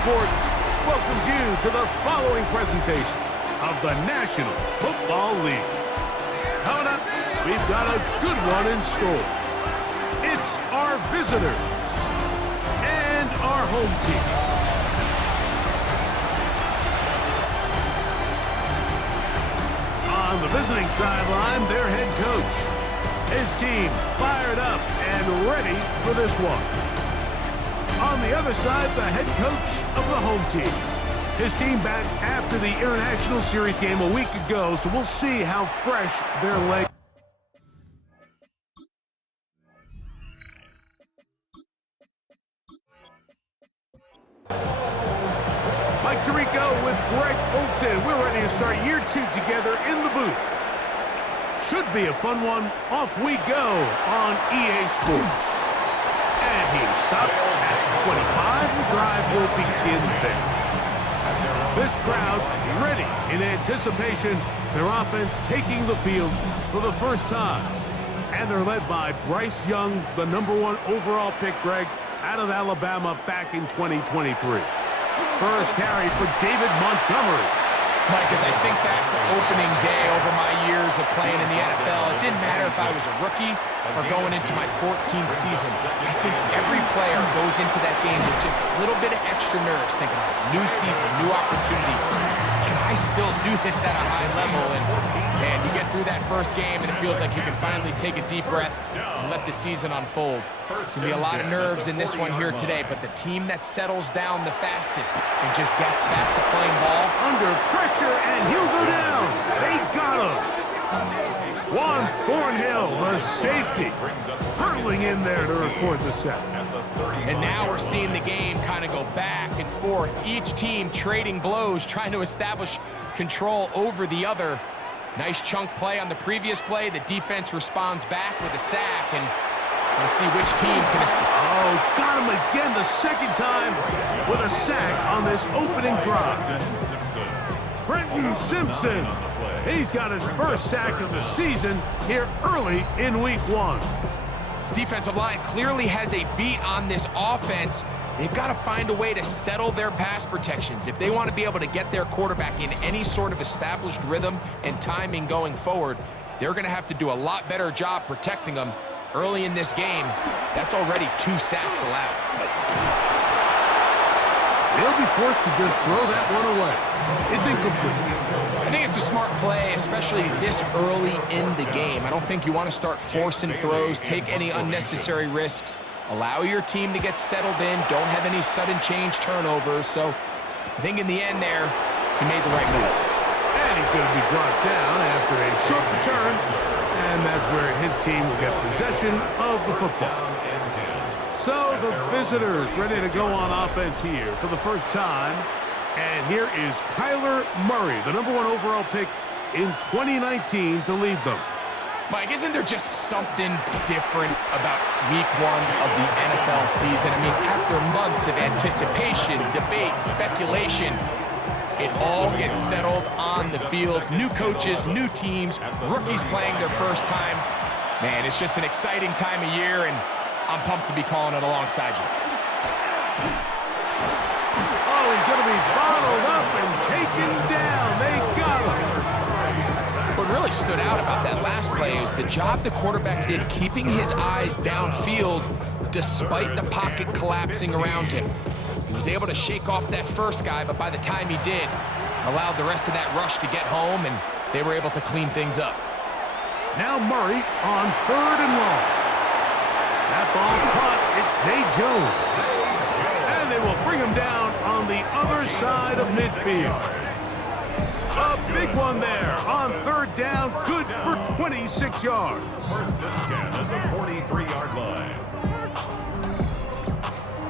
Sports welcomes you to the following presentation of the National Football League. Coming up, we've got a good one in store. It's our visitors and our home team. On the visiting sideline, their head coach. His team fired up and ready for this one. On the other side, the head coach of the home team. His team back after the International Series game a week ago, so we'll see how fresh their leg. Mike Tirico with Greg Olson. We're ready to start year 2 together in the booth. Should be a fun one. Off we go on EA Sports. And he stopped at 25. The drive will begin there. This crowd ready in anticipation. Their offense taking the field for the first time. And they're led by Bryce Young, the #1 overall pick, Greg, out of Alabama back in 2023. First carry for David Montgomery. Mike, as I think back to opening day over my years of playing in the NFL, it didn't matter if I was a rookie or going into my 14th season. I think every player goes into that game with just a little bit of extra nerves, thinking, new season, new opportunity. Can I still do this at a high level? And, man, you get through that first game, and it feels like you can finally take a deep breath and let the season unfold. There's going to be a lot of nerves in this one here today, but the team that settles down the fastest and just gets back to playing ball. Under pressure, and he'll go down. They got him. Juan Thornhill, the safety, hurtling in there to record the sack. And now we're seeing the game kind of go back and forth. Each team trading blows, trying to establish control over the other. Nice chunk play on the previous play. The defense responds back with a sack, and we'll see which team can Oh, got him again the second time with a sack on this opening drive. Trenton Simpson. He's got his first sack of the season here early in week 1. This defensive line clearly has a beat on this offense. They've got to find a way to settle their pass protections. If they want to be able to get their quarterback in any sort of established rhythm and timing going forward, they're going to have to do a lot better job protecting them. Early in this game, that's already 2 sacks allowed. They'll be forced to just throw that one away. It's incomplete. I think it's a smart play, especially this early in the game. I don't think you want to start forcing throws, take any unnecessary risks. Allow your team to get settled in. Don't have any sudden change turnovers. So I think in the end there, he made the right move. And he's going to be brought down after a short return. And that's where his team will get possession of the football. So the visitors ready to go on offense here for the first time. And here is Kyler Murray, the #1 overall pick in 2019 to lead them. Mike, isn't there just something different about week 1 of the NFL season? I mean, after months of anticipation, debate, speculation, it all gets settled on the field. New coaches, new teams, rookies playing their first time. Man, it's just an exciting time of year, and I'm pumped to be calling it alongside you. Oh, he's going to be bottled up and taken down. They got him. What really stood out about that last play is the job the quarterback did keeping his eyes downfield despite the pocket collapsing around him. He was able to shake off that first guy, but by the time he did, allowed the rest of that rush to get home, and they were able to clean things up. Now Murray on 3rd and long. That ball caught. It's Zay Jones. And they will bring him down on the other side of midfield. A big one there on 3rd down. Good for 26 yards. First and 10 at the 43-yard line.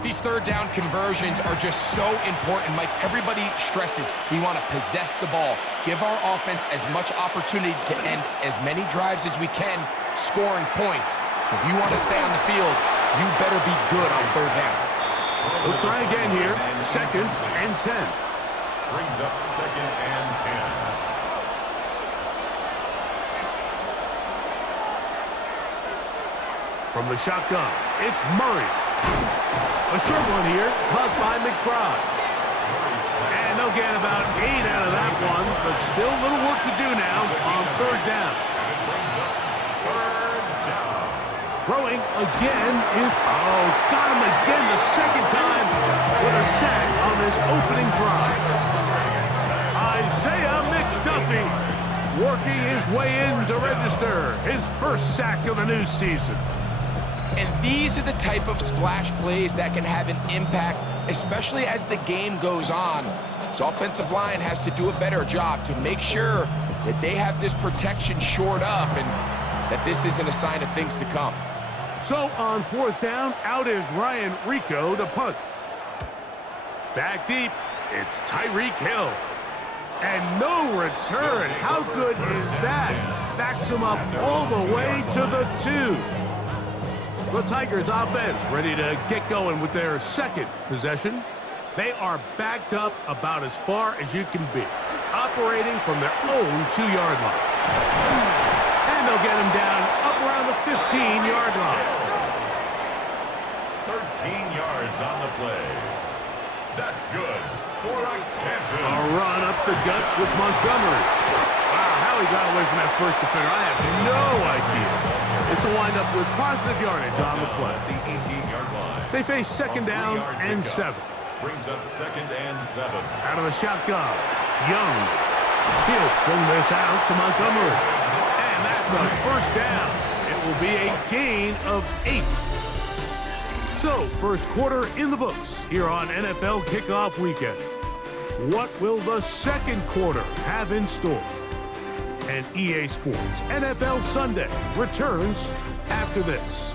These 3rd down conversions are just so important, Mike. Everybody stresses we want to possess the ball, give our offense as much opportunity to end as many drives as we can, scoring points. So if you want to stay on the field, you better be good on 3rd down. We'll try again here. 2nd and 10. Brings up 2nd and 10. From the shotgun, it's Murray. A short one here, caught by McBride. They'll get about 8 out of that one, but still a little work to do now on third down. Throwing again is, got him again the second time with a sack on this opening drive. Isaiah McDuffie working his way in to register his first sack of the new season. And these are the type of splash plays that can have an impact, especially as the game goes on. So offensive line has to do a better job to make sure that they have this protection shored up and that this isn't a sign of things to come. So on fourth down, out is Ryan Rico to punt. Back deep, it's Tyreek Hill. And no return. How good is that? Backs him up all the way to the 2. The Tigers offense ready to get going with their second possession. They are backed up about as far as you can be, operating from their own 2-yard line. And they'll get him down up around the 15-yard line. 13 yards on the play. That's good for a Canton. A run up the gut with Montgomery. Wow, how he got away from that first defender, I have no idea. This will wind up with positive yardage on the play. The 18-yard line. They face second down and 7. Brings up second and 7. Out of the shotgun, Young. He'll swing this out to Montgomery. And that's a first down. It will be a gain of 8. So, first quarter in the books here on NFL Kickoff Weekend. What will the second quarter have in store? And EA Sports NFL Sunday returns after this.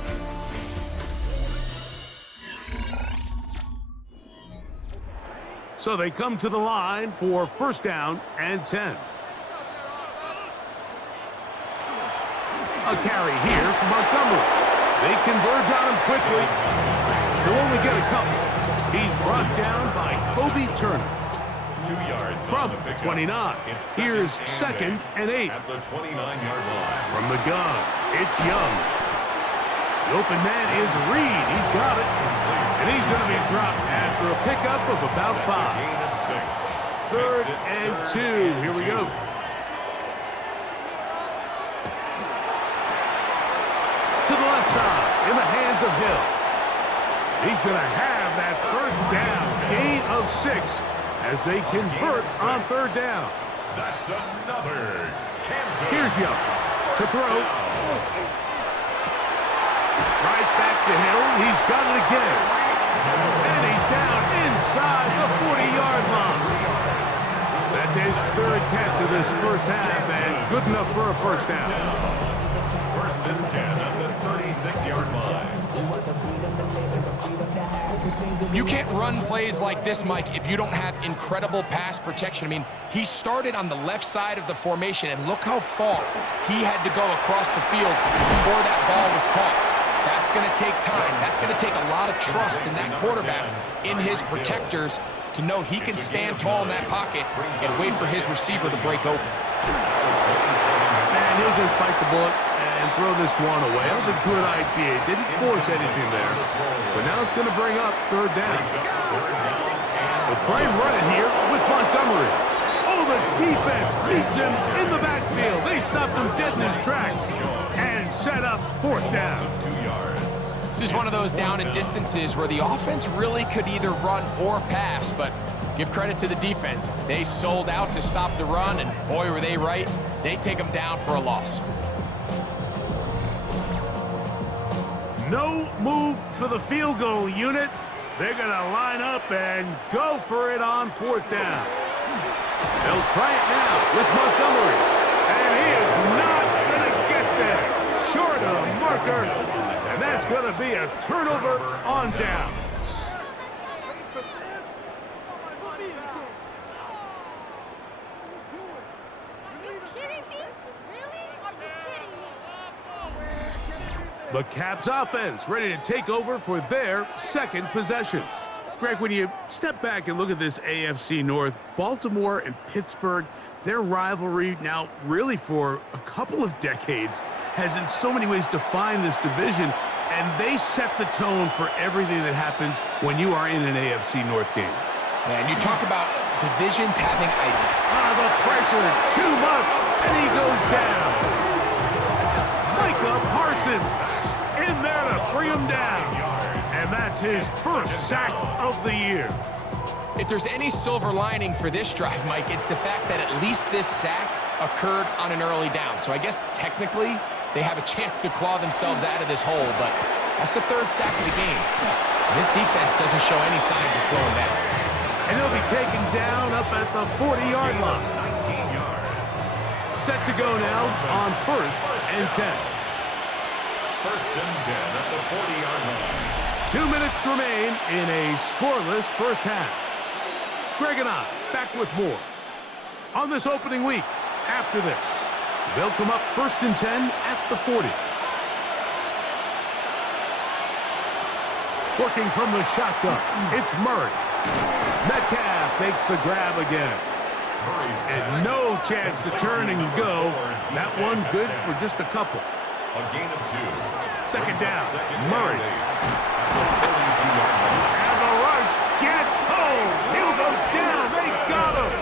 So they come to the line for first down and 10. A carry here from Montgomery. They converge on him quickly. He'll only get a couple. He's brought down by Kobe Turner. 2 yards From 29. Here's second and 8. At the 29-yard line. From the gun, it's Young. The open man is Reed. He's got it. And he's going to be dropped after a pickup of about 5. Gain of 6. Third and 2. Here we go. To the left side, in the hands of Hill. He's going to have that first down. Gain of 6 as they convert on third down. That's another Canton. Here's Young to throw. Right back to Hill. He's got it again. And he's down inside the 40-yard line. That's his third catch of this first half, and good enough for a first down. First and 10 at the 36-yard line. You can't run plays like this, Mike, if you don't have incredible pass protection. I mean, he started on the left side of the formation, and look how far he had to go across the field before that ball was caught. That's going to take time. That's going to take a lot of trust in that quarterback, in his protectors, to know he can stand tall in that pocket and wait for his receiver to break open. And he'll just bite the bullet and throw this one away. That was a good idea. Didn't force anything there. But now it's going to bring up third down. They'll try and run it here with Montgomery. Oh, the defense beats him in the backfield. They stopped him dead in his tracks and set up fourth down. This is one of those down and distances where the offense really could either run or pass, but give credit to the defense. They sold out to stop the run, and boy, were they right. They take them down for a loss. No move for the field goal unit. They're going to line up and go for it on fourth down. They'll try it now with Montgomery. And he is not going to get there. Short of the marker. And that's going to be a turnover on down. The Caps offense ready to take over for their second possession. Greg, when you step back and look at this AFC North, Baltimore and Pittsburgh, their rivalry now really for a couple of decades has in so many ways defined this division, and they set the tone for everything that happens when you are in an AFC North game. And you talk about division's having a... The pressure, too much, and he goes down. Micah Parsons in there to bring him down. And that's his first sack of the year. If there's any silver lining for this drive, Mike, it's the fact that at least this sack occurred on an early down. So I guess technically they have a chance to claw themselves out of this hole, but that's the third sack of the game. This defense doesn't show any signs of slowing down. And he'll be taken down up at the 40-yard line. 19 yards. Set to go now on 1st and 10. 1st and 10 at the 40-yard line. 2 minutes remain in a scoreless first half. Greg and I back with more on this opening week. After this, they'll come up 1st and 10 at the 40. Working from the shotgun, it's Murray. Metcalf makes the grab again. And no chance to turn and go. That one good for just a couple. A gain of 2. Second down, Murray. And the rush gets home. He'll go down. They got him.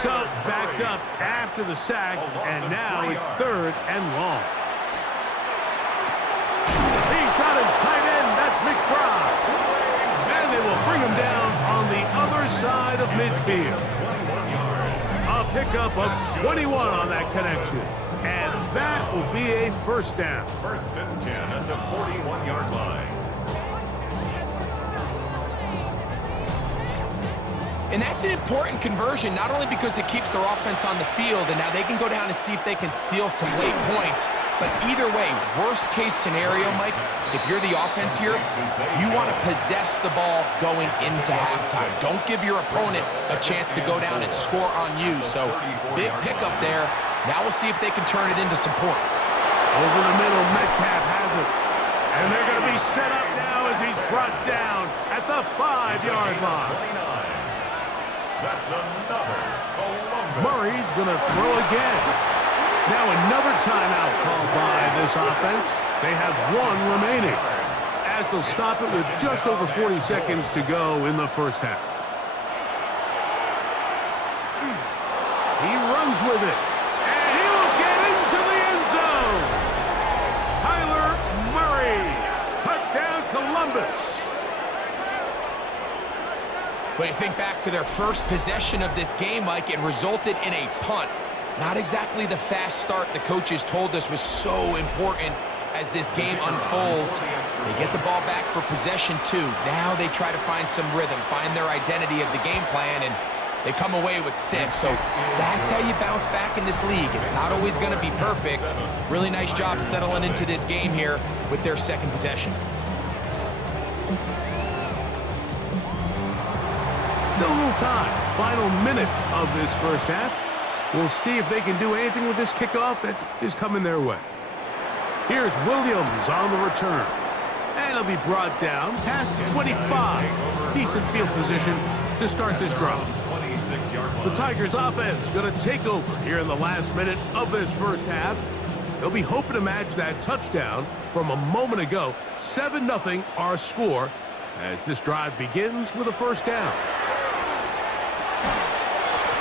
So backed up after the sack, and now it's 3rd and long. He's got his tight end. That's McBride. And they will bring him down on the other side of midfield. A pickup of 21 on that connection. And that will be a first down. 1st and 10 at the 41-yard line. And that's an important conversion, not only because it keeps their offense on the field, and now they can go down and see if they can steal some late points. But either way, worst case scenario, Mike, if you're the offense here, you want to possess the ball going into halftime. Don't give your opponent a chance to go down and score on you. So big pickup there. Now we'll see if they can turn it into some points. Over the middle, Metcalf has it. And they're going to be set up now as he's brought down at the 5-yard line. That's another Columbus. Murray's going to throw again. Now another timeout called by this offense. They have 1 remaining as they'll stop it with just over 40 seconds to go in the first half. He runs with it. And he'll get into the end zone. Kyler Murray. Touchdown Columbus. But you think back to their first possession of this game, Mike, it resulted in a punt. Not exactly the fast start the coaches told us was so important as this game unfolds. They get the ball back for possession 2. Now they try to find some rhythm, find their identity of the game plan, and they come away with 6. So that's how you bounce back in this league. It's not always going to be perfect. Really nice job settling into this game here with their second possession. Still a little time. Final minute of this first half. We'll see if they can do anything with this kickoff that is coming their way. Here's Williams on the return. And he'll be brought down past the 25. Decent field position to start this drive. The Tigers offense going to take over here in the last minute of this first half. They'll be hoping to match that touchdown from a moment ago. 7-0 our score as this drive begins with a first down.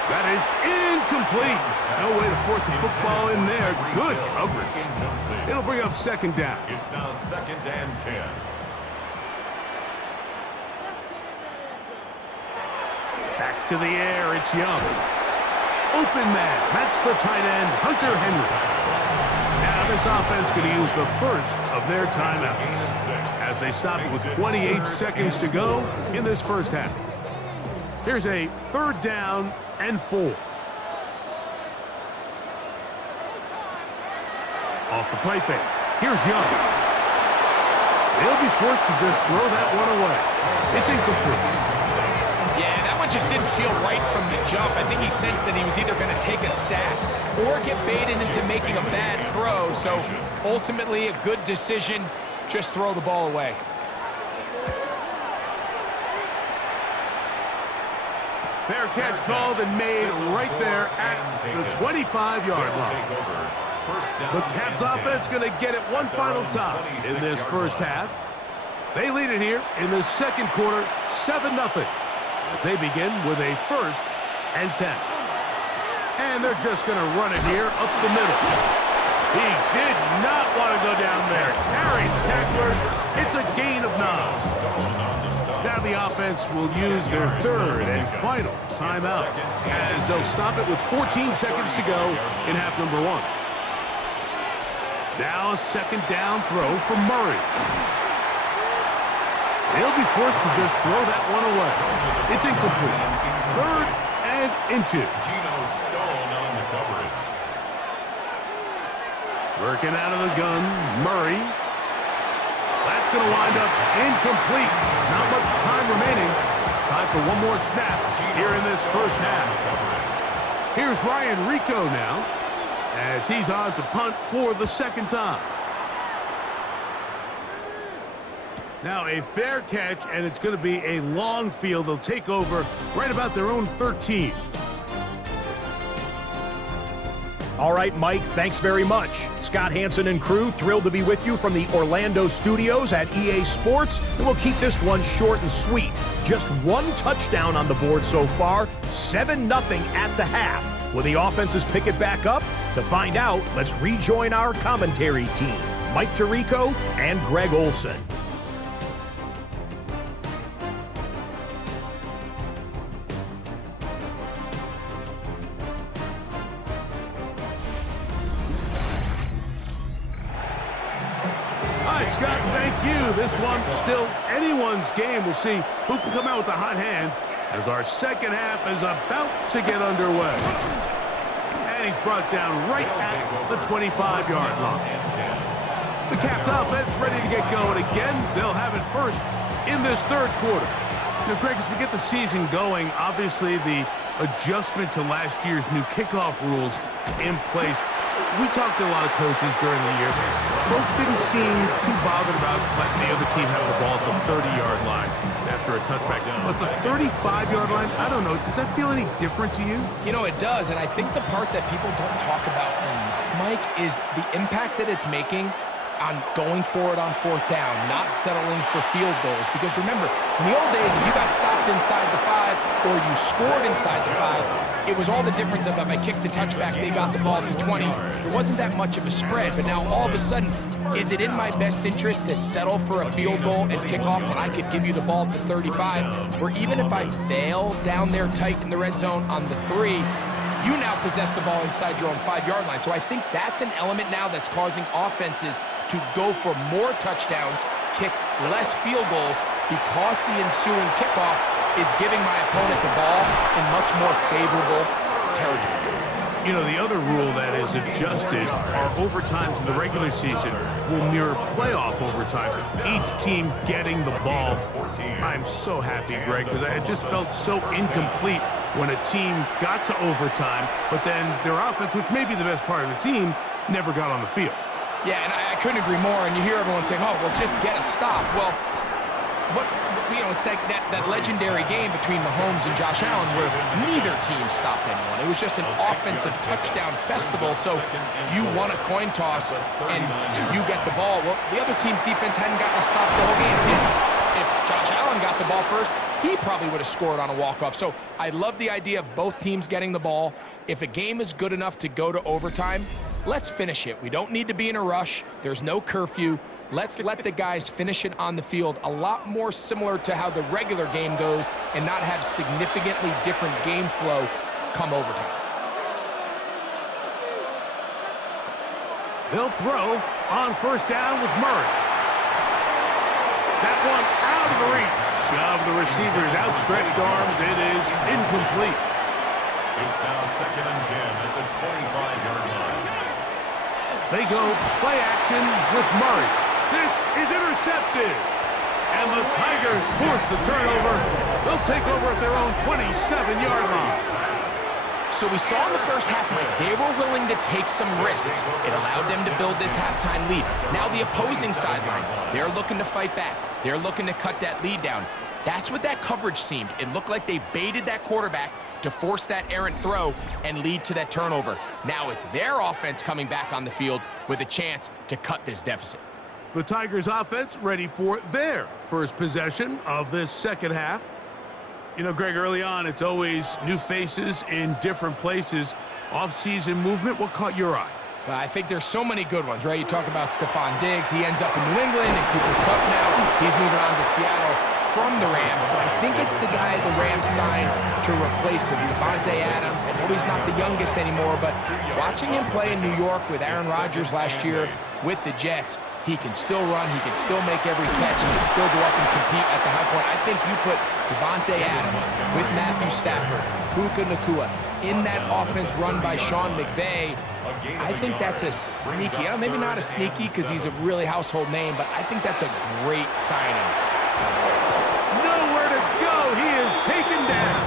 That is incomplete. No way to force the football in there. Good coverage. It'll bring up 2nd down. It's now 2nd and 10. Back to the air, it's Young. Open man, that's the tight end, Hunter Henry. Now this offense could use the first of their timeouts as they stop it with 28 seconds to go in this first half. Here's a 3rd down and 4. Off the play fake. Here's Young. They'll be forced to just throw that one away. It's incomplete. Yeah, that one just didn't feel right from the jump. I think he sensed that he was either going to take a sack or get baited into making a bad throw. So ultimately a good decision. Just throw the ball away. Fair catch called and made right there at the 25-yard line. The Caps offense going to get it one final time in this first half. They lead it here in the second quarter, 7-0. as they begin with a 1st and 10. And they're just going to run it here up the middle. He did not want to go down there. Carrying tacklers. It's a gain of 9. Now the offense will use their 3rd and final timeout, as they'll stop it with 14 seconds to go in half number 1. Now a 2nd down throw from Murray. He'll be forced to just throw that one away. It's incomplete. 3rd and inches. Working out of the gun, Murray. That's going to wind up incomplete. Not much time remaining. Time for one more snap here in this 1st half. Here's Ryan Rico now, as he's on to punt for the 2nd time. Now a fair catch, and it's going to be a long field. They'll take over right about their own 13. All right, Mike, thanks very much. Scott Hansen and crew, thrilled to be with you from the Orlando studios at EA Sports, and we'll keep this one short and sweet. Just 1 touchdown on the board so far, 7-0 at the half. Will the offenses pick it back up? To find out, let's rejoin our commentary team, Mike Tirico and Greg Olson. Scott, thank you. This one still anyone's game. We'll see who can come out with a hot hand as our 2nd half is about to get underway. And he's brought down right at the 25-yard line. The Caps offense ready to get going again. They'll have it first in this 3rd quarter. Now, Greg, as we get the season going, obviously the adjustment to last year's new kickoff rules in place. We talked to a lot of coaches during the year. Folks didn't seem too bothered about letting the other team have the ball at the 30-yard line after a touchback. But the 35-yard line, I don't know, does that feel any different to you? You know, it does, and I think the part that people don't talk about enough, Mike, is the impact that it's making on going for it on 4th down, not settling for field goals. Because remember, in the old days, if you got stopped inside the 5 or you scored inside the 5, it was all the difference of if I kicked a touchback, they got the ball at the 20. There wasn't that much of a spread, but now all of a sudden, is it in my best interest to settle for a field goal and kickoff when I could give you the ball at the 35? Or even if I fail down there tight in the red zone on the 3, you now possess the ball inside your own 5-yard line. So I think that's an element now that's causing offenses to go for more touchdowns, kick less field goals, because the ensuing kickoff is giving my opponent the ball in much more favorable territory. You know, the other rule that is adjusted are overtimes in the regular season will mirror playoff overtimes, each team getting the ball. I'm so happy, Greg, because it just felt so incomplete when a team got to overtime, but then their offense, which may be the best part of the team, never got on the field. Yeah, and I couldn't agree more, and you hear everyone saying, oh, well, just get a stop. Well, it's that legendary game between Mahomes and Josh Allen where neither team stopped anyone. It was just an offensive touchdown festival, so you won a coin toss and you get the ball. Well, the other team's defense hadn't gotten a stop the whole game. If Josh Allen got the ball first, he probably would have scored on a walk-off. So I love the idea of both teams getting the ball. If a game is good enough to go to overtime, let's finish it. We don't need to be in a rush. There's no curfew. Let's let the guys finish it on the field, a lot more similar to how the regular game goes and not have significantly different game flow come overtime. They'll throw on 1st down with Murray. That one out of the reach of the receiver's outstretched arms. It is incomplete. It's now 2nd and 10 at the 25-yard line. They go play action with Murray. This is intercepted. And the Tigers force the turnover. They'll take over at their own 27-yard line. So we saw in the first half, Mike, they were willing to take some risks. It allowed them to build this halftime lead. Now the opposing sideline, they're looking to fight back. They're looking to cut that lead down. That's what that coverage seemed. It looked like they baited that quarterback to force that errant throw and lead to that turnover. Now it's their offense coming back on the field with a chance to cut this deficit. The Tigers offense ready for their first possession of this second half. You know, Greg, early on, it's always new faces in different places. Off-season movement, what caught your eye? Well, I think there's so many good ones, right? You talk about Stephon Diggs. He ends up in New England, and Cooper Kupp now. He's moving on to Seattle from the Rams, but I think it's the guy the Rams signed to replace him, Davante Adams. I know he's not the youngest anymore, but watching him play in New York with Aaron Rodgers last year with the Jets, he can still run, he can still make every catch, he can still go up and compete at the high point. I think you put Davante Adams with Matthew Stafford, Puka Nacua, in that offense run by Sean McVay. I think that's a sneaky, maybe not a sneaky because he's a really household name, but I think that's a great signing. Nowhere to go. He is taken down.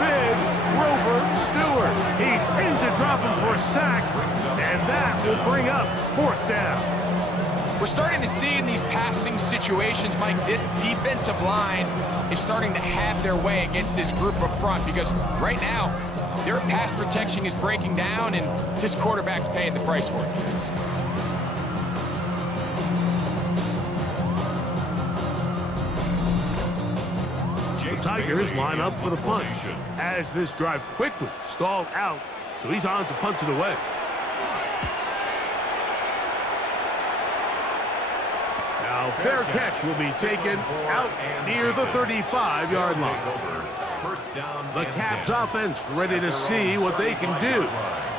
Big Rover Stewart. He's in to drop him for a sack, and that will bring up 4th down. We're starting to see in these passing situations, Mike, this defensive line is starting to have their way against this group up front because right now, their pass protection is breaking down, and this quarterback's paying the price for it. The Tigers line up for the punt as this drive quickly stalled out, so he's on to punt it away. Now, fair catch will be taken out near the 35-yard line. The Caps offense ready to see what they can do.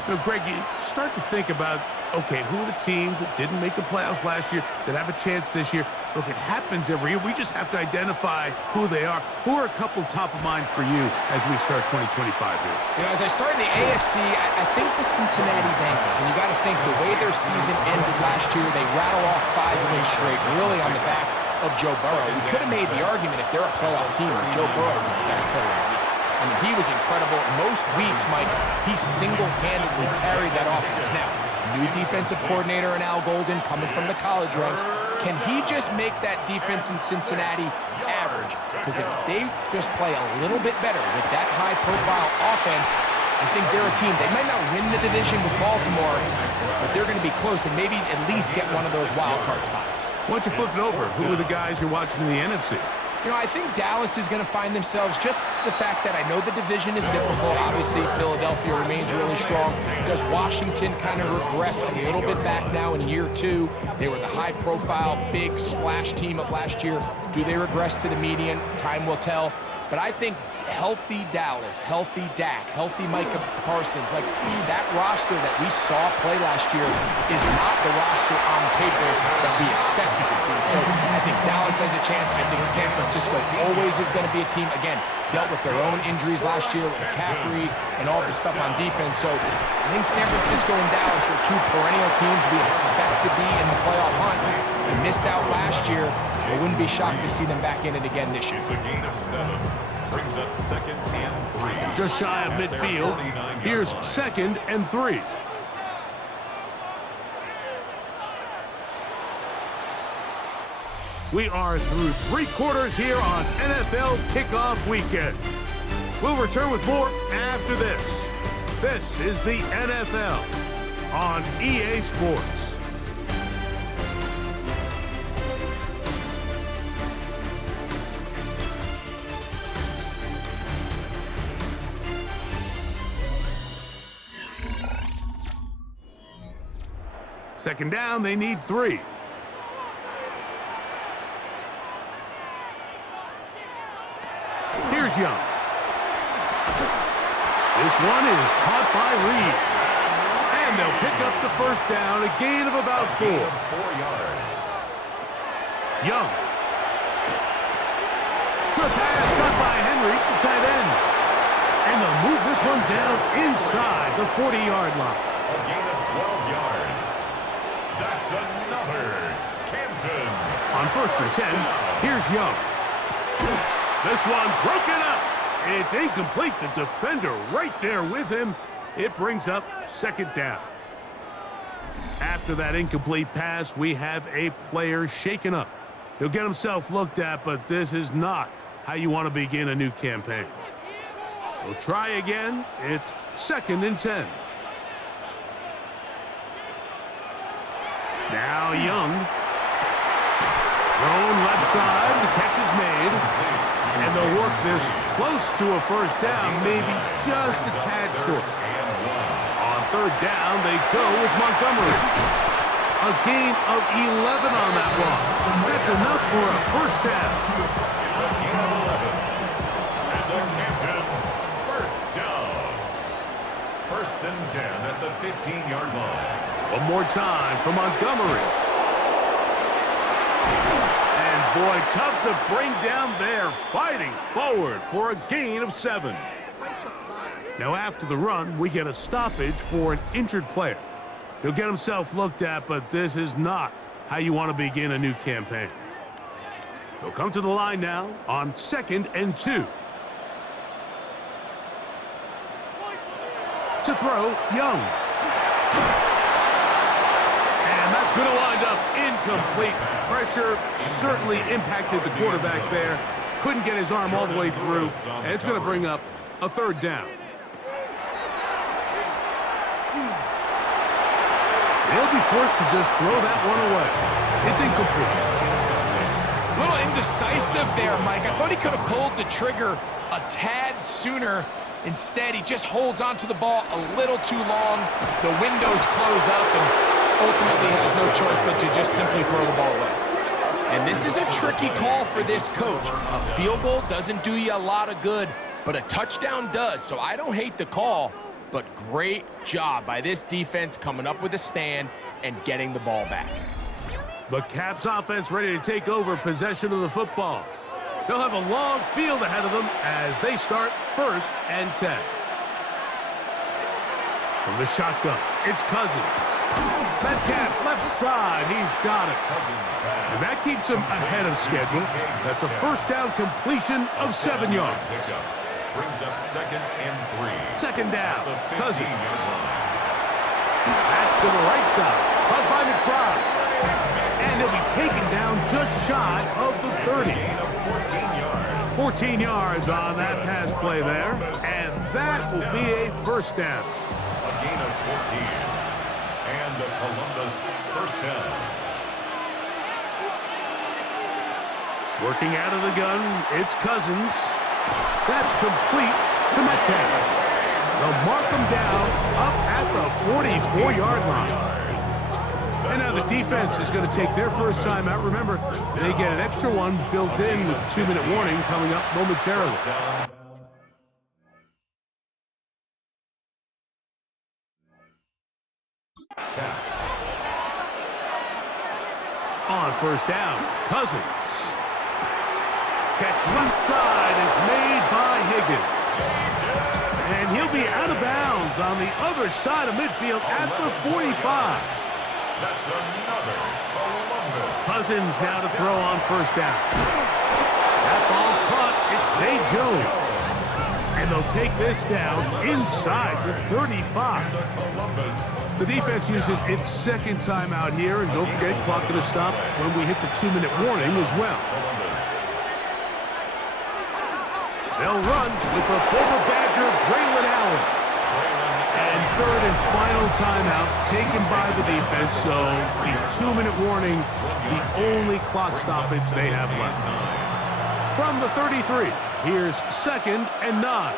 So, Greg, you start to think about, okay, who are the teams that didn't make the playoffs last year that have a chance this year? Look, it happens every year. We just have to identify who they are. Who are a couple top of mind for you as we start 2025 here? You know, as I start in the AFC, I think the Cincinnati Bengals, and you got to think the way their season ended last year, they rattle off 5 wins straight, really on the back of Joe Burrow. We could have made the argument if they're a playoff team that Joe Burrow was the best player in the league. I mean, he was incredible. Most weeks, Mike, he single-handedly carried that offense. Now, new defensive coordinator in Al Golden coming from the college ranks. Can he just make that defense in Cincinnati average? Because if they just play a little bit better with that high-profile offense, I think they're a team. They might not win the division with Baltimore, but they're going to be close and maybe at least get one of those wild card spots. Why don't you flip it over? Who are the guys you're watching in the NFC? You know, I think Dallas is going to find themselves, just the fact that I know the division is difficult. Obviously, Philadelphia remains really strong. Does Washington kind of regress a little bit back now in year 2? They were the high-profile, big splash team of last year. Do they regress to the median? Time will tell. But I think healthy Dallas, healthy Dak, healthy Micah Parsons, like that roster that we saw play last year is not the roster on paper that we expected to see. So I think Dallas has a chance. I think San Francisco always is going to be a team, again, dealt with their own injuries last year with McCaffrey and all the stuff on defense. So I think San Francisco and Dallas are 2 perennial teams we expect to be in the playoff hunt. They missed out last year. I wouldn't be shocked to see them back in it again this year. It's a gain of 7. Brings up 2nd and 3. Just shy of midfield. Here's 2nd and 3. We are through 3 quarters here on NFL Kickoff Weekend. We'll return with more after this. This is the NFL on EA Sports. Second down, they need 3. Here's Young. This one is caught by Reed. And they'll pick up the 1st down, a gain of about 4. 4 yards. Young. Short pass got by Henry, the tight end. And they'll move this one down inside the 40-yard line. A gain of 12 yards. That's another Canton. On 1st and 10, here's Young. This one broken up. It's incomplete. The defender right there with him. It brings up 2nd down. After that incomplete pass, we have a player shaken up. He'll get himself looked at, but this is not how you want to begin a new campaign. We'll try again. It's 2nd and 10. Now Young. Thrown left side. The catch is made. And And they'll work this close to a first down, maybe just a tad short. On third down, they go with Montgomery. A gain of 11 on that one. That's enough for a first down. It's a gain of 11. And the Canton first down. First and 10 at the 15-yard line. One more time for Montgomery. And boy, tough to bring down there, fighting forward for a gain of 7. Now after the run, we get a stoppage for an injured player. He'll get himself looked at, but this is not how you want to begin a new campaign. He'll come to the line now on 2nd and 2. To throw, Young. And that's going to wind up incomplete. Pressure certainly impacted the quarterback there. Couldn't get his arm all the way through, and it's going to bring up a third down. They'll be forced to just throw that one away. It's incomplete. A little indecisive there, Mike. I thought he could have pulled the trigger a tad sooner. Instead, he just holds onto the ball a little too long. The windows close up and ultimately has no choice but to just simply throw the ball away. And this is a tricky call for this coach. A field goal doesn't do you a lot of good, but a touchdown does. So I don't hate the call, but great job by this defense coming up with a stand and getting the ball back. The Caps offense ready to take over possession of the football. They'll have a long field ahead of them as they start 1st and 10. From the shotgun, it's Cousins. Metcalf left side, he's got it. And that keeps him ahead of schedule. That's a first down completion of 7 yards. Brings up 2nd and 3. Second down, Cousins. That's to the right side, caught by McBride. And he'll be taken down just shy of the 30. 14 yards on that pass play there. And that will be a first down. A gain of 14. And the Columbus first down. Working out of the gun, it's Cousins. That's complete to Metcalf. They'll mark him down up at the 44-yard line. And now the defense is going to take their first time out. Remember, they get an extra one built in with a 2-minute warning coming up momentarily. Caps. On first down, Cousins. Catch left side is made by Higgins. And he'll be out of bounds on the other side of midfield at the 45. That's another Columbus. Cousins now to throw on first down. That ball caught. It's Zay Jones. And they'll take this down inside the 35. The defense uses its second timeout here. And don't forget, clock going to stop when we hit the 2-minute warning as well. They'll run with the former Badger, Braylon Allen. And third and final timeout taken by the defense. So the 2-minute warning, the only clock stoppage they have left. From the 33, here's 2nd and 9.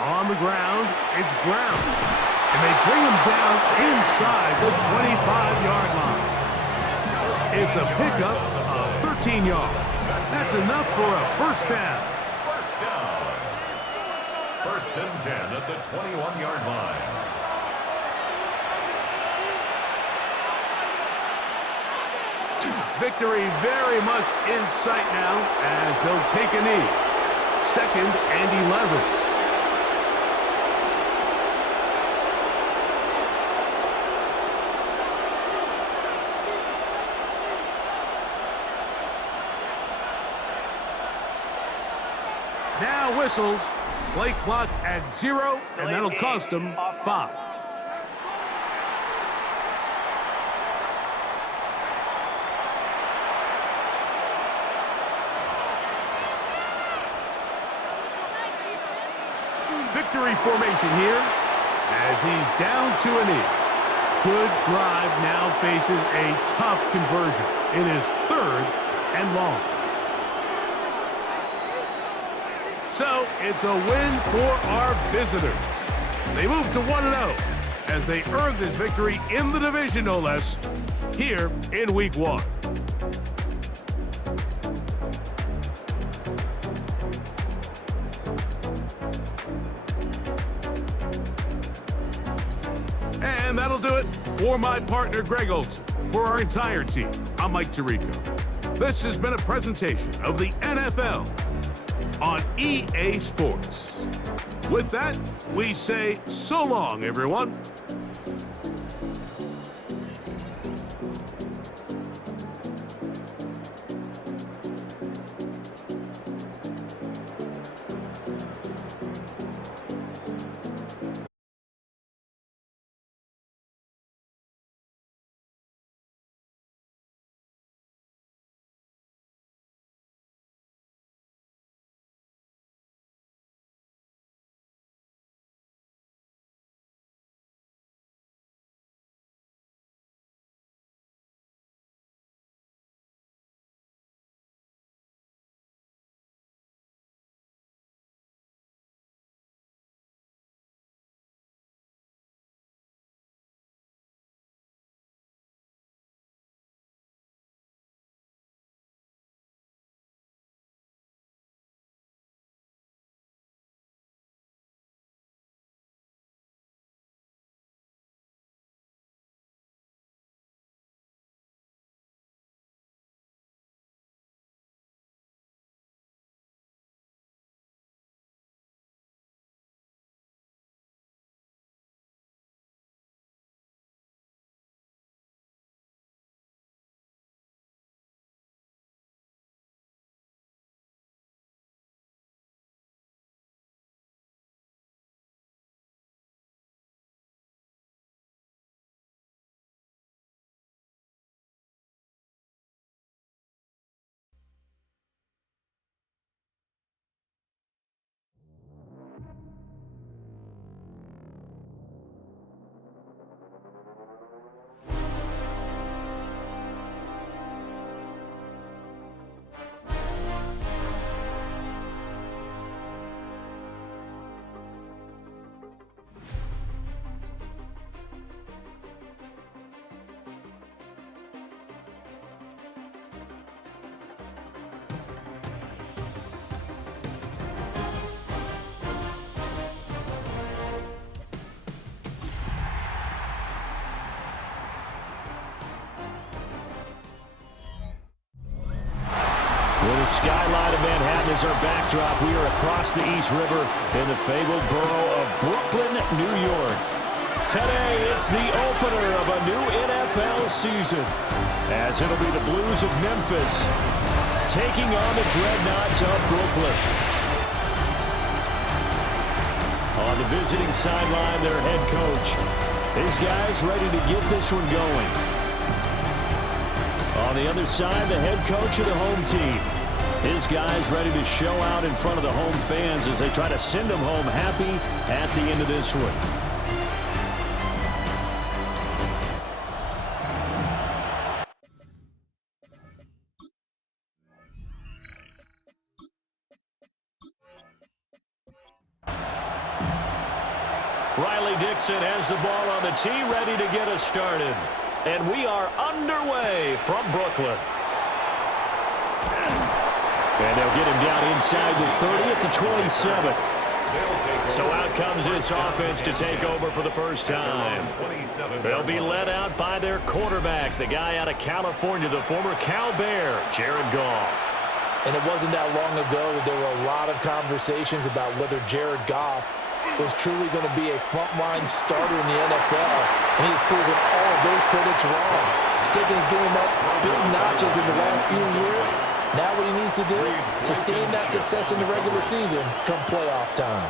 On the ground, it's Brown. And they bring him down inside the 25-yard line. It's a pickup of 13 yards. That's enough for a first down. First down. 1st and 10 at the 21-yard line. Victory very much in sight now as they'll take a knee. 2nd and 11. Now whistles. Play clock at 0, and that'll cost them 5. Victory formation here as he's down to a knee. good drive now faces a tough conversion. It is 3rd and long. So it's a win for our visitors. They move to 1-0 as they earn this victory in the division, no less, here in Week 1. And that'll do it for my partner, Greg Olson. For our entire team, I'm Mike Tirico. This has been a presentation of the NFL on EA Sports. With that, we say so long, everyone. With the skyline of Manhattan as our backdrop, we are across the East River in the fabled borough of Brooklyn, New York. Today, it's the opener of a new NFL season, as it'll be the Blues of Memphis taking on the Dreadnoughts of Brooklyn. On the visiting sideline, their head coach. His guys ready to get this one going. On the other side, the head coach of the home team. His guys ready to show out in front of the home fans as they try to send them home happy at the end of this one. Riley Dixon has the ball on the tee, ready to get us started. And we are underway from Brooklyn. And they'll get him down inside the 30 at the 27. So out comes this offense to take over for the first time. They'll be led out by their quarterback, the guy out of California, the former Cal Bear, Jared Goff. And it wasn't that long ago that there were a lot of conversations about whether Jared Goff was truly going to be a frontline starter in the NFL. And he's proven all of those critics wrong. He's taken his game up big notches in the last few years. Now what he needs to do, sustain that success in the regular season come playoff time.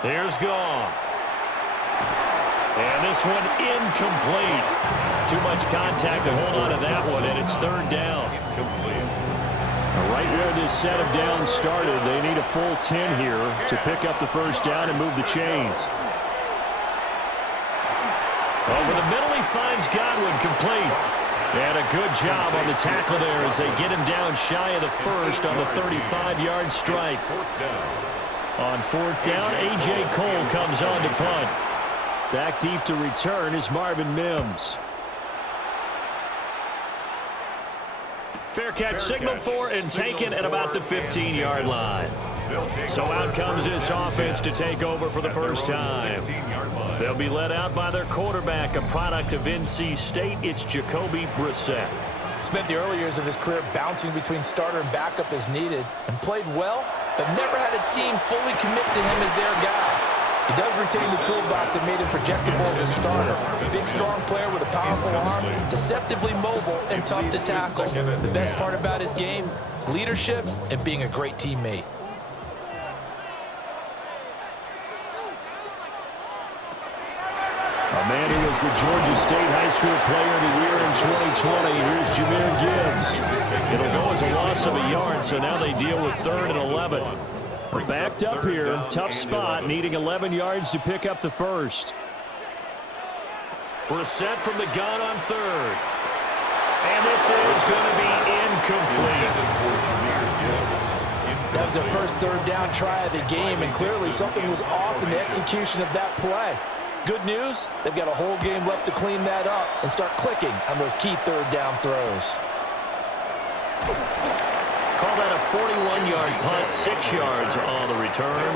There's Goff. And this one incomplete. Too much contact to hold on to that one, and it's third down. Right where this set of downs started, they need a full 10 here to pick up the first down and move the chains. Over the middle, he finds Godwin complete. And a good job on the tackle there as they get him down shy of the first on the 35-yard strike. On fourth down, A.J. Cole comes on to punt. Back deep to return is Marvin Mims. Fair catch signaled for and taken at about the 15-yard line. So out comes this offense to take over for the first time. They'll be led out by their quarterback, a product of NC State. It's Jacoby Brissett. Spent the early years of his career bouncing between starter and backup as needed, and played well, but never had a team fully commit to him as their guy. He does retain the toolbox that made him projectable as a starter. A big, strong player with a powerful arm, deceptively mobile, and tough to tackle. The best part about his game, leadership and being a great teammate. A man who was the Georgia State High School Player of the Year in 2020. Here's Jahmyr Gibbs. It'll go as a loss of a yard, so now they deal with 3rd and 11. Backed up here, tough spot, needing 11 yards to pick up the first. Brissett from the gun on 3rd. And this is going to be incomplete. That was their first 3rd down try of the game, and clearly something was off in the execution of that play. Good news, they've got a whole game left to clean that up and start clicking on those key 3rd down throws. Call that a 41-yard punt, 6 yards on the return.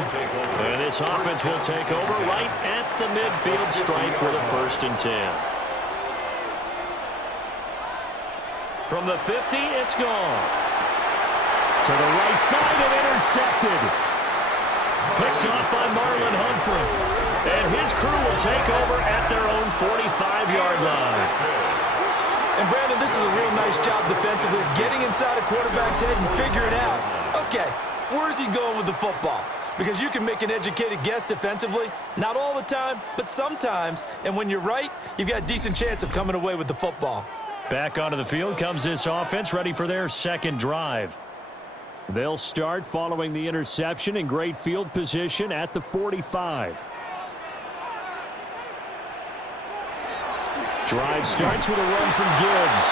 And this offense will take over right at the midfield stripe with a 1st and 10. From the 50, it's Goff. To the right side and intercepted. Picked off by Marlon Humphrey. And his crew will take over at their own 45-yard line. And, Brandon, this is a real nice job defensively of getting inside a quarterback's head and figuring out, okay, where's he going with the football? Because you can make an educated guess defensively, not all the time, but sometimes. And when you're right, you've got a decent chance of coming away with the football. Back onto the field comes this offense, ready for their second drive. They'll start following the interception in great field position at the 45. Drive starts with a run from Gibbs.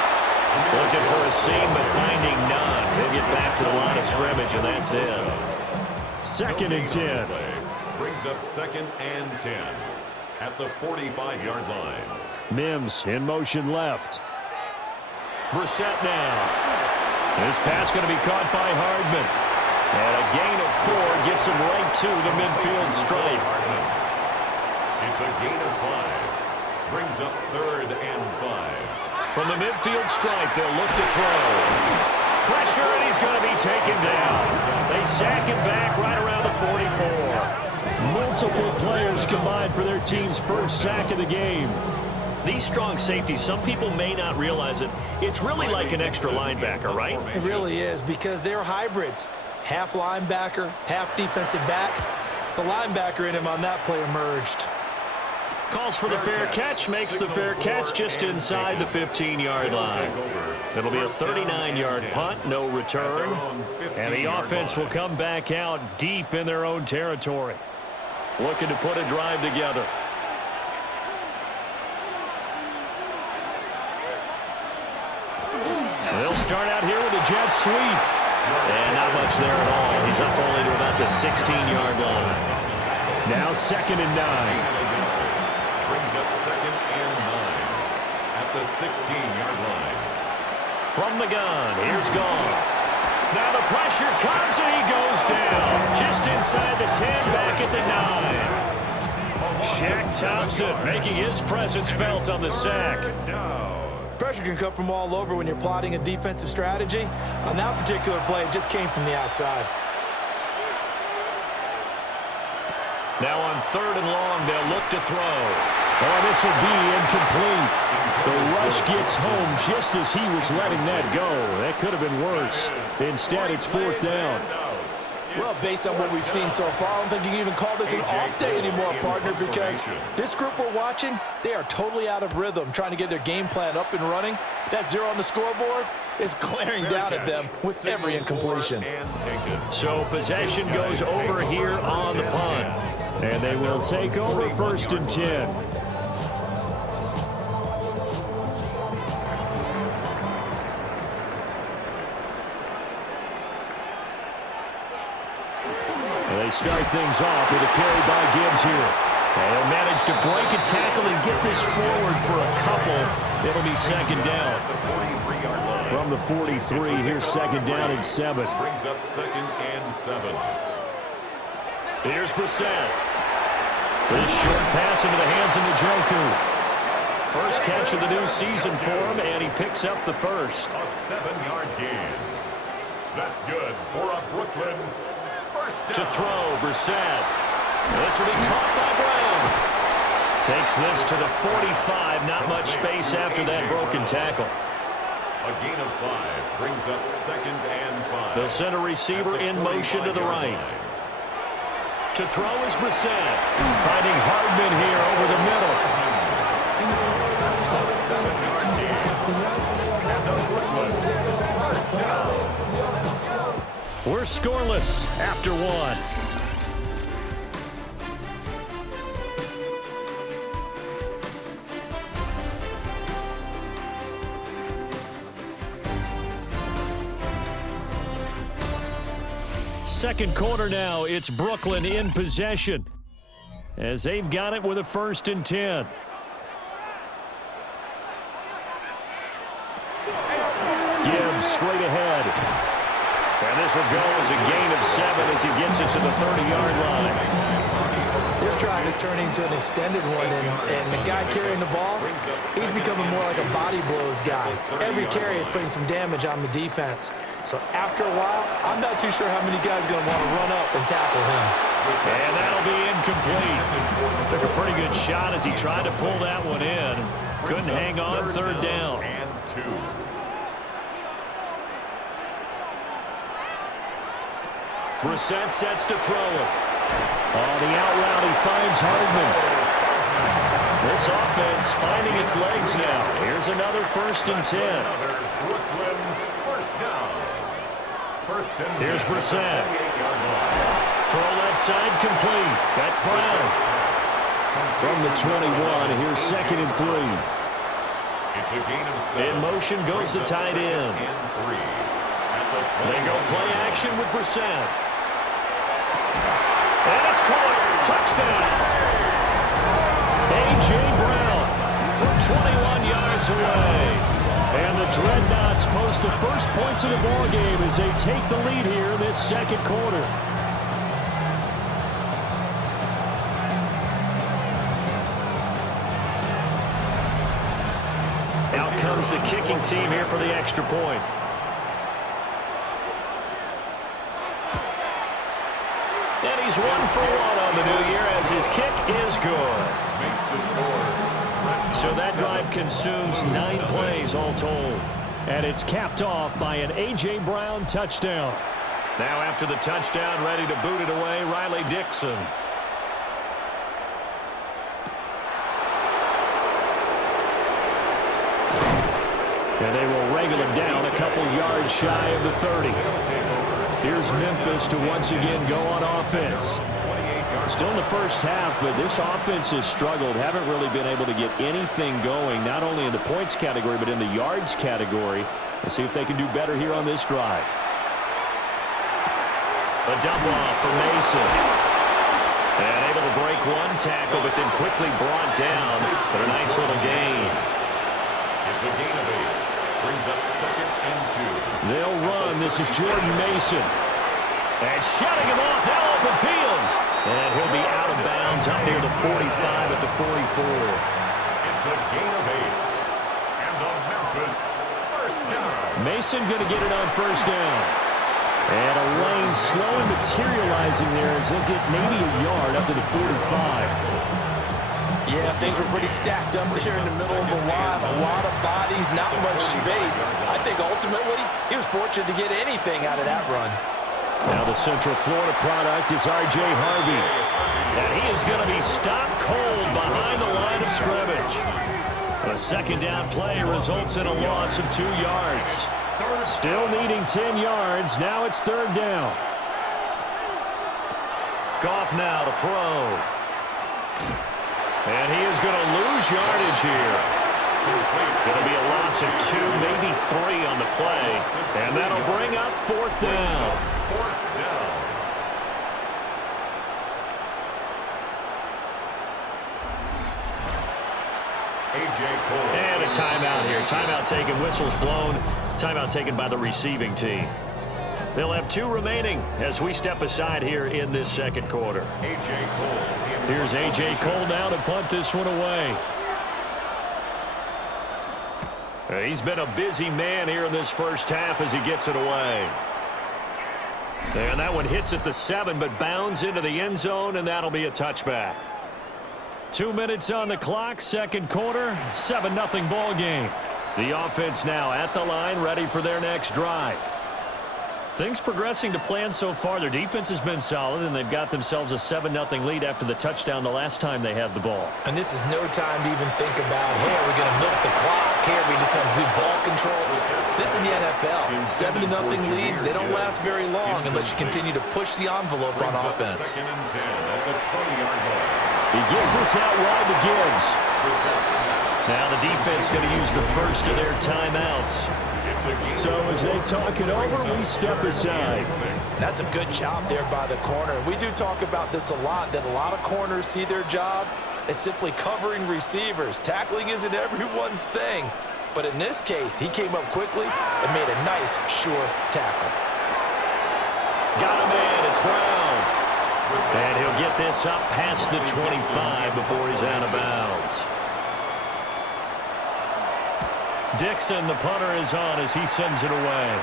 Looking for a seam, but finding none. They'll get back to the line of scrimmage, and that's it. 2nd and 10. Brings up 2nd and 10 at the 45-yard line. Mims in motion left. Brissett now. This pass going to be caught by Hardman. And a gain of 4 gets him right to the midfield stripe. It's a gain of 5. Brings up 3rd and 5. From the midfield stripe, they'll look to throw. Pressure, and he's going to be taken down. They sack him back right around the 44. Multiple players combined for their team's first sack of the game. These strong safeties, some people may not realize it. It's really like an extra linebacker, right? It really is, because they're hybrids. Half linebacker, half defensive back. The linebacker in him on that play emerged. Calls for the fair catch, makes the fair catch just inside the 15-yard line. It'll be a 39-yard punt, no return. And the offense will come back out deep in their own territory. Looking to put a drive together. They'll start out here with a jet sweep. And not much there at all. He's up only to about the 16-yard line. Now 2nd and 9. Brings up 2nd and 9 at the 16-yard line. From the gun, here's Goff. Now the pressure comes and he goes down. Just inside the 10, back at the 9. Shaq Thompson making his presence felt on the sack. Pressure can come from all over when you're plotting a defensive strategy. On that particular play, it just came from the outside. Now on 3rd and long, they'll look to throw. Oh, this will be incomplete. The rush gets home just as he was letting that go. That could have been worse. Instead, it's 4th down. Well, based on what we've seen so far, I don't think you can even call this an off day anymore, partner, because this group we're watching, they are totally out of rhythm, trying to get their game plan up and running. That 0 on the scoreboard is glaring down at them with every incompletion. So possession goes over here on the punt. And they will take over 1st and 10. They start things off with a carry by Gibbs here. And he'll manage to break a tackle and get this forward for a couple. It'll be second down. From the 43, here's second down and 7. Brings up second and 7. Here's Brissett. This short pass into the hands of Njoku. First catch of the new season for him, and he picks up the first. A 7-yard gain. That's good for a Brooklyn first down. To throw, Brissett. This will be caught by Brown. Takes this to the 45. Not much space after that broken tackle. A gain of 5 brings up second and 5. They'll send a receiver in motion to the right. To throw is Brissett. Finding Hardman here over the middle. A 7-yard gain. And a Brooklyn first down. We're scoreless after 1. Second quarter now, it's Brooklyn in possession as they've got it with a 1st and 10. Gibbs straight ahead. And this will go as a gain of 7 as he gets it to the 30-yard line. This drive is turning into an extended one, and the guy carrying the ball, he's becoming more like a body blows guy. Every carry is putting some damage on the defense. So after a while, I'm not too sure how many guys are going to want to run up and tackle him. And that'll be incomplete. Took a pretty good shot as he tried to pull that one in. Couldn't hang on, 3rd down. And 2. Brissett sets to throw it. On the out route, he finds Hardman. This offense finding its legs now. Here's another 1st and 10. Brooklyn first down. First and 10. Here's Brissett. Throw left side complete. That's Brown. From the 21, here's 2nd and 3. It's a gain of 7. In motion goes the tight end. They go play action with Brissett. And it's caught. Touchdown. A.J. Brown from 21 yards away. And the Dreadnoughts post the first points of the ball game as they take the lead here in this second quarter. Out comes the kicking team here for the extra point. And he's 1 for 1 on the new year as his kick is good. Makes the score. So that drive consumes 9 plays all told. And it's capped off by an A.J. Brown touchdown. Now after the touchdown, ready to boot it away, Riley Dixon. And they will wrangle him down a couple yards shy of the 30. Here's Memphis to once again go on offense. Still in the first half, but this offense has struggled. Haven't really been able to get anything going, not only in the points category, but in the yards category. Let's see if they can do better here on this drive. A dump off for Mason. And able to break 1 tackle, but then quickly brought down for a nice little gain. It's a gain of 8. Brings up 2nd and 2. They'll run. This is Jordan Mason. And shutting him off now open field. And he'll be out of bounds up near the 45 at the 44. It's a gain of 8. And the Memphis first down. Mason going to get it on 1st down. And a lane slowly materializing there as he'll get maybe a yard up to the 45. Yeah, things were pretty stacked up there in the middle of the line. A lot of bodies, not much space. I think ultimately he was fortunate to get anything out of that run. Now the Central Florida product is R.J. Harvey. And he is going to be stopped cold behind the line of scrimmage. A 2nd down play results in a loss of 2 yards. Still needing 10 yards. Now it's 3rd down. Goff now to throw. And he is going to lose yardage here. Going to be a loss of 2, maybe 3 on the play. And that'll bring up 4th down. And a timeout here. Timeout taken, whistles blown. Timeout taken by the receiving team. They'll have 2 remaining as we step aside here in this second quarter. Here's A.J. Cole now to punt this one away. He's been a busy man here in this first half as he gets it away. And that one hits at the 7, but bounds into the end zone, and that'll be a touchback. 2 minutes on the clock, second quarter, 7-0 ball game. The offense now at the line, ready for their next drive. Things progressing to plan so far. Their defense has been solid, and they've got themselves a 7-0 lead after the touchdown the last time they had the ball. And this is no time to even think about, hey, are we going to milk the clock? Hey, are we just going to do ball control? This is the NFL. 7-0 leads, they don't last very long unless you continue to push the envelope on offense. He gives us out wide to Gibbs. Now the defense going to use the first of their timeouts. So as they talk it over, we step aside. That's a good job there by the corner. We do talk about this a lot, that a lot of corners see their job as simply covering receivers. Tackling isn't everyone's thing. But in this case, he came up quickly and made a nice, sure tackle. Got him in. It's Brown. And he'll get this up past the 25 before he's out of bounds. Dixon, the punter, is on as he sends it away.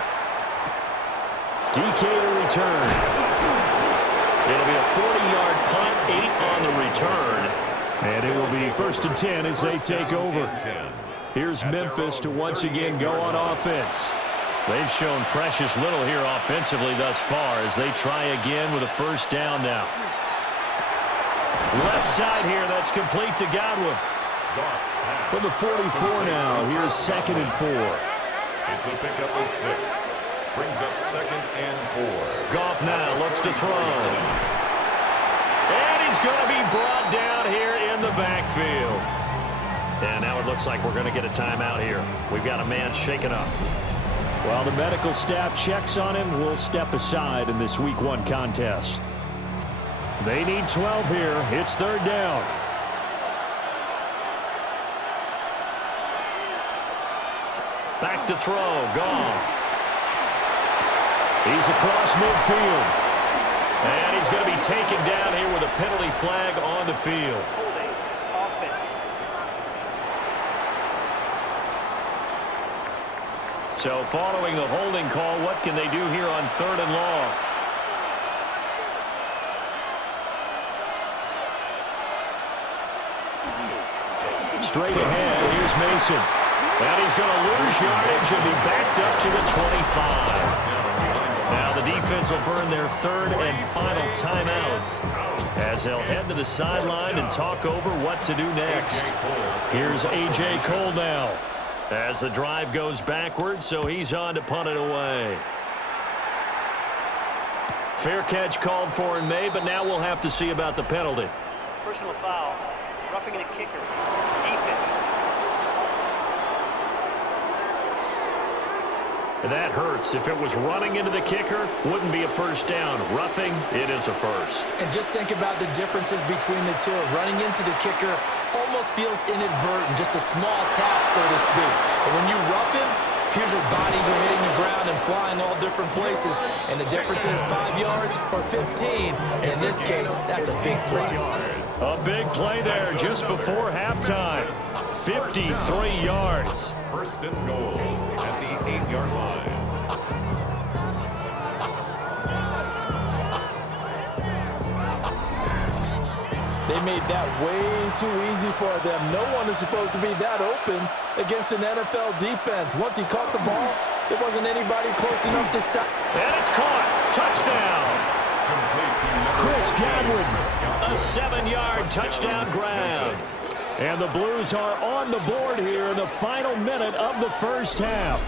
DK to return. It'll be a 40-yard punt, 8 on the return. And it will be 1st and 10 as they take over. Here's Memphis to once again go on offense. They've shown precious little here offensively thus far as they try again with a first down now. Left side here, that's complete to Godwin. From the 44 now, here's 2nd and 4. It's a pickup of 6. Brings up 2nd and 4. Goff now looks to throw. And he's going to be brought down here in the backfield. And now it looks like we're going to get a timeout here. We've got a man shaken up. While the medical staff checks on him, we'll step aside in this Week 1 contest. They need 12 here. It's 3rd down. Back to throw. Goff. He's across midfield. And he's going to be taken down here with a penalty flag on the field. So following the holding call, what can they do here on 3rd and long? Straight ahead, here's Mason. And he's going to lose yardage and be backed up to the 25. Now the defense will burn their 3rd and final timeout as they'll head to the sideline and talk over what to do next. Here's A.J. Cole now as the drive goes backwards, so he's on to punt it away. Fair catch called for and made, but now we'll have to see about the penalty. Personal foul, roughing a kicker, defense. That hurts. If it was running into the kicker, wouldn't be a first down. Roughing, it is a first. And just think about the differences between the two. Running into the kicker almost feels inadvertent, just a small tap, so to speak. But when you rough him, here's your bodies are hitting the ground and flying all different places. And the difference is 5 yards or 15. And in this case, that's a big play. A big play there just before halftime. 53 yards. 1st and goal at the 8-yard line. They made that way too easy for them. No one is supposed to be that open against an NFL defense. Once he caught the ball, there wasn't anybody close enough to stop. And it's caught. Touchdown. Chris Godwin, a 7-yard touchdown grab. And the Blues are on the board here in the final minute of the first half.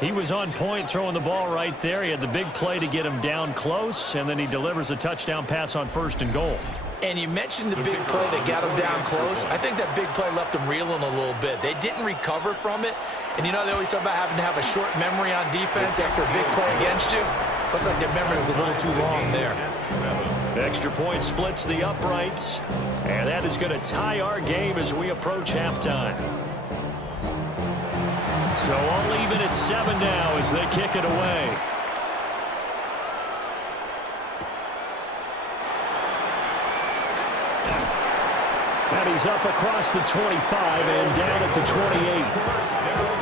He was on point throwing the ball right there. He had the big play to get him down close, and then he delivers a touchdown pass on 1st and goal. And you mentioned the big play that got him down close. I think that big play left him reeling a little bit. They didn't recover from it. And you know they always talk about having to have a short memory on defense after a big play against you. Looks like their memory was a little too long there. Extra point splits the uprights, and that is going to tie our game as we approach halftime. So all even at 7 now as they kick it away. And he's up across the 25 and down at the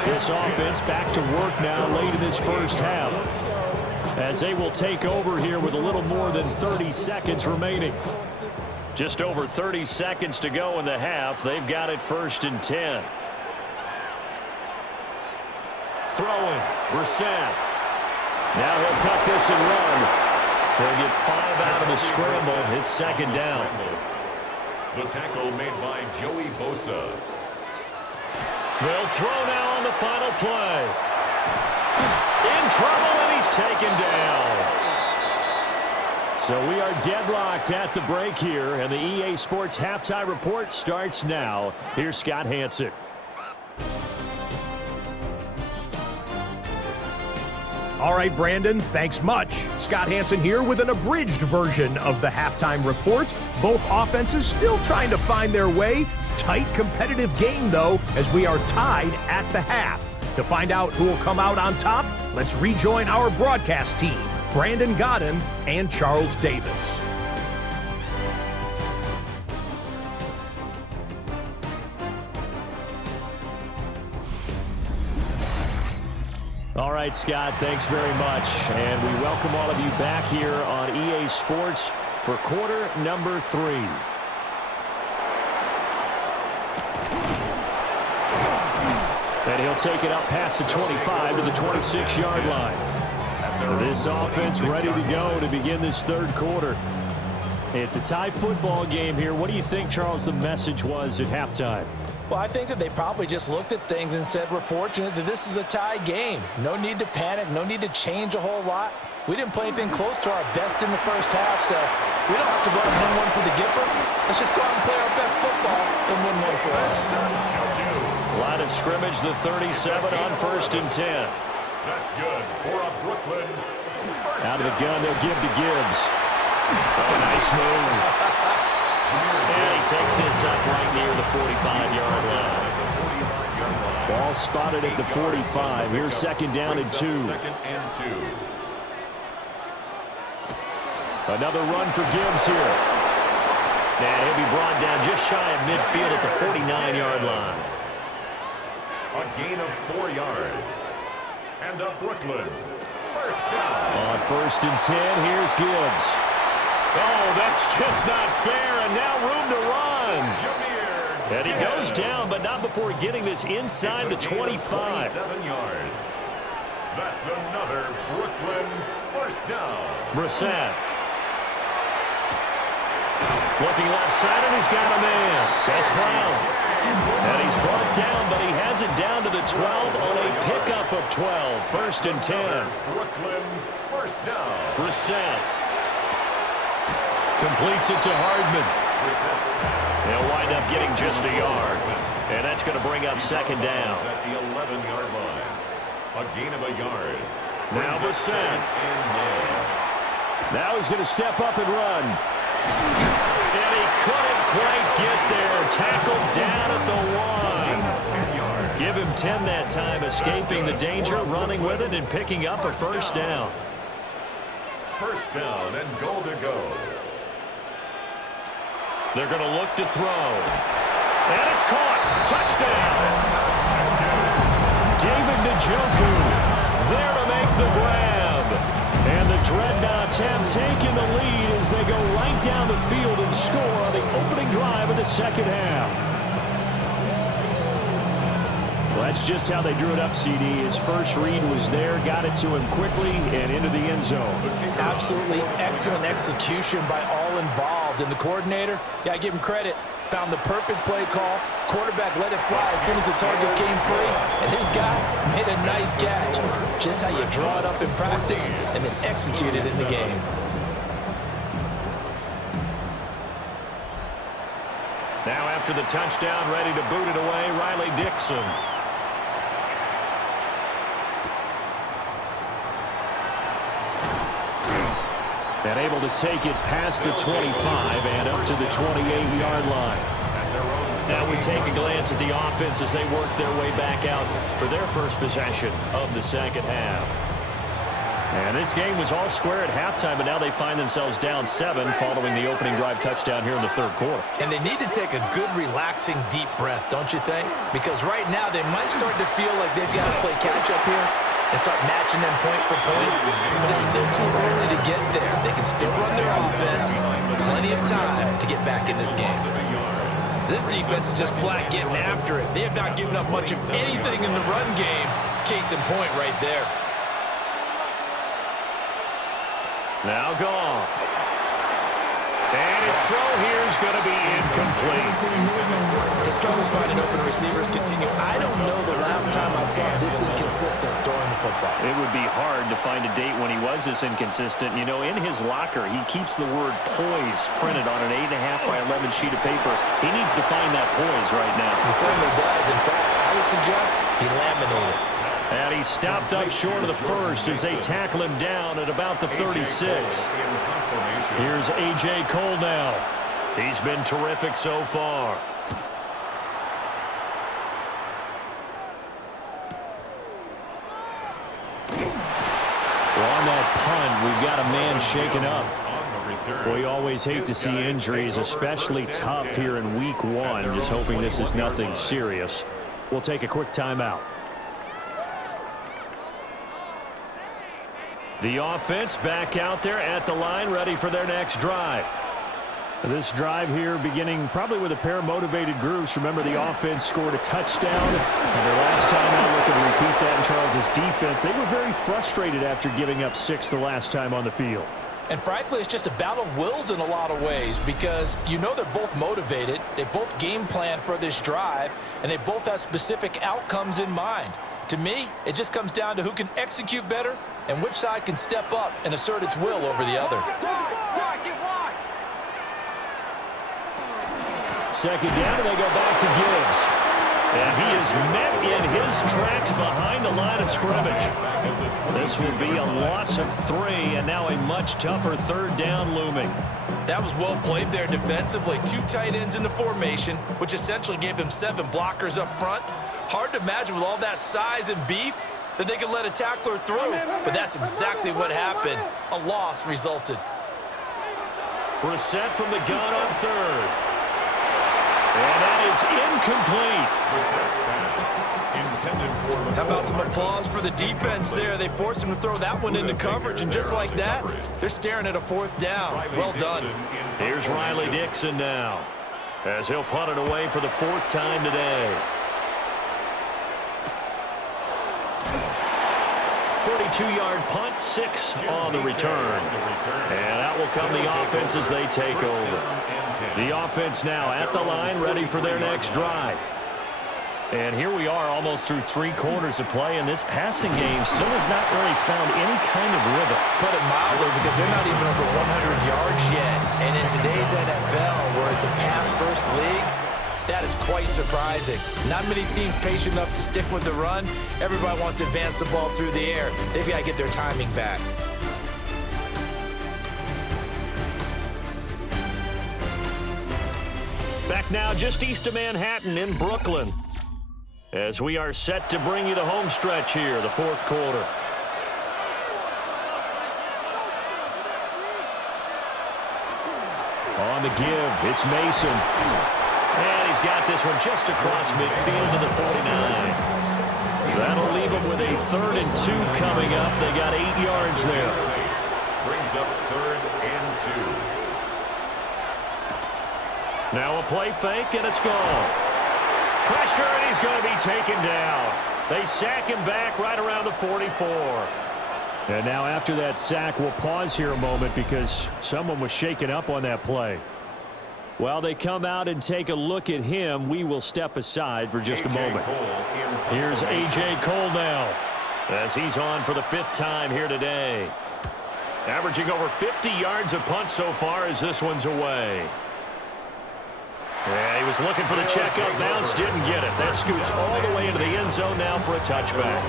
28. This offense back to work now late in this first half, as they will take over here with a little more than 30 seconds remaining. Just over 30 seconds to go in the half. They've got it 1st and 10. Throwing, Brissett. Now he'll tuck this and run. They'll get 5 out of the scramble. It's 2nd down. The tackle made by Joey Bosa. They'll throw now on the final play. In trouble, and he's taken down. So we are deadlocked at the break here, and the EA Sports Halftime Report starts now. Here's Scott Hanson. All right, Brandon, thanks much. Scott Hanson here with an abridged version of the halftime report. Both offenses still trying to find their way. Tight, competitive game, though, as we are tied at the half. To find out who will come out on top, let's rejoin our broadcast team, Brandon Godden and Charles Davis. All right, Scott, thanks very much. And we welcome all of you back here on EA Sports for quarter number 3. And he'll take it up past the 25 to the 26-yard line. This offense ready to go to begin this 3rd quarter. It's a tie football game here. What do you think, Charles, the message was at halftime? Well, I think that they probably just looked at things and said, we're fortunate that this is a tie game. No need to panic, no need to change a whole lot. We didn't play anything close to our best in the first half, so we don't have to go and win one for the Gipper. Let's just go out and play our best football and win one for us. Line of scrimmage, the 37 on 1st and 10. That's good for a Brooklyn. Out of the gun, they'll give to Gibbs. Oh, nice move. And he takes this up right near the 45-yard line. Ball spotted at the 45. Here's 2nd down and 2. Another run for Gibbs here. And he'll be brought down just shy of midfield at the 49-yard line. A gain of 4 yards. And a Brooklyn 1st down. On 1st and 10, here's Gibbs. Oh, that's just not fair, and now room to run. And he goes down, but not before getting this inside the 25. 7 yards. That's another Brooklyn 1st down. Brissett. Looking left side, and he's got a man. That's Brown. And he's brought down, but he has it down to the 12 on a pickup of 12. 1st and 10. Brooklyn 1st down. Brissett. Completes it to Hardman. They'll wind up getting just a yard. And that's going to bring up 2nd down. At the 11-yard line. A gain of a yard. Now Brissett. Now he's going to step up and run. And he couldn't quite get there. Tackled down at the 1. Give him 10 that time, escaping the danger, running with it, and picking up a 1st down. 1st down and goal to go. They're going to look to throw. And it's caught. Touchdown. David Njoku there to make the grab. And the Dreadnoughts have taken the lead as they go right down the field and score on the opening drive of the 2nd half. Well, that's just how they drew it up, CD. His first read was there, got it to him quickly, and into the end zone. Absolutely excellent execution by all involved. And the coordinator, got to give him credit, found the perfect play call. Quarterback let it fly as soon as the target came free, and his guy made a nice catch. Just how you draw it up in practice and then execute it in the game. Now after the touchdown, ready to boot it away, Riley Dixon. And able to take it past the 25 and up to the 28-yard line. Now we take a glance at the offense as they work their way back out for their first possession of the second half. And this game was all square at halftime, but now they find themselves down 7 following the opening drive touchdown here in the third quarter. And they need to take a good, relaxing, deep breath, don't you think? Because right now they might start to feel like they've got to play catch-up here and start matching them point for point. But it's still too early to get there. They can still run their offense. Plenty of time to get back in this game. This defense is just flat getting after it. They have not given up much of anything in the run game. Case in point right there. Now Goff. And his throw here is going to be incomplete. The struggles finding open receivers continue. I don't know the last time I saw this inconsistent throwing the football. It would be hard to find a date when he was this inconsistent. You know, in his locker, he keeps the word poise printed on an 8.5 by 11 sheet of paper. He needs to find that poise right now. He certainly does. In fact, I would suggest he laminated. And he stopped up short of the first as they tackle him down at about the 36. Here's A.J. Cole now. He's been terrific so far. Well, on that punt, we've got a man shaken up. We always hate to see injuries, especially tough here in week 1. Just hoping this is nothing serious. We'll take a quick timeout. The offense back out there at the line, ready for their next drive. This drive here beginning probably with a pair of motivated groups. Remember, the offense scored a touchdown. And their last time out, looking to repeat that in Charles's defense. They were very frustrated after giving up 6 the last time on the field. And frankly, it's just a battle of wills in a lot of ways because you know they're both motivated. They both game plan for this drive, and they both have specific outcomes in mind. To me, it just comes down to who can execute better and which side can step up and assert its will over the other. Second down, and they go back to Gibbs. And he is met in his tracks behind the line of scrimmage. This will be a loss of 3, and now a much tougher third down looming. That was well played there defensively. 2 tight ends in the formation, which essentially gave them 7 blockers up front. Hard to imagine with all that size and beef that they could let a tackler through, but that's exactly what happened. A loss resulted. Brissett from the gun on third. And that is incomplete. How about some applause for the defense there? They forced him to throw that one into coverage, and just like that, they're staring at a 4th down. Well done. Here's Riley Dixon now, as he'll punt it away for the 4th time today. 42-yard punt, 6 on the return. And out will come the offense as they take over. The offense now at the line, ready for their next drive. And here we are almost through 3 quarters of play, and this passing game still has not really found any kind of rhythm. Put it mildly, because they're not even over 100 yards yet. And in today's NFL, where it's a pass-first league, that is quite surprising. Not many teams patient enough to stick with the run. Everybody wants to advance the ball through the air. They've got to get their timing back. Back now just east of Manhattan in Brooklyn, as we are set to bring you the home stretch here, the 4th quarter. On the give, it's Mason. And he's got this one just across midfield to the 49. That'll leave him with a 3rd and 2 coming up. They got 8 yards there. Brings up 3rd and 2. Now a play fake, and it's gone. Pressure, and he's going to be taken down. They sack him back right around the 44. And now after that sack, we'll pause here a moment because someone was shaken up on that play. While they come out and take a look at him, we will step aside for just a moment. Here's A.J. Cole now, as he's on for the 5th time here today. Averaging over 50 yards a punt so far as this one's away. Yeah, he was looking for the checkup bounce, didn't get it. That scoots all the way into the end zone now for a touchback.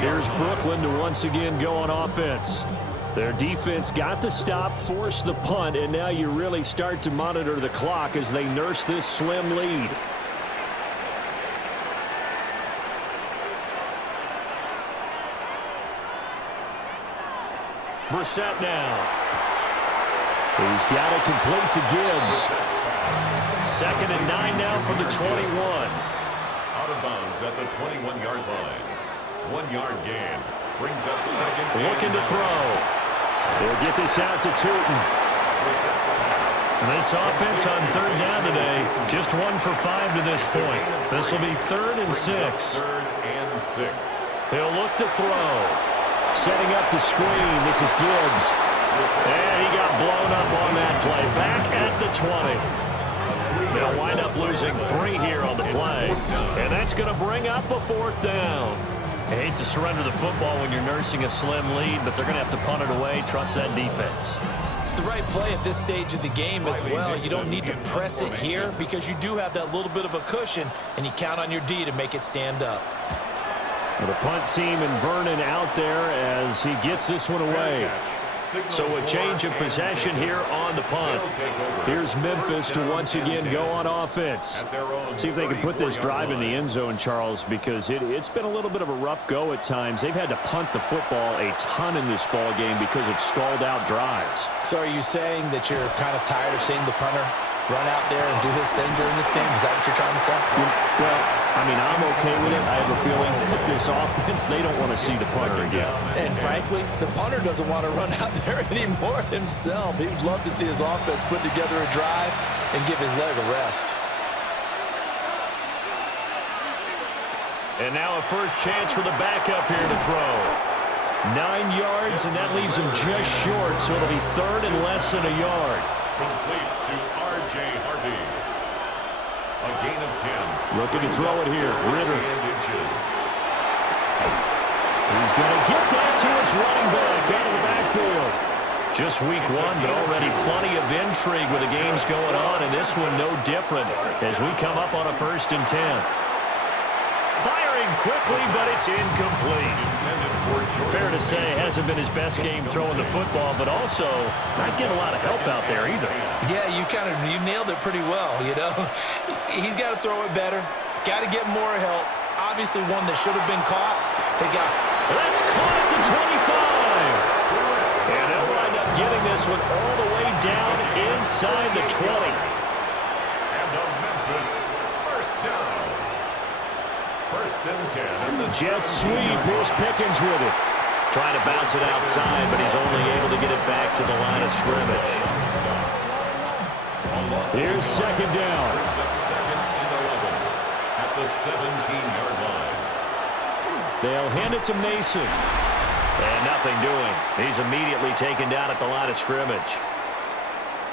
Here's Brooklyn to once again go on offense. Their defense got the stop, forced the punt, and now you really start to monitor the clock as they nurse this slim lead. Brissett now. He's got it complete to Gibbs. 2nd and 9 now from the 21. Out of bounds at the 21-yard line. 1-yard gain. Brings up 2nd. Looking to throw. They'll get this out to Tootin. This offense on 3rd down today, just 1 for 5 to this point. This will be 3rd and 6. 3rd and 6. He'll look to throw. Setting up the screen. This is Gibbs. And he got blown up on that play. Back at the 20. They'll wind up losing 3 here on the play. And that's going to bring up a 4th down. I hate to surrender the football when you're nursing a slim lead, but they're going to have to punt it away. Trust that defense. It's the right play at this stage of the game as well. You don't need to press it here because you do have that little bit of a cushion, and you count on your D to make it stand up. Well, the punt team and Vernon out there as he gets this one away. So a change of possession here on the punt. Here's Memphis to once again go on offense. See if they can put this drive in the end zone, Charles, because it's been a little bit of a rough go at times. They've had to punt the football a ton in this ball game because of stalled out drives. So are you saying that you're kind of tired of seeing the punter run out there and do his thing during this game? Is that what you're trying to say? Well, I mean, I'm okay with it. I have a feeling that this offense, they don't want to see the punter again. And frankly, the punter doesn't want to run out there anymore himself. He would love to see his offense put together a drive and give his leg a rest. And now a first chance for the backup here to throw. 9 yards, and that leaves him just short, so it'll be 3rd and less than a yard. Complete to R.J. Harvey. A gain of 10. Looking to throw it here. Ritter. He's going to get that to his running back out of the backfield. Just week 1, but already plenty of intrigue with the games going on, and this one no different as we come up on a 1st and 10. Firing quickly, but it's incomplete. Fair to say, hasn't been his best game throwing the football, but also not getting a lot of help out there either. Yeah, you nailed it pretty well, you know. He's got to throw it better. Got to get more help. Obviously one that should have been caught. That's caught at the 25. And they'll wind up getting this one all the way down inside the 20. And the Memphis first down. 1st and 10. Jet sweep. Here's Pickens with it. Trying to bounce it outside, but he's only able to get it back to the line of scrimmage. Here's 2nd down. 2nd and 11 at the 17-yard line. They'll hand it to Mason. And nothing doing. He's immediately taken down at the line of scrimmage.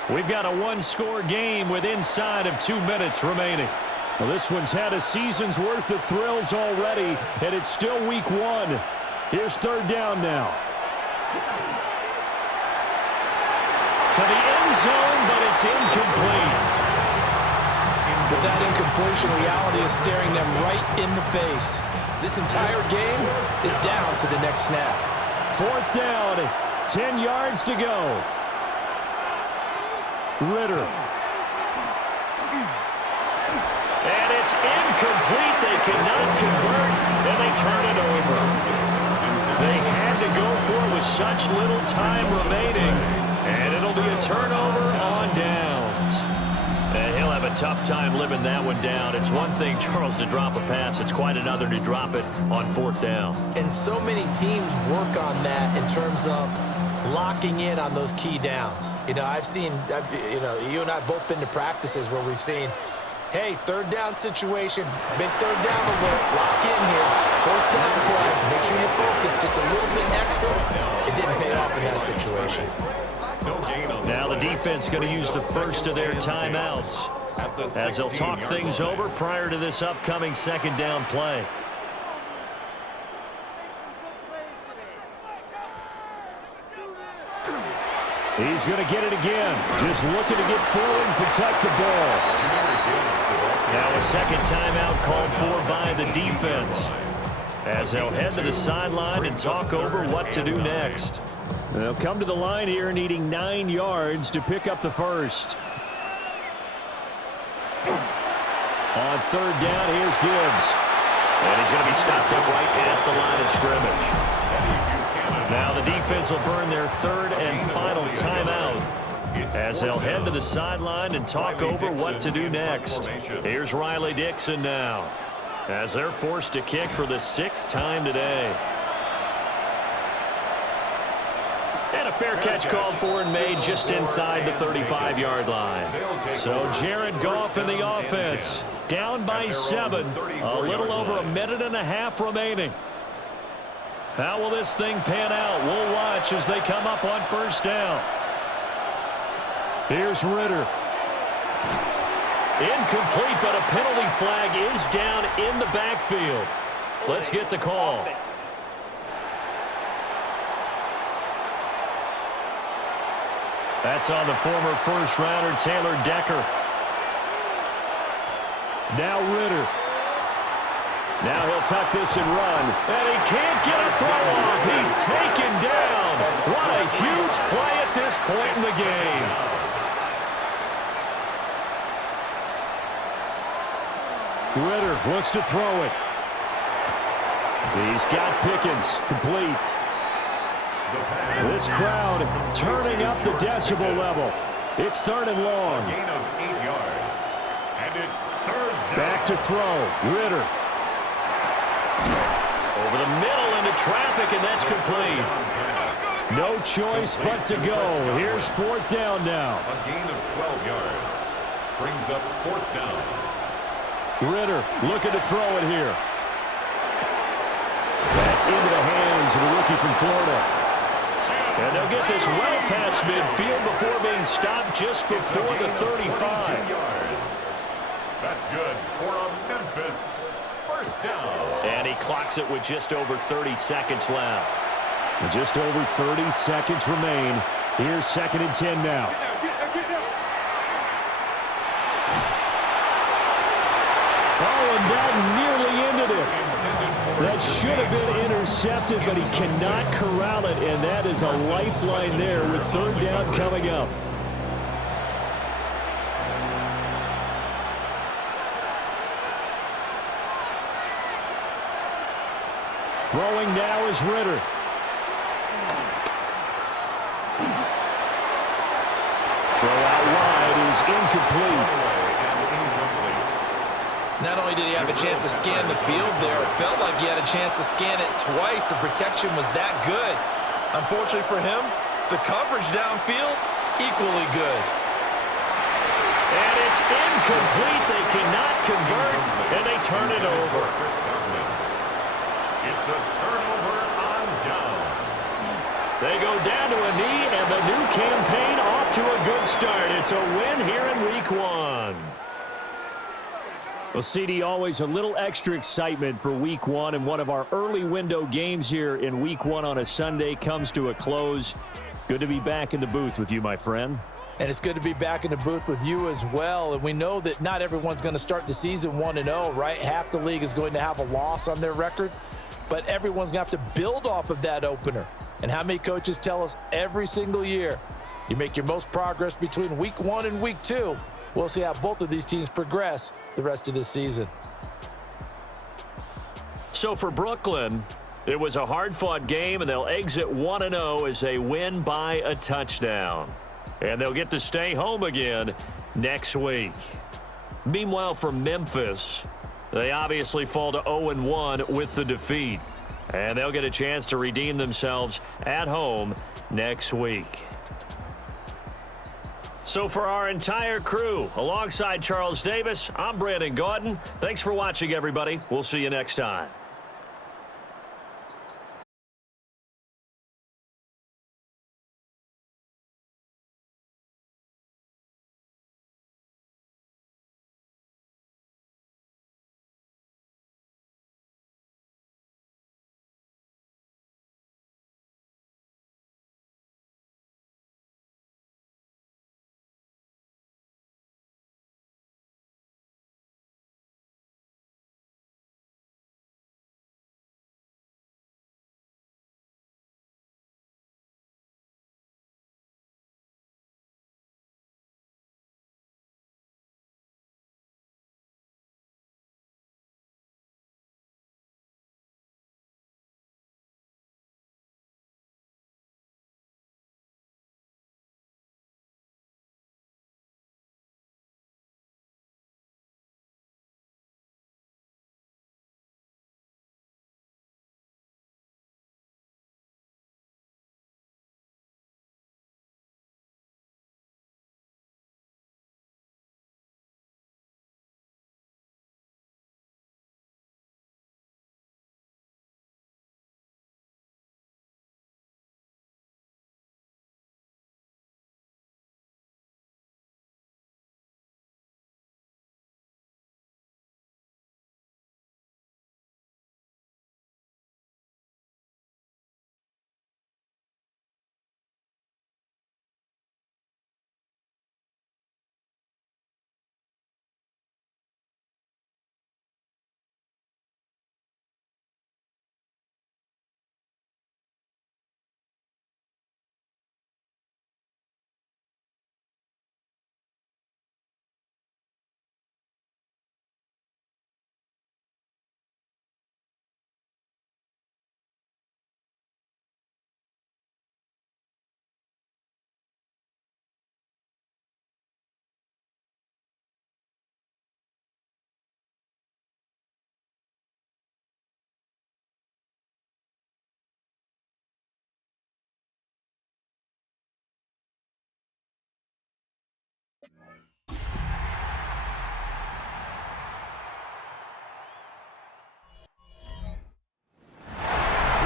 We've got a 1-score game with inside of 2 minutes remaining. Well, this one's had a season's worth of thrills already, and it's still week 1. Here's 3rd down now. To the end zone, but it's incomplete. But that incompletion reality is staring them right in the face. This entire game is down to the next snap. 4th down, 10 yards to go. Ritter. And it's incomplete. They cannot convert, and they turn it over. They had to go for it with such little time remaining, and it'll be a turnover on downs. And he'll have a tough time living that one down. It's one thing, Charles, to drop a pass. It's quite another to drop it on 4th down. And so many teams work on that in terms of locking in on those key downs. You know, you and I have both been to practices where we've seen, hey, 3rd down situation, big 3rd down alert, lock in here, 4th down play, make sure you focus just a little bit extra. It didn't pay off in that situation. Now the defense going to use the first of their timeouts as they'll talk things over prior to this upcoming 2nd down play. He's going to get it again. Just looking to get forward and protect the ball. Now a 2nd timeout called for by the defense as they'll head to the sideline and talk over what to do next. They'll come to the line here needing 9 yards to pick up the first. On third down, here's Gibbs. And he's going to be stopped up right at the line of scrimmage. Now the defense will burn their third and final timeout as they'll head to the sideline and talk over what to do next. Here's Riley Dixon now as they're forced to kick for the 6th time today. And a fair catch called for and made just inside the 35-yard line. So Jared Goff in the offense, down by 7, a little over a minute and a half remaining. How will this thing pan out? We'll watch as they come up on first down. Here's Ritter. Incomplete, but a penalty flag is down in the backfield. Let's get the call. That's on the former first-rounder Taylor Decker. Now Ritter. Now he'll tuck this and run. And he can't get a throw off. He's taken down. What a huge play at this point in the game. Ritter looks to throw it. He's got Pickens. Complete. This crowd turning up the decibel level. It's 3rd and long. Gain of 8 yards. And it's 3rd down. Back to throw. Ritter. Over the middle into traffic, and that's complete. No choice but to go. Here's 4th down now. A gain of 12 yards. Brings up 4th down. Ritter looking to throw it here. That's into the hands of the rookie from Florida. And they'll get this well past midfield before being stopped just before the 35. Yards. That's good for a Memphis first down. And he clocks it with just over 30 seconds left. Just over 30 seconds remain. Here's 2nd and 10 now. Oh, and that nearly ended it. That should have been intercepted, but he cannot corral it, and that is a lifeline there with 3rd down coming up. Throwing now is Ritter. Throw out wide is incomplete. Not only did he have a chance to scan the field there, it felt like he had a chance to scan it twice. The protection was that good. Unfortunately for him, the coverage downfield, equally good. And it's incomplete. They cannot convert, and they turn it over. It's a turnover on downs. They go down to a knee, and the new campaign off to a good start. It's a win here in Week 1. Well, CD, always a little extra excitement for Week 1, and one of our early window games here in Week 1 on a Sunday comes to a close. Good to be back in the booth with you, my friend. And it's good to be back in the booth with you as well. And we know that not everyone's going to start the season 1-0, right? Half the league is going to have a loss on their record, but everyone's going to have to build off of that opener. And how many coaches tell us every single year, you make your most progress between Week 1 and Week 2. We'll see how both of these teams progress the rest of this season. So for Brooklyn, it was a hard-fought game, and they'll exit 1-0 as they win by a touchdown. And they'll get to stay home again next week. Meanwhile, for Memphis, they obviously fall to 0-1 with the defeat. And they'll get a chance to redeem themselves at home next week. So for our entire crew, alongside Charles Davis, I'm Brandon Gaudin. Thanks for watching, everybody. We'll see you next time.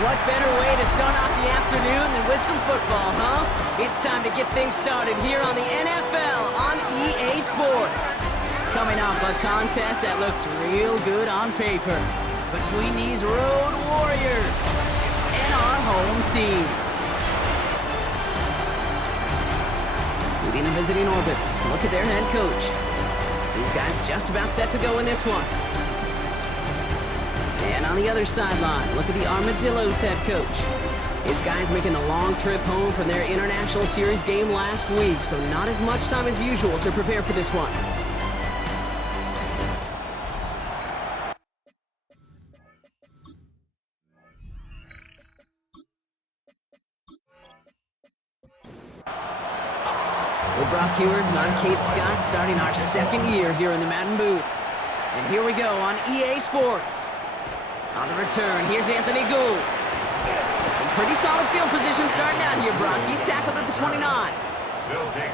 What better way to start off the afternoon than with some football, huh? It's time to get things started here on the NFL on EA Sports. Coming off a contest that looks real good on paper between these road warriors and our home team. Leading and visiting Orbits, look at their head coach. These guys just about set to go in this one. And on the other sideline, look at the Armadillos head coach. His guys making the long trip home from their International Series game last week, so not as much time as usual to prepare for this one. We're Brock Heward, I'm Kate Scott, starting our second year here in the Madden booth. And here we go on EA Sports. On the return, here's Anthony Gould. In pretty solid field position starting out here, Brock. He's tackled at the 29.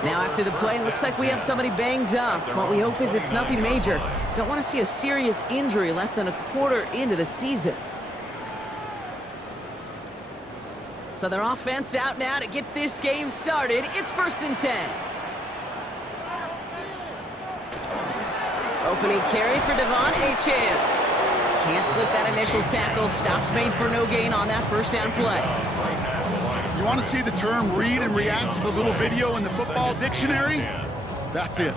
Now after the play, looks like we have somebody banged up. What we hope is it's nothing major. Don't want to see a serious injury less than a quarter into the season. So their offense out now to get this game started. It's 1st and 10. Opening carry for Devon Achane. Can't slip that initial tackle. Stops made for no gain on that first down play. You want to see the term read and react to the little video in the football dictionary? That's it.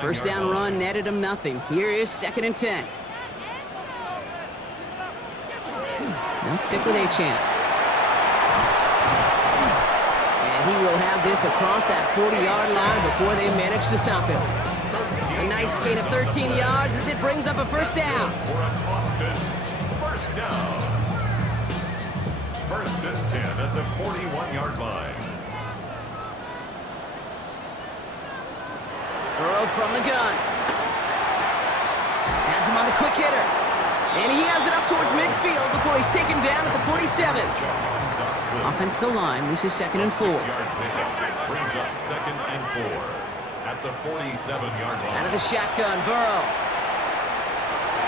First down run netted him nothing. Here is 2nd and 10. Now stick with Achane. And he will have this across that 40-yard line before they manage to stop him. A nice gain of 13 yards as it brings up a first down. First down. 1st and 10 at the 41-yard line. Burrow from the gun. Has him on the quick hitter. And he has it up towards midfield before he's taken down at the 47. Offensive line, this is 2nd and 4. Brings up 2nd and 4. At the 47-yard line. Out of the shotgun, Burrow.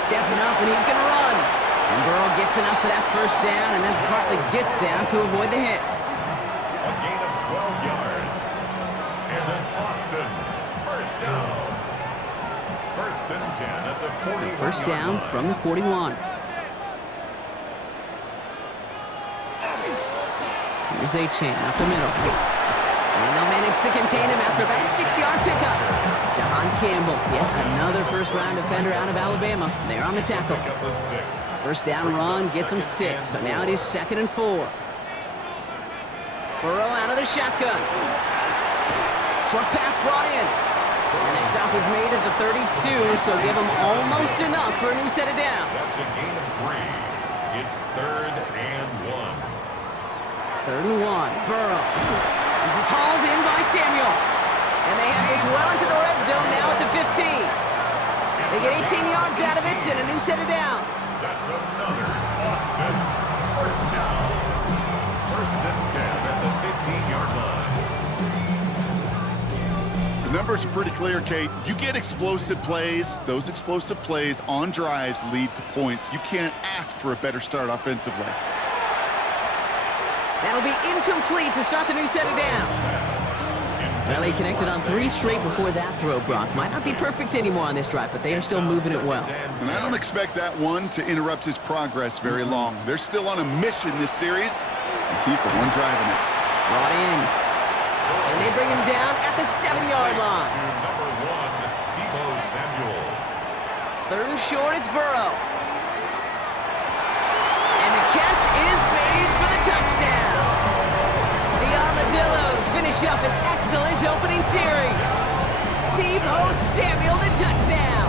Stepping up, and he's going to run. And Burrow gets enough for that first down, and then smartly gets down to avoid the hit. A gain of 12 yards. And then Austin, first down. 1st and 10 at the 41. So first down from the 41. Here's Achane up the middle. And they'll manage to contain him after about a 6-yard pickup. John Campbell, yet another first-round defender out of Alabama. They're on the tackle. First down run gets him 6, so now it is 2nd and 4. Burrow out of the shotgun. Short pass brought in. And the stop is made at the 32, so give him almost enough for a new set of downs. That's a gain of 3. It's 3rd and 1. 3rd and 1. Burrow. This is hauled in by Samuel. And they have this well into the red zone now at the 15. They get 18 yards out of it and a new set of downs. That's another Austin first down. 1st and 10 at the 15-yard line. The numbers are pretty clear, Kate. You get explosive plays. Those explosive plays on drives lead to points. You can't ask for a better start offensively. That'll be incomplete to start the new set of downs. Well, he connected on 3 straight before that throw, Brock. Might not be perfect anymore on this drive, but they are still moving it well. And I don't expect that one to interrupt his progress very long. They're still on a mission this series, and he's the one driving it. Brought in. And they bring him down at the 7-yard line. Number 1, Deebo Samuel. 3rd and short, it's Burrow. And the catch is made for the touchdown. The Armadillos finish up an excellent opening series. Deebo Samuel, the touchdown.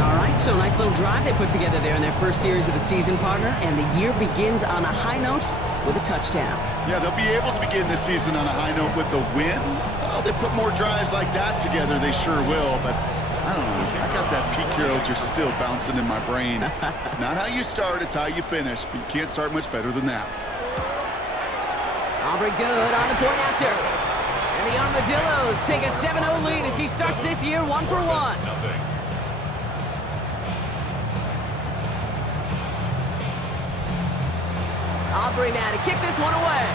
All right, so nice little drive they put together there in their first series of the season, partner, and the year begins on a high note with a touchdown. Yeah, they'll be able to begin this season on a high note with a win. Well, they put more drives like that together, they sure will, but I don't know. I got that Pete Carroll just still bouncing in my brain. It's not how you start, it's how you finish, but you can't start much better than that. Aubrey good on the point after. And the Armadillos take a 7-0 lead as he starts this year 1 for 1. Aubrey now to kick this one away.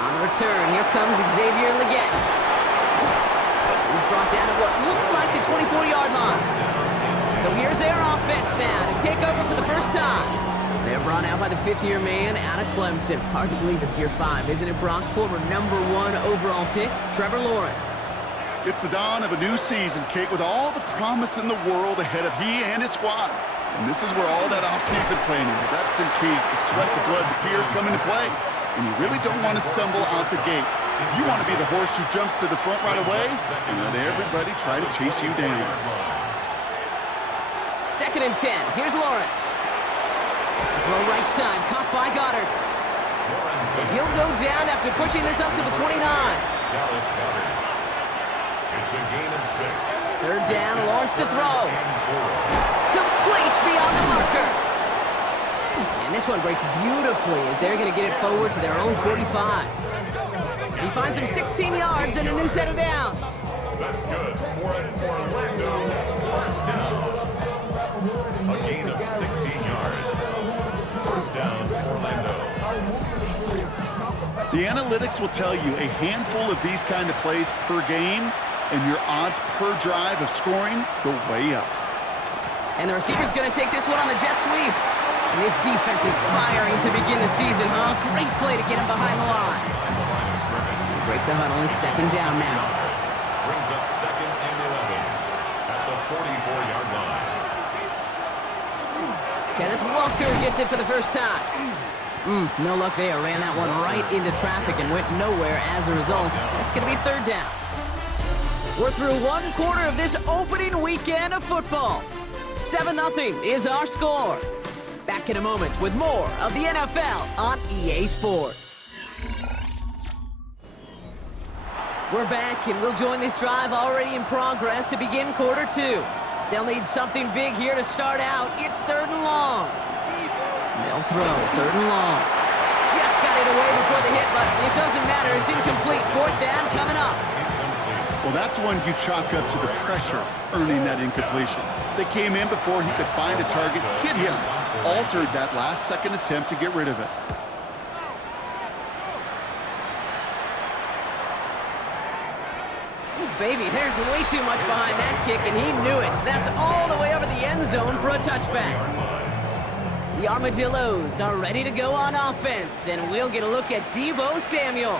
On the return, here comes Xavier Leggett. He's brought down at what looks like the 24-yard line. So here's their offense now to take over for the first time. They're brought out by the fifth-year man out of Clemson. Hard to believe it's year 5, isn't it, Brock? Former #1 overall pick, Trevor Lawrence. It's the dawn of a new season, Kate, with all the promise in the world ahead of he and his squad. And this is where all that off-season planning, the reps and key, the sweat, the blood, the tears come into play. And you really don't want to stumble out the gate. You want to be the horse who jumps to the front right away and let everybody try to chase you down. 2nd and 10. Here's Lawrence. Throw right side, caught by Goddard. And he'll go down after pushing this up to the 29. It's a gain of 6. 3rd down, Lawrence to throw. Complete beyond the marker. And this one breaks beautifully as they're going to get it forward to their own 45. He finds him 16 yards and a new set of downs. That's good for Orlando. First down. A gain of 16 yards. First down, Orlando. The analytics will tell you a handful of these kind of plays per game, and your odds per drive of scoring go way up. And the receiver's going to take this one on the jet sweep. And this defense is firing to begin the season, huh? Great play to get him behind the line. They break the huddle. It's 2nd down now. Brings up 2nd and 11 at the 44-yard line. Kenneth Walker gets it for the first time. No luck there. Ran that one right into traffic and went nowhere as a result. It's going to be 3rd down. We're through 1 quarter of this opening weekend of football. 7-0 is our score. Back in a moment with more of the NFL on EA Sports. We're back, and we'll join this drive already in progress to begin quarter 2. They'll need something big here to start out. It's 3rd and long. They'll throw 3rd and long. Just got it away before the hit, but it doesn't matter. It's incomplete. 4th down coming up. Well, that's one you chalk up to the pressure earning that incompletion. They came in before he could find a target, hit him, altered that last-second attempt to get rid of it. Ooh, baby, there's way too much behind that kick, and he knew it. That's all the way over the end zone for a touchback. The Armadillos are ready to go on offense, and we'll get a look at Deebo Samuel.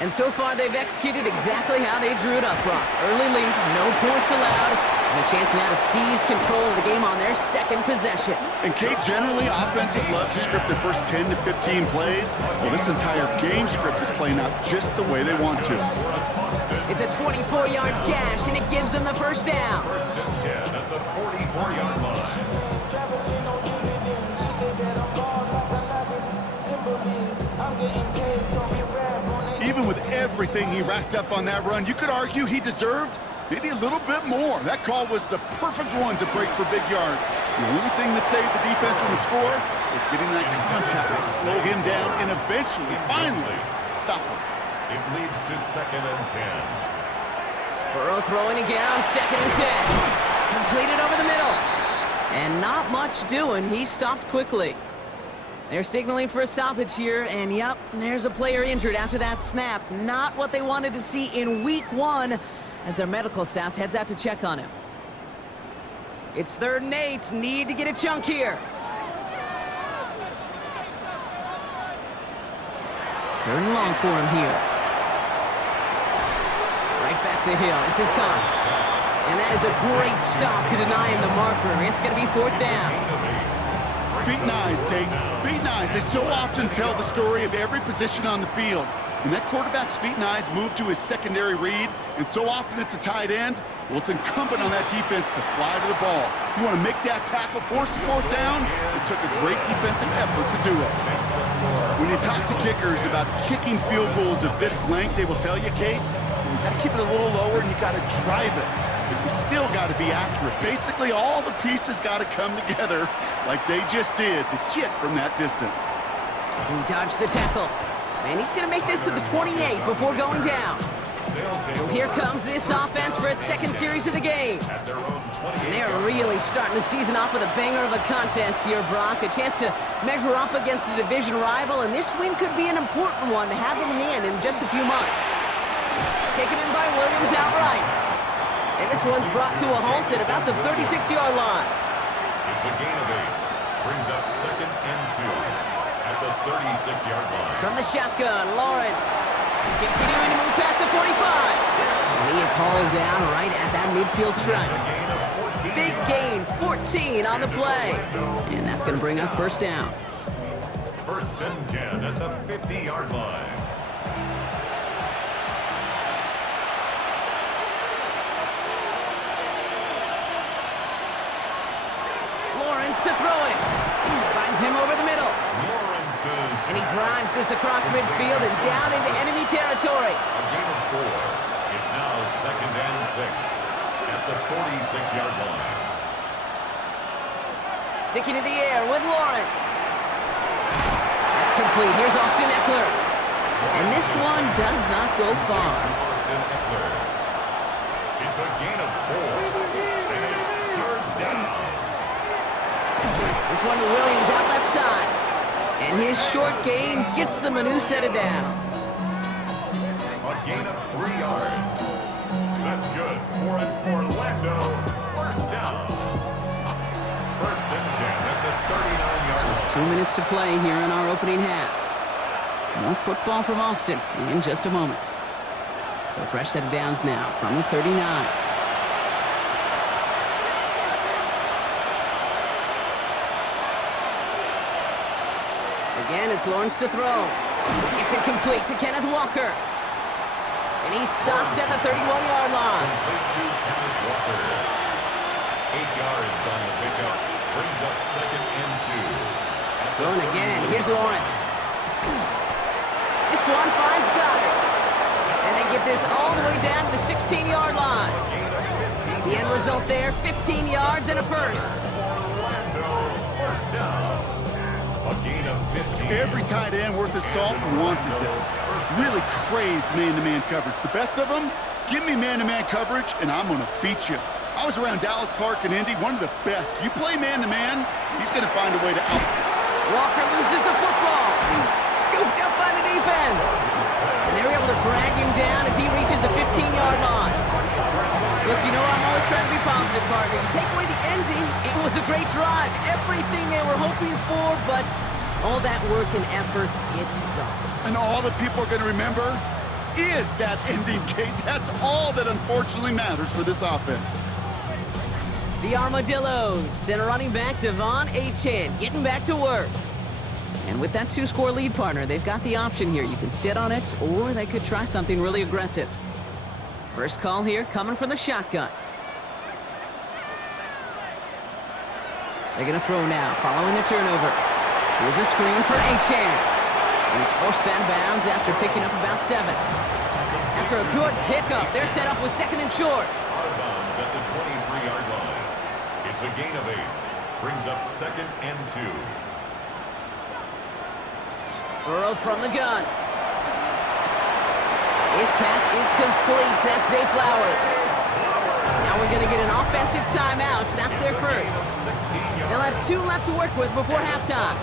And so far, they've executed exactly how they drew it up, Brock. Early lead, no points allowed, and a chance now to seize control of the game on their 2nd possession. And Kate, generally, offenses love to script their first 10 to 15 plays. Well, this entire game script is playing out just the way they want to. It's a 24-yard gash, and it gives them the first down. 1st and 10 at the 44-yard line. Even with everything he racked up on that run, you could argue he deserved maybe a little bit more. That call was the perfect one to break for big yards. The only thing that saved the defense from the score was getting that contact to slow him down and eventually, finally, stop him. It leads to 2nd and 10. Burrow throwing again on 2nd and 10. Completed over the middle. And not much doing. He stopped quickly. They're signaling for a stoppage here, and yep, there's a player injured after that snap. Not what they wanted to see in week 1 as their medical staff heads out to check on him. It's 3rd and 8. Need to get a chunk here. 3rd and long for him here. Right back to Hill. This is caught. And that is a great stop to deny him the marker. It's going to be 4th down. Feet and eyes, Kate. Feet and eyes. They so often tell the story of every position on the field. And that quarterback's feet and eyes move to his secondary read, and so often it's a tight end. Well, it's incumbent on that defense to fly to the ball. You want to make that tackle, force the 4th down? It took a great defensive effort to do it. When you talk to kickers about kicking field goals of this length, they will tell you, Kate, you got to keep it a little lower and you got to drive it. But you still got to be accurate. Basically, all the pieces got to come together like they just did to hit from that distance. He dodged the tackle. And he's going to make this to the 28 before going down. So here comes this offense for its second series of the game. And they're really starting the season off with a banger of a contest here, Brock. A chance to measure up against a division rival, and this win could be an important one to have in hand in just a few months. Taken in by Williams outright. And this one's brought to a halt at about the 36-yard line. It's a gain of 8. Brings up 2nd and 2 at the 36-yard line. From the shotgun, Lawrence continuing to move past the 45. And he is hauled down right at that midfield stripe. Big gain, 14 on the play. And that's going to bring up first down. 1st and 10 at the 50-yard line. Lawrence to throw it. Finds him over the middle. And he drives this across midfield and down into enemy territory. A gain of 4. It's now 2nd and 6 at the 46-yard line. Sticking in the air with Lawrence. That's complete. Here's Austin Eckler. And this one does not go far. Austin Eckler. It's a gain of 4. And it's 3rd down. This one to Williams out left side. And his short gain gets them a new set of downs. A gain of 3 yards. That's good for an Orlando first down. 1st and 10 at the 39-yard line. Just 2 minutes to play here in our opening half. More football from Austin in just a moment. So fresh set of downs now from the 39. Again, it's Lawrence to throw. It's incomplete to Kenneth Walker. And he's stopped at the 31-yard line. Complete to Kenneth Walker. 8 yards on the pickup. Brings up 2nd and 2. Throwing again. Here's Lawrence. This one finds Goddard. And they get this all the way down to the 16-yard line. The end result there, 15 yards and a first. Orlando first down. A gain of 15. Every tight end worth his salt wanted this. Really craved man-to-man coverage. The best of them, give me man-to-man coverage, and I'm going to beat you. I was around Dallas Clark and Indy, one of the best. You play man-to-man, he's going to find a way to out. Walker loses the football. Scooped up by the defense. And they're able to drag him down as he reaches the 15-yard line. Look, you know I'm always trying to be positive, partner. You take away the ending, it was a great drive. Everything they were hoping for, but all that work and effort, it's gone. And all that people are going to remember is that ending, Kate. That's all that unfortunately matters for this offense. The Armadillos and running back Devon Achane getting back to work. And with that 2-score lead, partner, they've got the option here. You can sit on it, or they could try something really aggressive. First call here coming from the shotgun. They're going to throw now, following the turnover. Here's a screen for Achane. And he's forced out of bounds after picking up about 7. After a good pickup, they're set up with 2nd and short. Out of bounds at the 23-yard line. It's a gain of 8. Brings up 2nd and 2. Burrow from the gun. His pass is complete. That's Zay Flowers. Now we're going to get an offensive timeout. That's their first. They'll have 2 left to work with before halftime.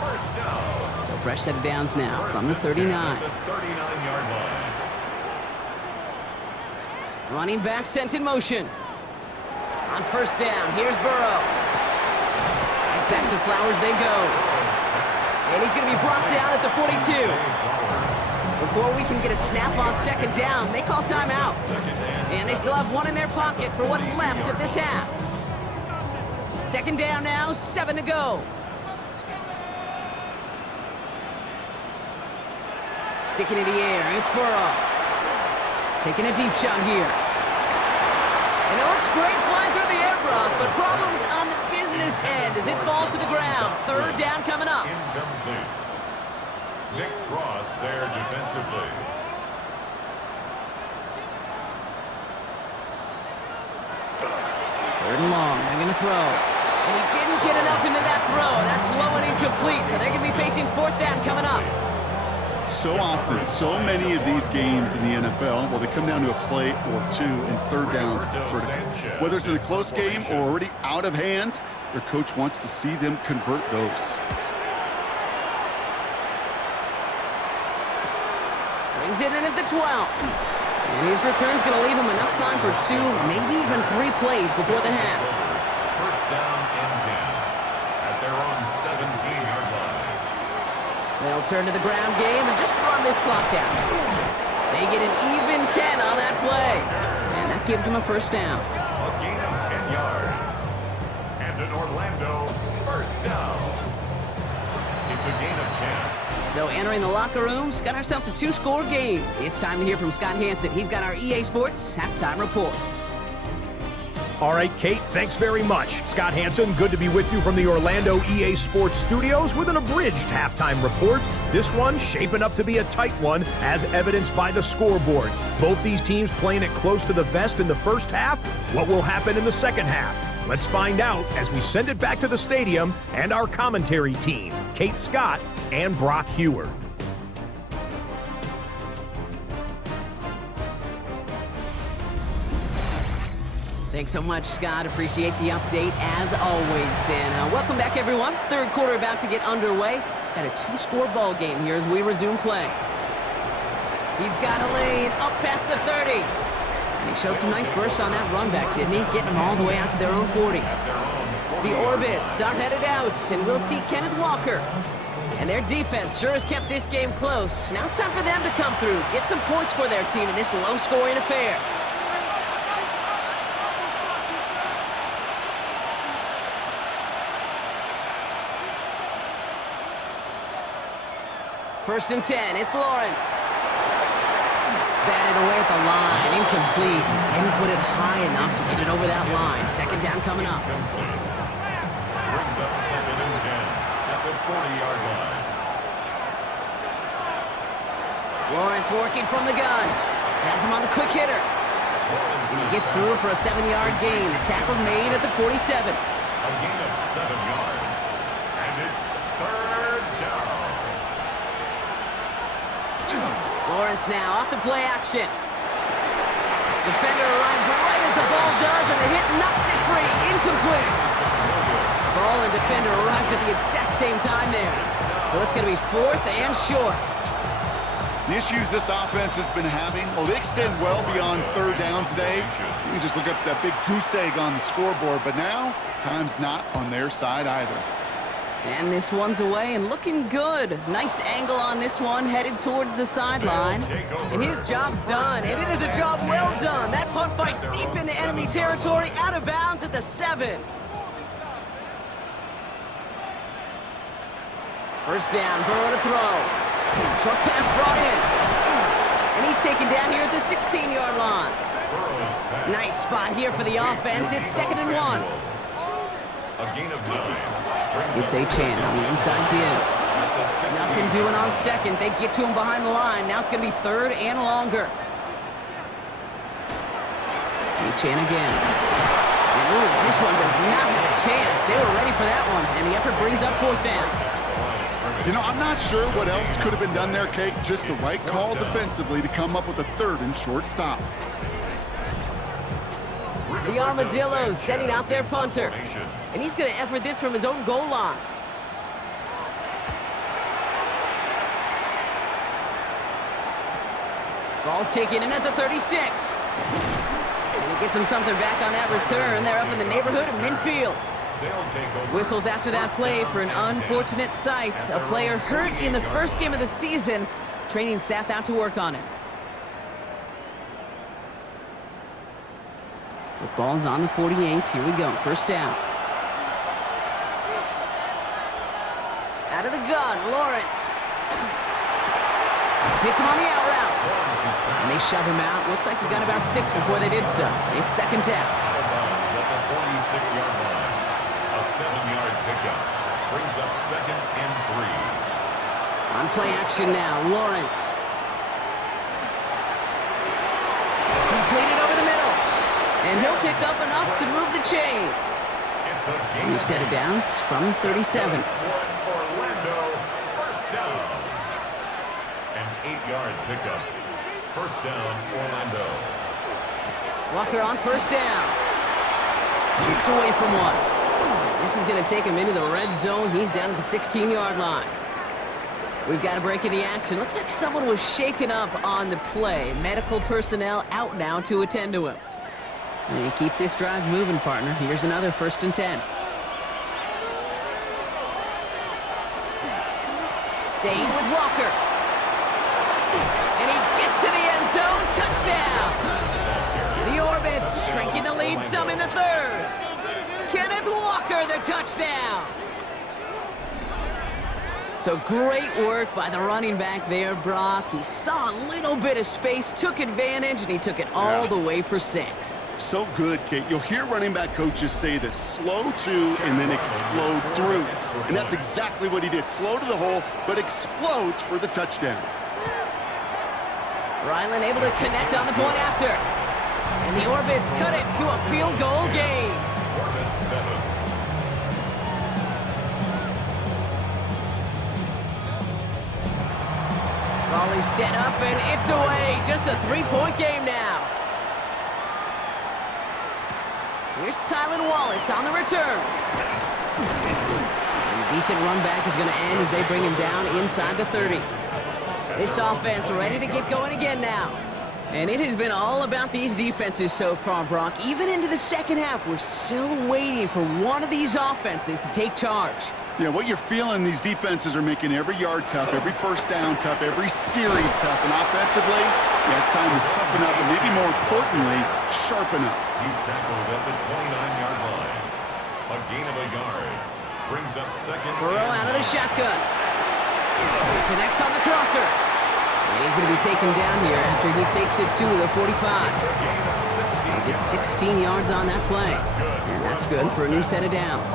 First down. So fresh set of downs now from the 39. The 39-yard line. Running back sent in motion. On first down, here's Burrow. Right back to Flowers they go. And he's going to be brought down at the 42. Before we can get a snap on 2nd down, they call timeout. And they still have 1 in their pocket for what's left of this half. 2nd down now, 7 to go. Sticking in the air, it's Burrow. Taking a deep shot here. And it looks great flying through the air, Brock, but problems on the business end as it falls to the ground. 3rd down coming up. Incomplete. Nick Cross there defensively. Third and long, they're going to throw. And he didn't get enough into that throw. That's low and incomplete, so they're going to be facing 4th down coming up. So often, so many of these games in the NFL, well, they come down to a play or two, and third downs are critical. Whether it's in a close game or already out of hand, their coach wants to see them convert those. Brings it in at the 12. And his return's going to leave him enough time for 2, maybe even 3 plays before the half. First down and 10 at their own 17-yard line. They'll turn to the ground game and just run this clock out. They get an even 10 on that play. And that gives them a first down. A gain of 10 yards. And an Orlando first down. It's a gain of 10. So entering the locker rooms, got ourselves a 2-score game. It's time to hear from Scott Hanson. He's got our EA Sports halftime report. All right, Kate, thanks very much. Scott Hanson, good to be with you from the Orlando EA Sports Studios with an abridged halftime report. This one shaping up to be a tight one, as evidenced by the scoreboard. Both these teams playing it close to the vest in the first half. What will happen in the second half? Let's find out as we send it back to the stadium and our commentary team, Kate Scott and Brock Heward. Thanks so much, Scott. Appreciate the update as always. And welcome back, everyone. Third quarter about to get underway. Got a 2-score ball game here as we resume play. He's got a lane up past the 30. And he showed some nice bursts on that run back, didn't he? Getting them all the way out to their own 40. The Orbits start headed out, and we'll see Kenneth Walker. And their defense sure has kept this game close. Now it's time for them to come through, get some points for their team in this low-scoring affair. First and 10, it's Lawrence. Batted away at the line, incomplete. He didn't put it high enough to get it over that line. Second down coming up. Brings up second and 10 at the 40-yard line. Lawrence working from the gun. Has him on the quick hitter. And he gets through for a 7-yard gain. Tackle made at the 47. A gain of 7 yards. And it's third down. Lawrence now off the play action. Defender arrives right as the ball does, and the hit knocks it free. Incomplete. Ball and defender arrived at the exact same time there. So it's going to be 4th and short. The issues this offense has been having, well, they extend well beyond third down today. You can just look up that big goose egg on the scoreboard, but now time's not on their side either. And this one's away and looking good. Nice angle on this one, headed towards the sideline. And his job's done, and it is a job well done. That punt fight's deep into enemy territory, out of bounds at the 7. First down, Burrow to throw. Short pass brought in. And he's taken down here at the 16-yard line. Nice spot here for the offense. It's 2nd and 1. A gain of 9. It's Achane on the inside give. Nothing doing on second. They get to him behind the line. Now it's going to be 3rd and longer. Achane again. And ooh, this one does not have a chance. They were ready for that one. And the effort brings up 4th down. You know, I'm not sure what else could have been done there, Kate. Just the right call defensively to come up with a 3rd and short stop. The Armadillos setting out their punter. And he's going to effort this from his own goal line. Ball taken in at the 36. And he gets him something back on that return. They're up in the neighborhood of midfield. Whistles after that play for an unfortunate sight. A player hurt in the first game of the season. Training staff out to work on it. The ball's on the 48. Here we go. First down. Out of the gun, Lawrence. Hits him on the out route. And they shove him out. Looks like he got about 6 before they did so. It's 2nd down. At the 46-yard line. A 7-yard pickup. Brings up 2nd and 3. On play action now, Lawrence. Completed over the middle. And he'll pick up enough to move the chains. New set of downs from 37. Orlando, first down. An 8-yard pickup. First down, Orlando. Walker on first down. Kicks away from one. This is going to take him into the red zone. He's down at the 16-yard line. We've got a break in the action. Looks like someone was shaken up on the play. Medical personnel out now to attend to him. And keep this drive moving, partner. Here's another 1st and 10. Staying with Walker. And he gets to the end zone. Touchdown! The Orbits shrinking the lead some in the 3rd. Kenneth Walker, the touchdown! So great work by the running back there, Brock. He saw a little bit of space, took advantage, and he took it all the way for 6. So good, Kate. You'll hear running back coaches say this: slow to and then explode through. And that's exactly what he did. Slow to the hole, but explodes for the touchdown. Ryland able to connect on the point after. And the Orbits cut it to a field goal game. Orbits 7. Raleigh set up, and it's away. Just a 3-point game now. Here's Tylan Wallace on the return. And a decent run back is going to end as they bring him down inside the 30. This offense ready to get going again now. And it has been all about these defenses so far, Brock. Even into the second half, we're still waiting for one of these offenses to take charge. Yeah, what you're feeling, these defenses are making every yard tough, every first down tough, every series tough. And offensively, yeah, it's time to toughen up, and maybe more importantly, sharpen up. He's tackled at the 29-yard line. A gain of a yard. Brings up second. Burrow out of the shotgun. Connects on the crosser. And he's going to be taken down here after he takes it to the 45. He gets 16 yards on that play. And that's good for a new set of downs.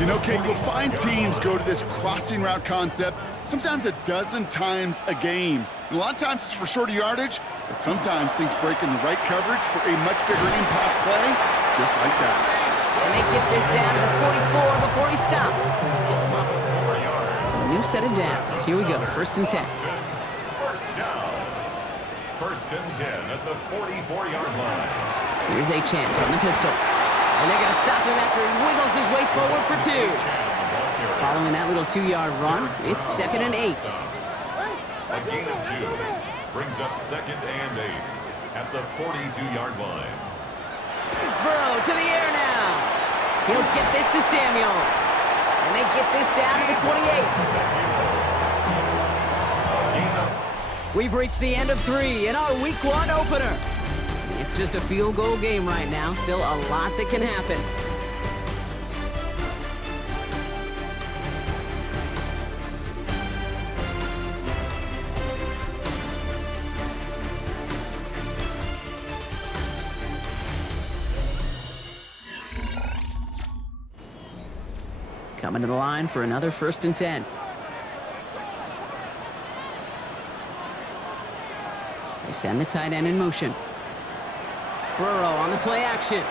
You know, Kate, you'll find teams go to this crossing route concept sometimes a dozen times a game. And a lot of times it's for shorter yardage, but sometimes things break in the right coverage for a much bigger impact play, just like that. And they get this down to the 44 before he stopped. So a new set of downs. Here we go, 1st and 10. First down. 1st and 10 at the 44-yard line. Here's Achane from the pistol. And they're going to stop him after he wiggles his way forward for 2. Following that little 2-yard run, it's 2nd and 8. A gain of 2. Brings up 2nd and 8 at the 42-yard line. Burrow to the air now. He'll get this to Samuel. And they get this down to the 28. We've reached the end of 3 in our Week 1 opener. It's just a field goal game right now. Still a lot that can happen. Coming to the line for another 1st and 10. They send the tight end in motion. Burrow on the play action.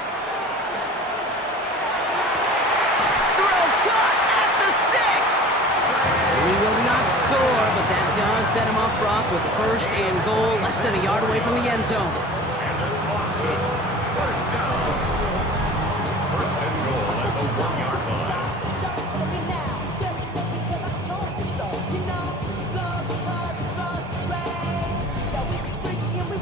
Throw caught at the 6. He will not score, but that does set him up, Brock, with 1st and goal, less than a yard away from the end zone. First down. 1st and goal at the 1-yard line.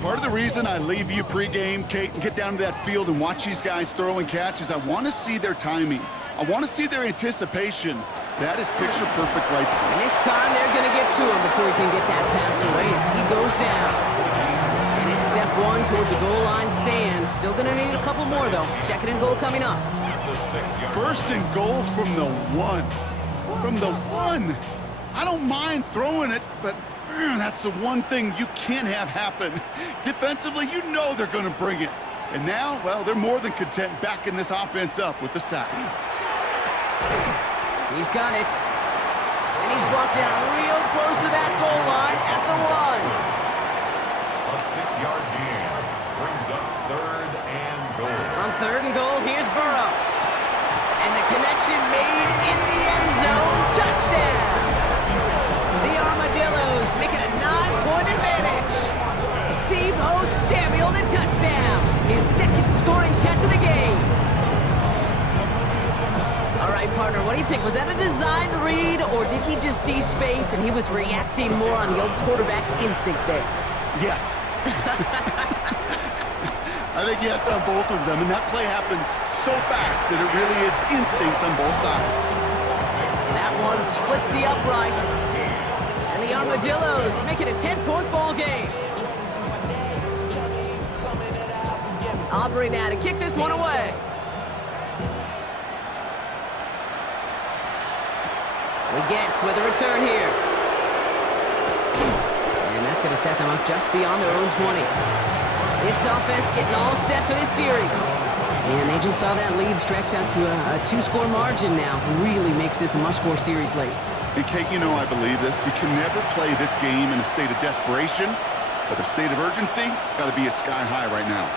Part of the reason I leave you pregame, Kate, and get down to that field and watch these guys throw and catch is I want to see their timing. I want to see their anticipation. That is picture perfect right there. And this time they're going to get to him before he can get that pass away as he goes down. And it's step 1 towards a goal line stand. Still going to need a couple more, though. 2nd and goal coming up. 1st and goal from the 1. From the 1. I don't mind throwing it, but that's the one thing you can't have happen. Defensively, you know they're going to bring it. And now, well, they're more than content backing this offense up with the sack. He's got it. And he's brought down real close to that goal line at the 1. A 6-yard gain brings up 3rd and goal. On 3rd and goal, here's Burrow. And the connection made in the end zone. Touchdown! think? Was that a design read, or did he just see space and he was reacting more on the old quarterback instinct there? Yes. I think yes on both of them, and that play happens so fast that it really is instincts on both sides. That one splits the uprights. And the Armadillos make it a 10-point ball game. Aubrey now to kick this one away. Legets with a return here. And that's going to set them up just beyond their own 20. This offense getting all set for this series. And they just saw that lead stretch out to a 2-score margin now. Really makes this a must-score series late. And Kate, you know I believe this. You can never play this game in a state of desperation, but a state of urgency got to be sky high right now.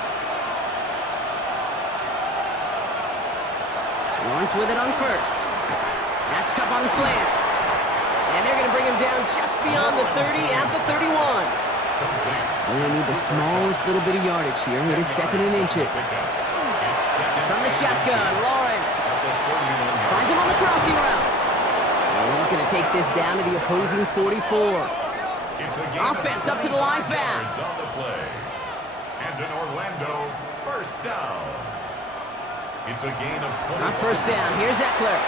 Lawrence with it on first. That's Cup on the slant. And they're going to bring him down just beyond the 30 at the 31. Only need the smallest little bit of yardage here. It is 2nd and inches. From the shotgun, Lawrence finds him on the crossing route. And he's going to take this down to the opposing 44. Offense up to the line fast. And an Orlando first down. It's a gain of 20. On first down, here's Eckler.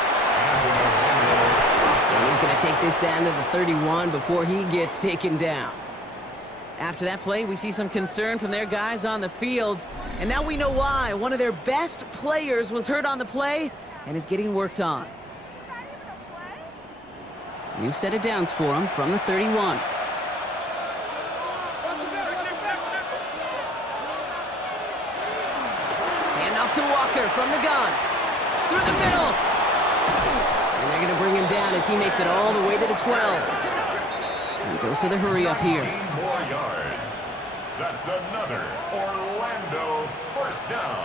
And he's going to take this down to the 31 before he gets taken down. After that play, we see some concern from their guys on the field. And now we know why. One of their best players was hurt on the play and is getting worked on. New set of downs for him from the 31. Handoff to Walker from the gun. Through the middle. And they're going to bring him down as he makes it all the way to the 12. And those are the hurry up here. More yards. That's another Orlando first down.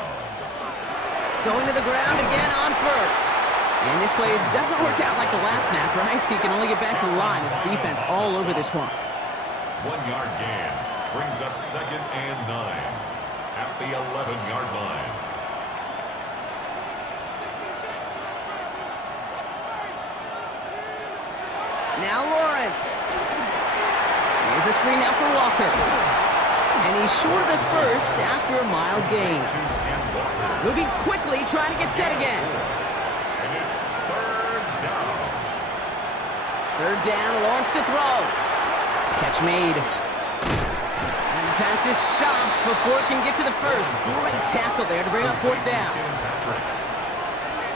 Going to the ground again on first. And this play doesn't work out like the last snap, right? So you can only get back to the line as the defense all over this one. 1-yard gain brings up 2nd and 9 at the 11-yard line. Now Lawrence. Here's a screen now for Walker. And he's short of the first after a mile gain. Moving quickly, trying to get set again. And it's 3rd down. 3rd down, Lawrence to throw. Catch made. And the pass is stopped before it can get to the first. Great tackle there to bring up 4th down.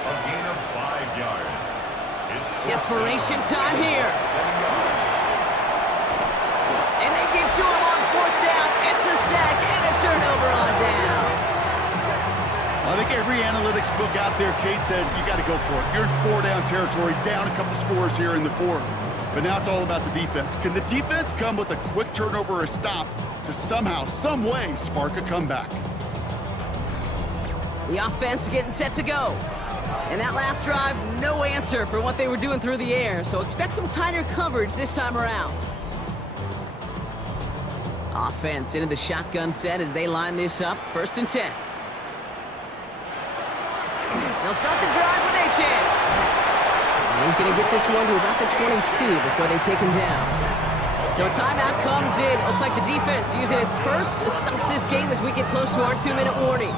A gain of 5 yards. Desperation time here. And they get to him on 4th down. It's a sack and a turnover on down. I think every analytics book out there, Kate, said you got to go for it. You're in 4-down territory, down a couple scores here in the 4th. But now it's all about the defense. Can the defense come with a quick turnover or a stop to somehow, some way, spark a comeback? The offense getting set to go. And that last drive, no answer for what they were doing through the air, so expect some tighter coverage this time around. Offense into the shotgun set as they line this up, 1st and 10. They'll start the drive with Achan. And he's going to get this one to about the 22 before they take him down. So a timeout comes in. Looks like the defense using its first stops this game as we get close to our 2-minute warning.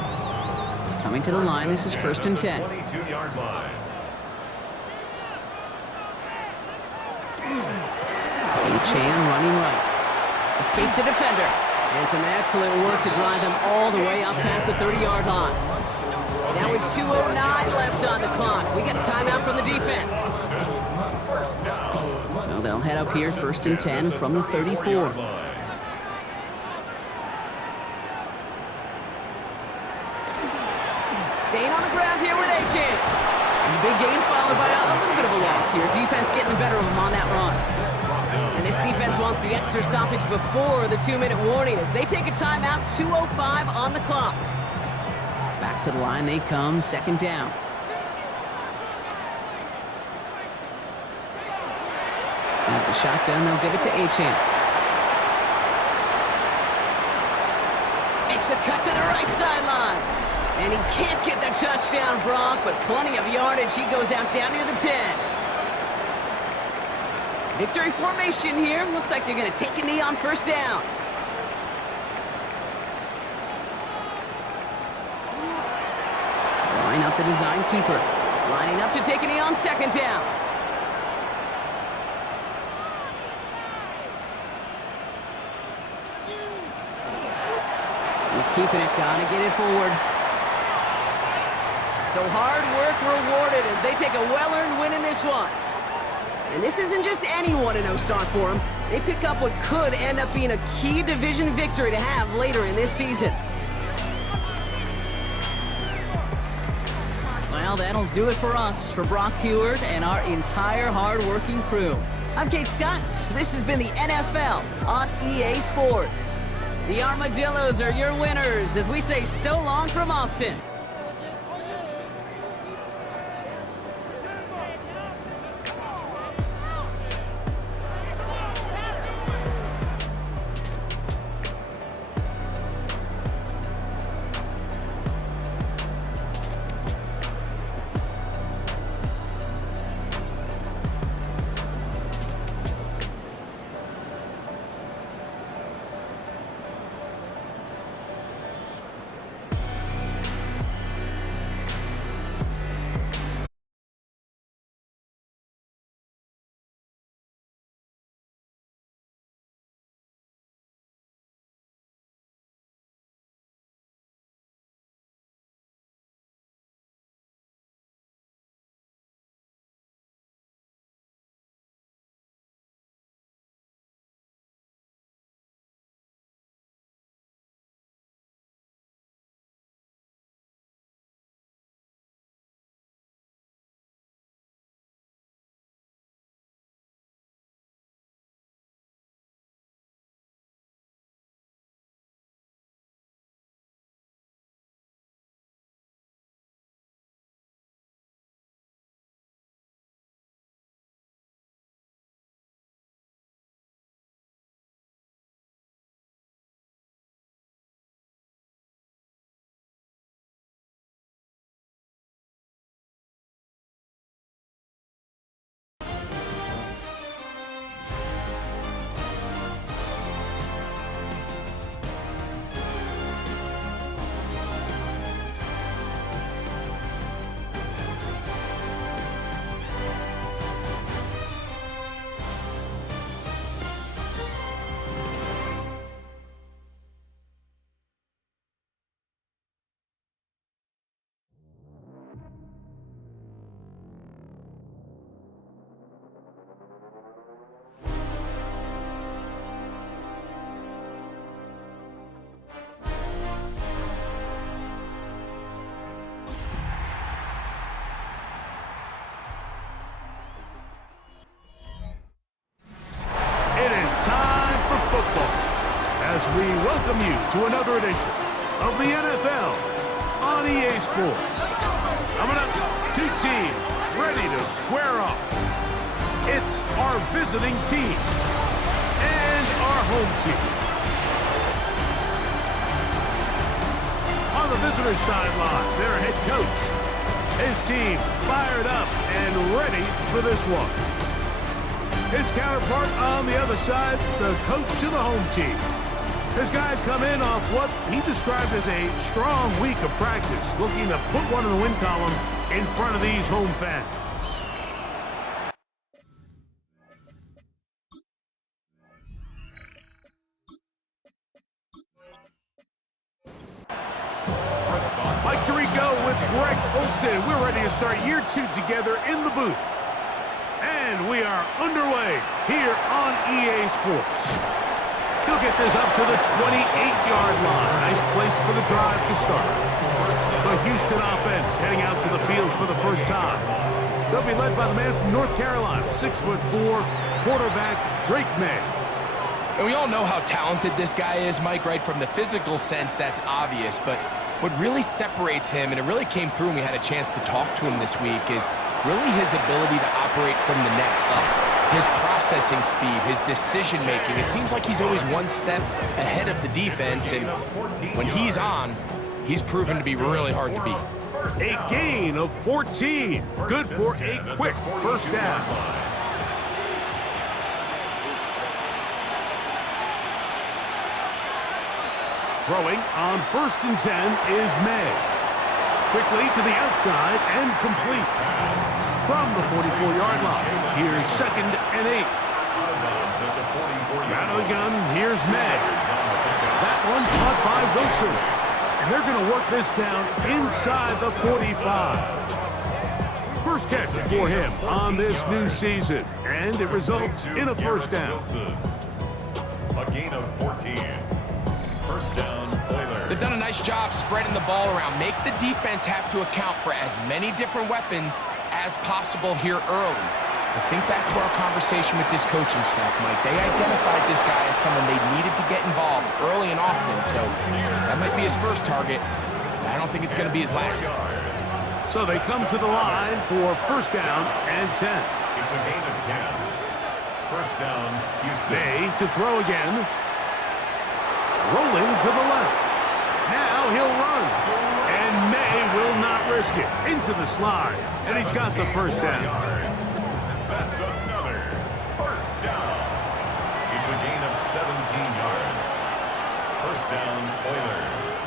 Coming to the line, this is 1st and 10. 22-yard line. Achan running right. Escapes the defender. And some excellent work to drive them all the way up past the 30-yard line. Now with 2:09 left on the clock, we get a timeout from the defense. So they'll head up here, 1st and 10 from the 34. Staying on the ground here with Achan. And the big gain followed by a little bit of a loss here. Defense getting the better of them on that run. And this defense wants the extra stoppage before the 2-minute warning as they take a timeout, 2:05 on the clock. Back to the line they come, 2nd down. At the shotgun, they'll give it to Achan. Makes a cut to the right sideline. And he can't get the touchdown, Brock, but plenty of yardage. He goes out down near the 10. Victory formation here. Looks like they're going to take a knee on first down. Drawing up the design keeper. Lining up to take a knee on second down. He's keeping it. Gotta get it forward. So hard work rewarded as they take a well-earned win in this one. And this isn't just any 1-0 start for them. They pick up what could end up being a key division victory to have later in this season. Well, that'll do it for us, for Brock Heward and our entire hard-working crew. I'm Kate Scott. This has been the NFL on EA Sports. The Armadillos are your winners as we say so long from Austin. As we welcome you to another edition of the NFL on EA Sports. Coming up, two teams ready to square off. It's our visiting team and our home team. On the visitor's sideline, their head coach. His team fired up and ready for this one. His counterpart on the other side, the coach of the home team. His guys come in off what he described as a strong week of practice, looking to put one in the win column in front of these home fans. Mike Tirico with Greg Olson. We're ready to start year two together in the booth. And we are underway here on EA Sports. He'll get this up to the 28-yard line. Nice place for the drive to start. The Houston offense heading out to the field for the first time. They'll be led by the man from North Carolina, 6'4", quarterback Drake May. And we all know how talented this guy is, Mike, right? From the physical sense, that's obvious. But what really separates him, and it really came through when we had a chance to talk to him this week, is really his ability to operate from the neck up. His processing speed, his decision-making. It seems like he's always one step ahead of the defense, and when he's on, He's proven to be really hard to beat. A gain of 14. Good for a quick first down. Throwing on 1st and 10 is May. Quickly to the outside and complete. From the 44-yard line, here's 2nd and 8. Out of the gun, here's May. That one caught by Wilson. And they're going to work this down inside the 45. First catch for him on this new season. And it results in a first down. A gain of 14. First down, Oilers. They've done a nice job spreading the ball around. Make the defense have to account for as many different weapons as possible here early. But think back to our conversation with this coaching staff, Mike. They identified this guy as someone they needed to get involved early and often, so that might be his first target. I don't think it's going to be his last. So they come to the line for first down and 10. It's a gain of 10. First down, Houston. May to throw again. Rolling to the left. Now he'll run. And May will not risk it. Into the slide. And he's got the first down. That's another first down. It's a gain of 17 yards. First down, Oilers.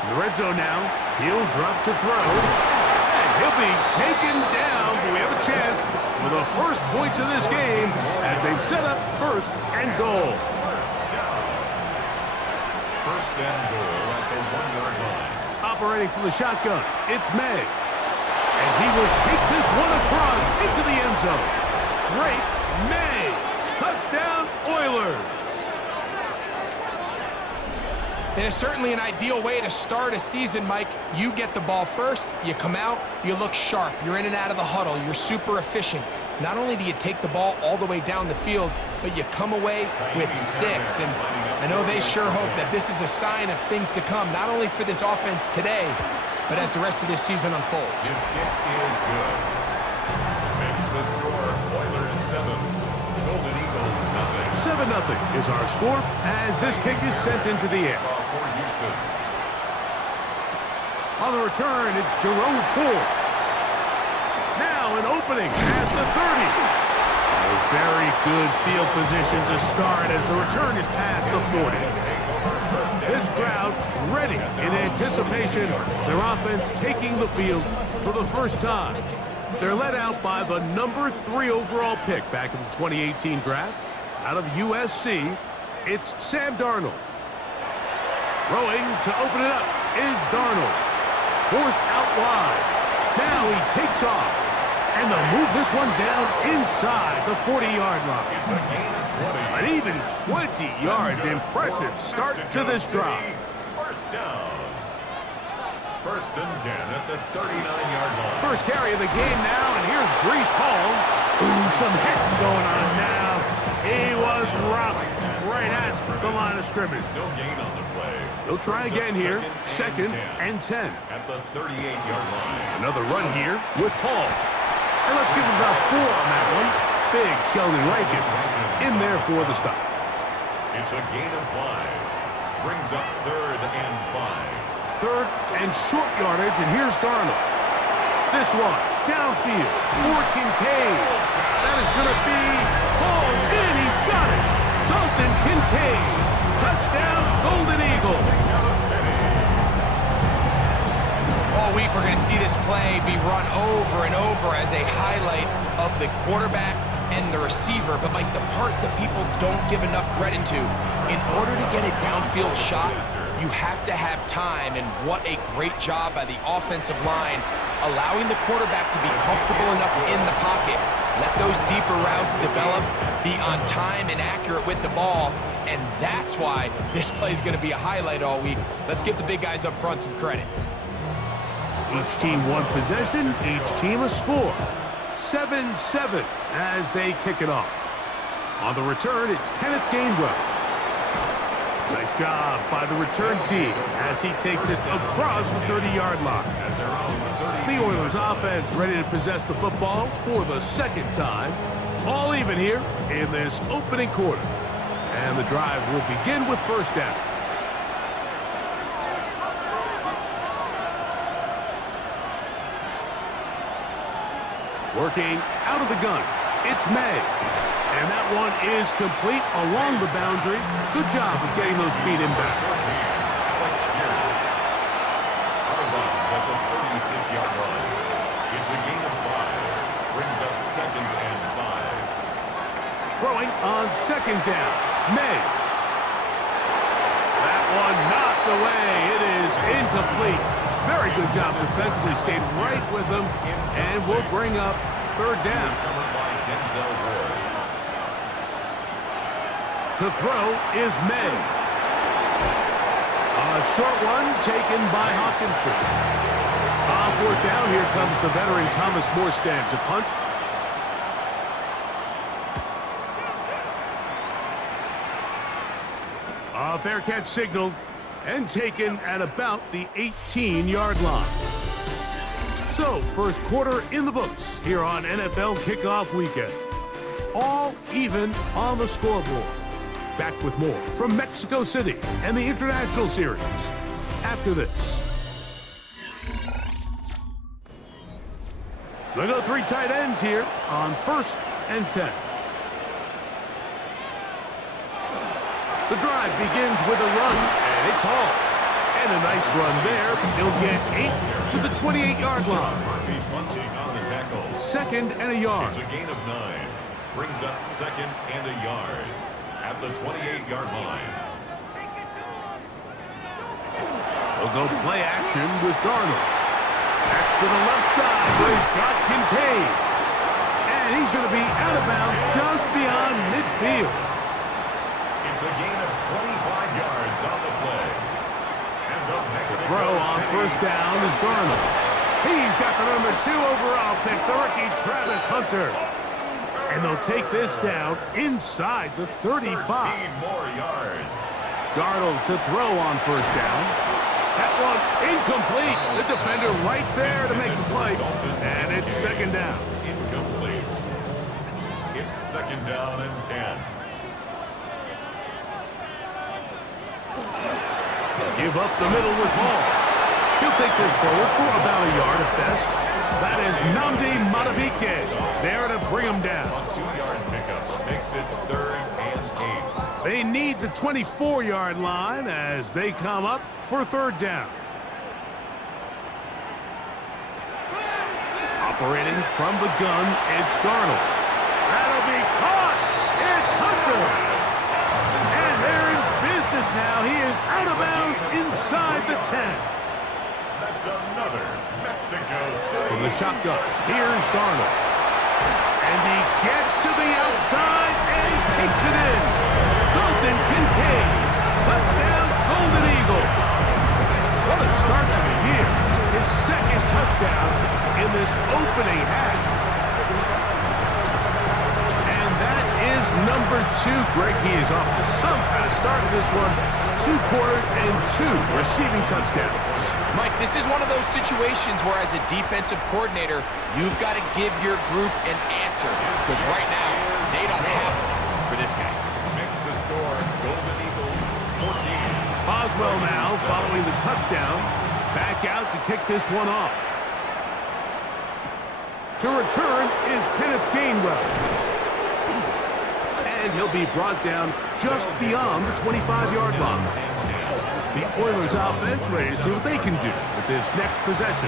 In the red zone now. He'll drop to throw. And he'll be taken down. But we have a chance for the first points of this game as they've set up 1st and goal. First and goal at the 1-yard line. Operating from the shotgun, it's May. And he will take this one across into the end zone. Great May. Touchdown, Oilers. It is certainly an ideal way to start a season, Mike. You get the ball first, you come out, you look sharp, you're in and out of the huddle, you're super efficient. Not only do you take the ball all the way down the field, but you come away with 6. And I know they sure hope that this is a sign of things to come, not only for this offense today, but as the rest of this season unfolds. His kick is good. Makes the score Oilers 7, Golden Eagles nothing. 7-0 is our score as this kick is sent into the air. For Houston. On the return, it's Jerome Ford. Now an opening past the 30. A very good field position to start as the return is past the 40. This crowd ready in anticipation. Their offense taking the field for the first time. They're led out by the number 3 overall pick back in the 2018 draft. Out of USC, it's Sam Darnold. Throwing to open it up is Darnold. Forced out wide. Now he takes off. And they'll move this one down inside the 40-yard line. It's a gain of 20. An even 20 yards. Impressive start to this drive. First down. First and 10 at the 39-yard line. First carry of the game now, and here's Breece Hall. Ooh, some hitting going on now. He was rocked right at the line of scrimmage. No gain on the play. They'll try again here. Second and 10. At the 38-yard line. Another run here with Hall. And let's give him about 4 on that one. Big Sheldon Rankins in there for the stop. It's a gain of 5. Brings up 3rd and 5. 3rd and short yardage, and here's Darnold. This one, downfield, for Kincaid. That is going to be hauled in. He's got it. Dalton Kincaid. Touchdown, Golden Eagles. All week we're going to see this play be run over and over as a highlight of the quarterback and the receiver. But, Mike, the part that people don't give enough credit to, in order to get a downfield shot, you have to have time, and what a great job by the offensive line, allowing the quarterback to be comfortable enough in the pocket, let those deeper routes develop, be on time and accurate with the ball, and that's why this play is going to be a highlight all week. Let's give the big guys up front some credit. Each team one possession, each team a score. 7-7 as they kick it off. On the return, it's Kenneth Gainwell. Nice job by the return team as he takes it across the 30-yard line. The Oilers offense ready to possess the football for the second time. All even here in this opening quarter. And the drive will begin with first down. Working out of the gun, it's May. And that one is complete along the boundary. Good job of getting those feet in back. At the 36-yard line. It's a gain of 5. Brings up 2nd and 5. Throwing on 2nd down, May. That one knocked away. It is incomplete. Very good job defensively. Stayed right with him. And will bring up 3rd down. To throw is May. A short one taken by Hawkinson. On 4th down, here comes the veteran Thomas Morstad to punt. A fair catch signaled and taken at about the 18-yard line. So, first quarter in the books here on NFL Kickoff Weekend. All even on the scoreboard. Back with more from Mexico City and the International Series after this. They go 3 tight ends here on 1st and 10. The drive begins with a run, and it's Hall. And a nice run there. He'll get 8 to the 28-yard line. 2nd and a yard. It's a gain of 9. Brings up 2nd and a yard at the 28-yard line. They'll go play action with Darnold. Back to the left side where he's got Kincaid. And he's going to be out of bounds just beyond midfield. It's a gain of 25 yards on the play. And up next to throw on 1st down is Darnold. He's got the number 2 overall pick, the rookie Travis Hunter. And they'll take this down inside the 35. 13 more yards. Darnold to throw on 1st down. That one incomplete. The defender right there to make the play. And it's 2nd down. Incomplete. It's 2nd down and 10. Give up the middle with Hall. He'll take this forward for about a yard at best. That is Nnamdi Madubuike there to bring him down. 2-yard pickup makes it 3rd and 8. They need the 24-yard line as they come up for 3rd down. Operating from the gun, it's Darnold. That'll be caught. It's Hunter. And they're in business now. He is out of bounds inside the 10. That's another Mexico City. From the shotgun, here's Darnold. And he gets to the outside and takes it in. Dalton Kincaid. Touchdown, Golden Eagle. What a start to the year. His 2nd touchdown in this opening half. And that is number 2. Greg, he is off to some kind of start in this one. 2 quarters and 2 receiving touchdowns. Mike, this is one of those situations where as a defensive coordinator, you've got to give your group an answer. Because right now, they don't have one for this guy. Makes the score, Golden Eagles 14. Boswell now following the touchdown. Back out to kick this one off. To return is Kenneth Gainwell. And he'll be brought down just beyond the 25-yard line. The Oilers offense ready to see what they can do with this next possession.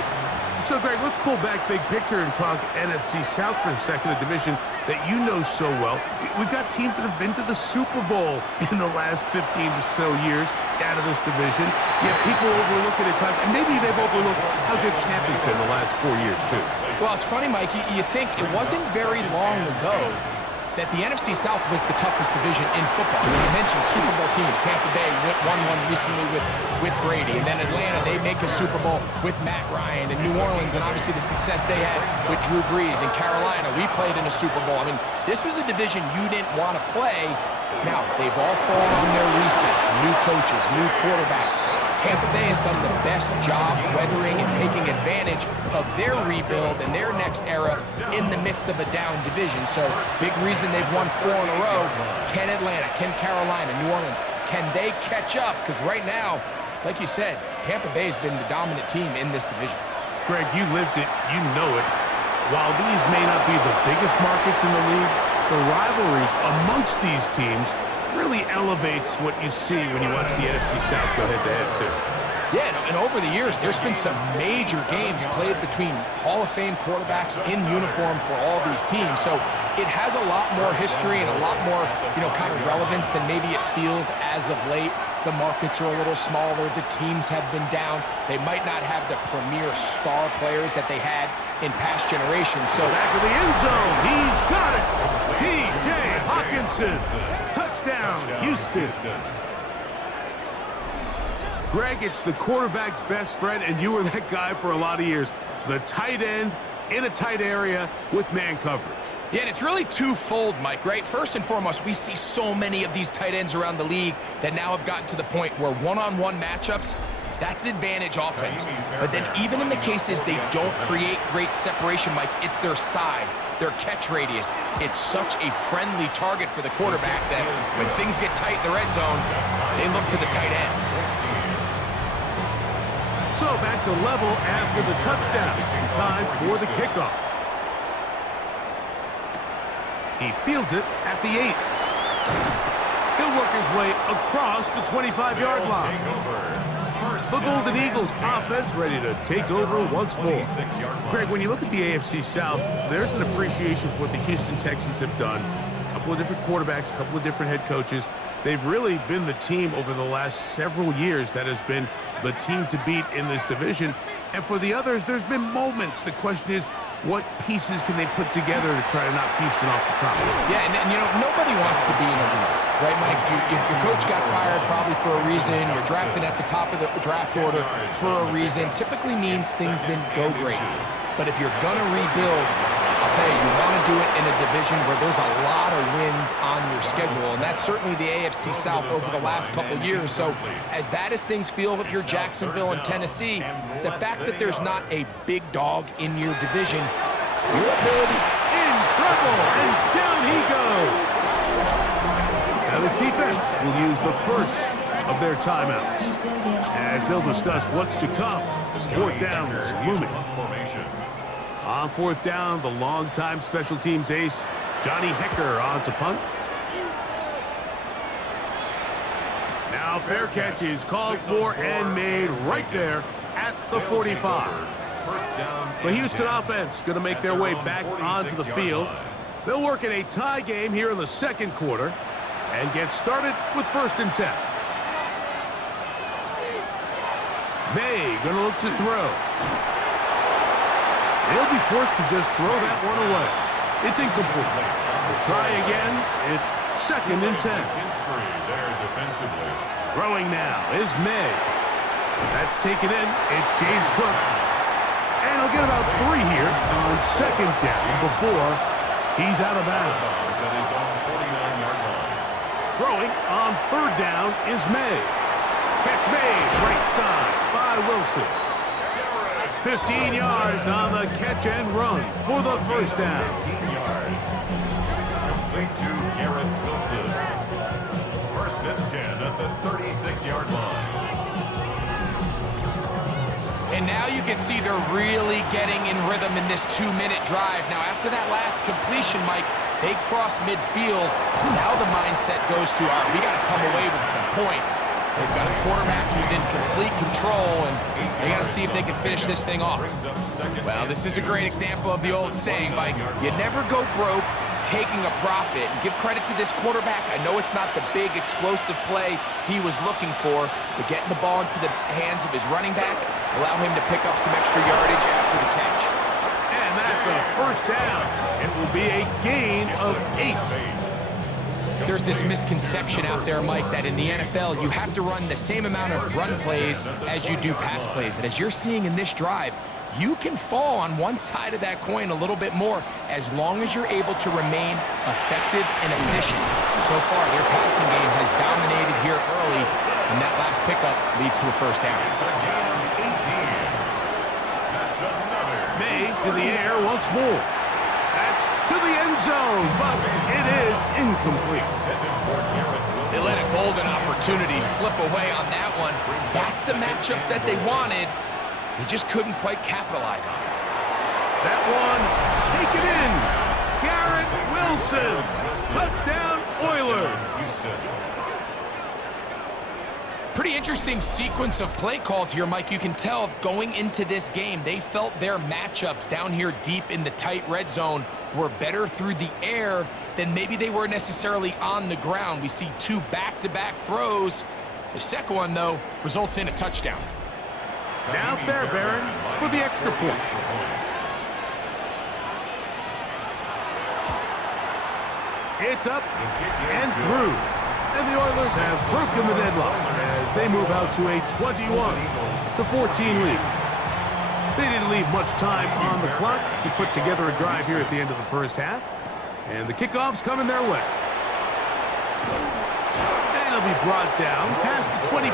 So, Greg, let's pull back big picture and talk NFC South for a second, a division that you know so well. We've got teams that have been to the Super Bowl in the last 15 or so years out of this division. Yet people overlook it at times, and maybe they've overlooked how good Tampa's been the last 4 years, too. Well, it's funny, Mike, you think it wasn't very long ago that the NFC South was the toughest division in football. You mentioned Super Bowl teams. Tampa Bay won one recently with Brady. And then Atlanta, they make a Super Bowl with Matt Ryan. And New Orleans, and obviously the success they had with Drew Brees. And Carolina, we played in a Super Bowl. I mean, this was a division you didn't want to play. Now, they've all fallen on their resets. New coaches, new quarterbacks. Tampa Bay has done the best job weathering and taking advantage of their rebuild and their next era in the midst of a down division. So, big reason they've won 4 in a row. Can Atlanta, can Carolina, New Orleans, can they catch up? Because right now, like you said, Tampa Bay has been the dominant team in this division. Greg, you lived it, you know it. While these may not be the biggest markets in the league, the rivalries amongst these teams really elevates what you see when you watch the NFC South go head-to-head, too. Yeah, and over the years, there's been some major games played between Hall of Fame quarterbacks in uniform for all these teams. So it has a lot more history and a lot more, kind of relevance than maybe it feels as of late. The markets are a little smaller. The teams have been down. They might not have the premier star players that they had in past generations. So back to the end zone. He's got it. T.J. Hawkinson. Touchdown, Houston. Greg, it's the quarterback's best friend, and you were that guy for a lot of years. The tight end in a tight area with man coverage. Yeah, and it's really twofold, Mike, right? First and foremost, we see so many of these tight ends around the league that now have gotten to the point where one-on-one matchups, that's advantage offense. But then even in the cases they don't create great separation, Mike, it's their size, their catch radius. It's such a friendly target for the quarterback that when things get tight in the red zone, they look to the tight end. So back to level after the touchdown. Time for the kickoff. He fields it at the 8. He'll work his way across the 25-yard line. The Golden Eagles offense ready to take over once more. Greg, when you look at the AFC South, there's an appreciation for what the Houston Texans have done. A couple of different quarterbacks, a couple of different head coaches. They've really been the team over the last several years that has been the team to beat in this division. And for the others, there's been moments. The question is, what pieces can they put together to try to knock Houston off the top? Yeah, and nobody wants to be in a league, right, Mike? Your coach got fired probably for a reason. You're drafted at the top of the draft order for a reason. Typically means things didn't go great. But if you're going to rebuild, I'll tell you, you want to do it in a division where there's a lot of wins on your schedule, and that's certainly the AFC South over the last couple years. So as bad as things feel if you're Jacksonville and Tennessee, the fact that there's not a big dog in your division, your ability in trouble, and down he goes. Now this defense will use the first of their timeouts as they'll discuss what's to come. Fourth down is looming. On fourth down, the longtime special teams ace, Johnny Hecker, on to punt. Now fair catch is called for and made right there at the 45. The Houston offense going to make their way back onto the field. They'll work in a tie game here in the second quarter and get started with 1st and 10. May going to look to throw. He'll be forced to just throw that one away. It's incomplete. We'll try again. It's 2nd and 10. Throwing now is May. That's taken in. It's James Cook. And he'll get about 3 here on 2nd down before he's out of bounds. Throwing on 3rd down is May. Catch made right side by Wilson. 15 yards on the catch and run for the 1st down. 15 yards. Complete to Garrett Wilson. 1st and 10 at the 36-yard line. And now you can see they're really getting in rhythm in this 2-minute drive. Now after that last completion, Mike, they cross midfield. Now the mindset goes to, all right, we got to come away with some points. They've got a quarterback who's in complete control, and they got to see if they can finish this thing off. Well, this is a great example of the old saying, Mike, you never go broke taking a profit. And give credit to this quarterback. I know it's not the big explosive play he was looking for, but getting the ball into the hands of his running back, allow him to pick up some extra yardage after the catch. And that's a 1st down. It will be a gain of 8. There's this misconception out there, Mike, that in the NFL, you have to run the same amount of run plays as you do pass plays. And as you're seeing in this drive, you can fall on one side of that coin a little bit more as long as you're able to remain effective and efficient. So far, their passing game has dominated here early, and that last pickup leads to a 1st down. May to the air once more. That's to the end zone, but it is incomplete. They let a golden opportunity slip away on that one. That's the matchup that they wanted. They just couldn't quite capitalize on it. That one, take it in. Garrett Wilson. Touchdown, Oilers. Pretty interesting sequence of play calls here, Mike. You can tell going into this game, they felt their matchups down here deep in the tight red zone were better through the air than maybe they were necessarily on the ground. We see 2 back-to-back throws. The second one, though, results in a touchdown. Now Fairbairn for the extra point. It's up and through. And the Oilers have broken the deadlock as they move out to a 21-14 lead. They didn't leave much time on the clock to put together a drive here at the end of the first half. And the kickoff's coming their way. And it'll be brought down past the 25.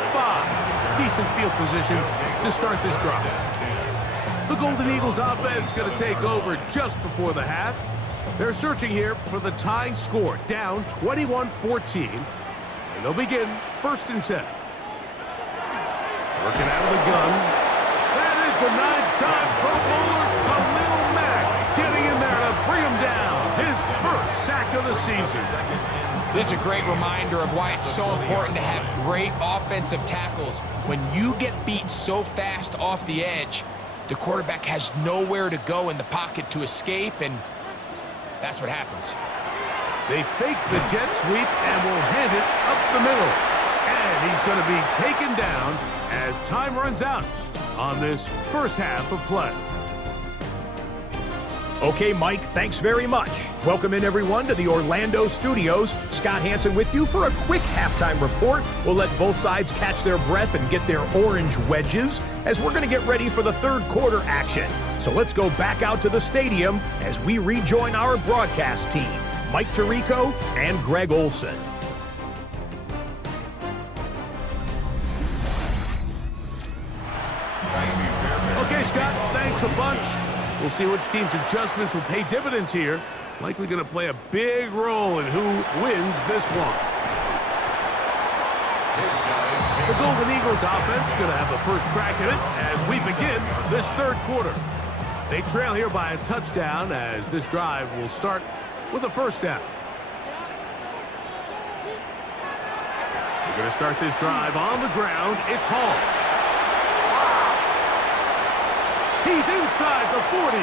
Decent field position to start this drive. The Golden Eagles offense going to take over just before the half. They're searching here for the tying score, down 21-14. And they'll begin 1st and 10. Working out of the gun. That is the 9-time Pro Bowler, Khalil Mack, getting in there to bring him down. His first sack of the season. This is a great reminder of why it's so important to have great offensive tackles. When you get beat so fast off the edge, the quarterback has nowhere to go in the pocket to escape, and that's what happens. They fake the jet sweep and will hand it up the middle. And he's going to be taken down as time runs out on this first half of play. Okay, Mike, thanks very much. Welcome in, everyone, to the Orlando studios. Scott Hansen with you for a quick halftime report. We'll let both sides catch their breath and get their orange wedges as we're going to get ready for the third quarter action. So let's go back out to the stadium as we rejoin our broadcast team, Mike Tirico and Greg Olson. Okay, Scott, thanks a bunch. We'll see which team's adjustments will pay dividends here. Likely going to play a big role in who wins this one. The Golden Eagles offense going to have the first crack at it as we begin this third quarter. They trail here by a touchdown as this drive will start with a first down. We're going to start this drive on the ground. It's Hall. He's inside the 40.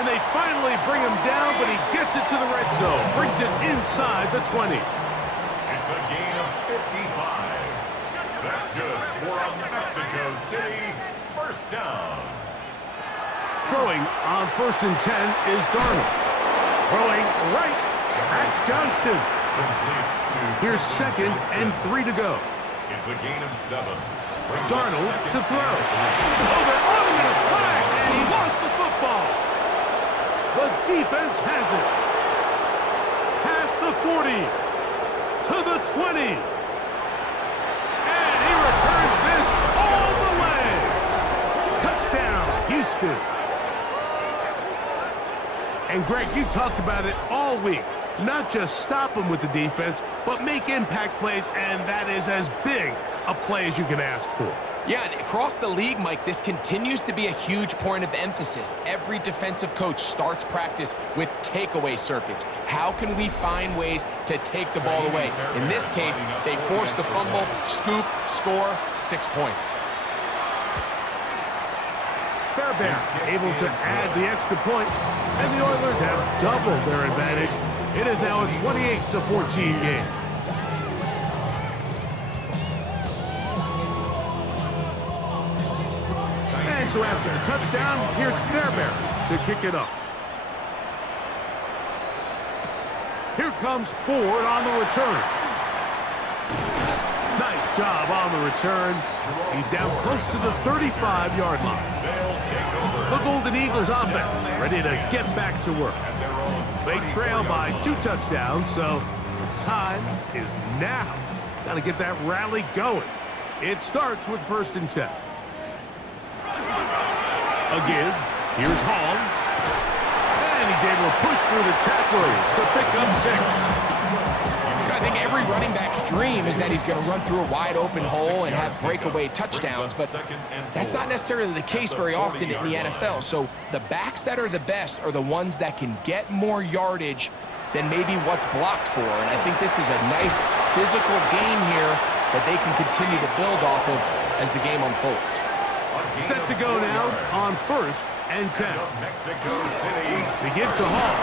And they finally bring him down, but he gets it to the red zone. Brings it inside the 20. It's a gain of 55. That's good for a Mexico City first down. Throwing on 1st and 10 is Darnold. Throwing right. That's Johnston. Here's 2nd and 3 to go. It's a gain of 7. Darnold to throw. Oh, they're on him in a flash, and he lost the football. The defense has it. Past the 40. To the 20. And he returns this all the way. Touchdown, Houston. And Greg, you talked about it all week. Not just stop them with the defense, but make impact plays, and that is as big a play as you can ask for. Yeah, and across the league, Mike, this continues to be a huge point of emphasis. Every defensive coach starts practice with takeaway circuits. How can we find ways to take the ball away? In this case, they force the fumble, scoop, score, 6 points. Fairbairn able to add the extra point, and the Oilers have doubled their advantage. It is now a 28-14 game. And so after the touchdown, here's Fairbairn to kick it off. Here comes Ford on the return. Nice job on the return. He's down close to the 35-yard line. The Golden Eagles offense ready to get back to work. They trail by 2 touchdowns, so the time is now. Got to get that rally going. It starts with 1st and 10. Again, here's Hall. And he's able to push through the tacklers to pick up 6. I think every running back's dream is that he's going to run through a wide open hole and have breakaway touchdowns, but that's not necessarily the case very often in the NFL. So the backs that are the best are the ones that can get more yardage than maybe what's blocked for. And I think this is a nice physical game here that they can continue to build off of as the game unfolds. Set to go now on 1st and 10. They give to Hall.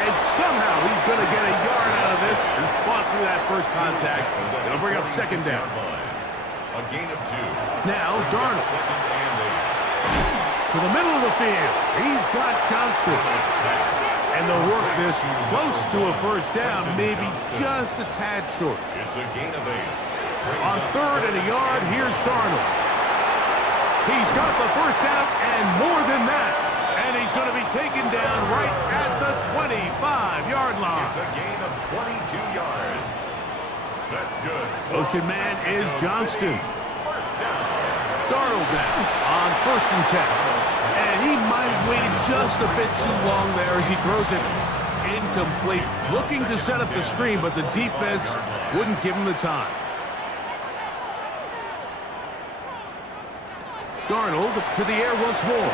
And somehow he's going to get a yard out of this and fought through that first contact. It'll bring up 2nd down. A gain of 2. Now Darnold. To the middle of the field. He's got Johnston. And they'll work this close to a 1st down, maybe just a tad short. It's a gain of 8. On 3rd and a yard, here's Darnold. He's got the 1st down and more than that. And he's going to be taken down right at the 25-yard line. It's a gain of 22 yards. That's good. Motion man is Johnston. 1st down. Darnold now on 1st and 10. And he might have waited just a bit too long there as he throws it incomplete. Looking to set up the screen, but the defense wouldn't give him the time. Darnold to the air once more.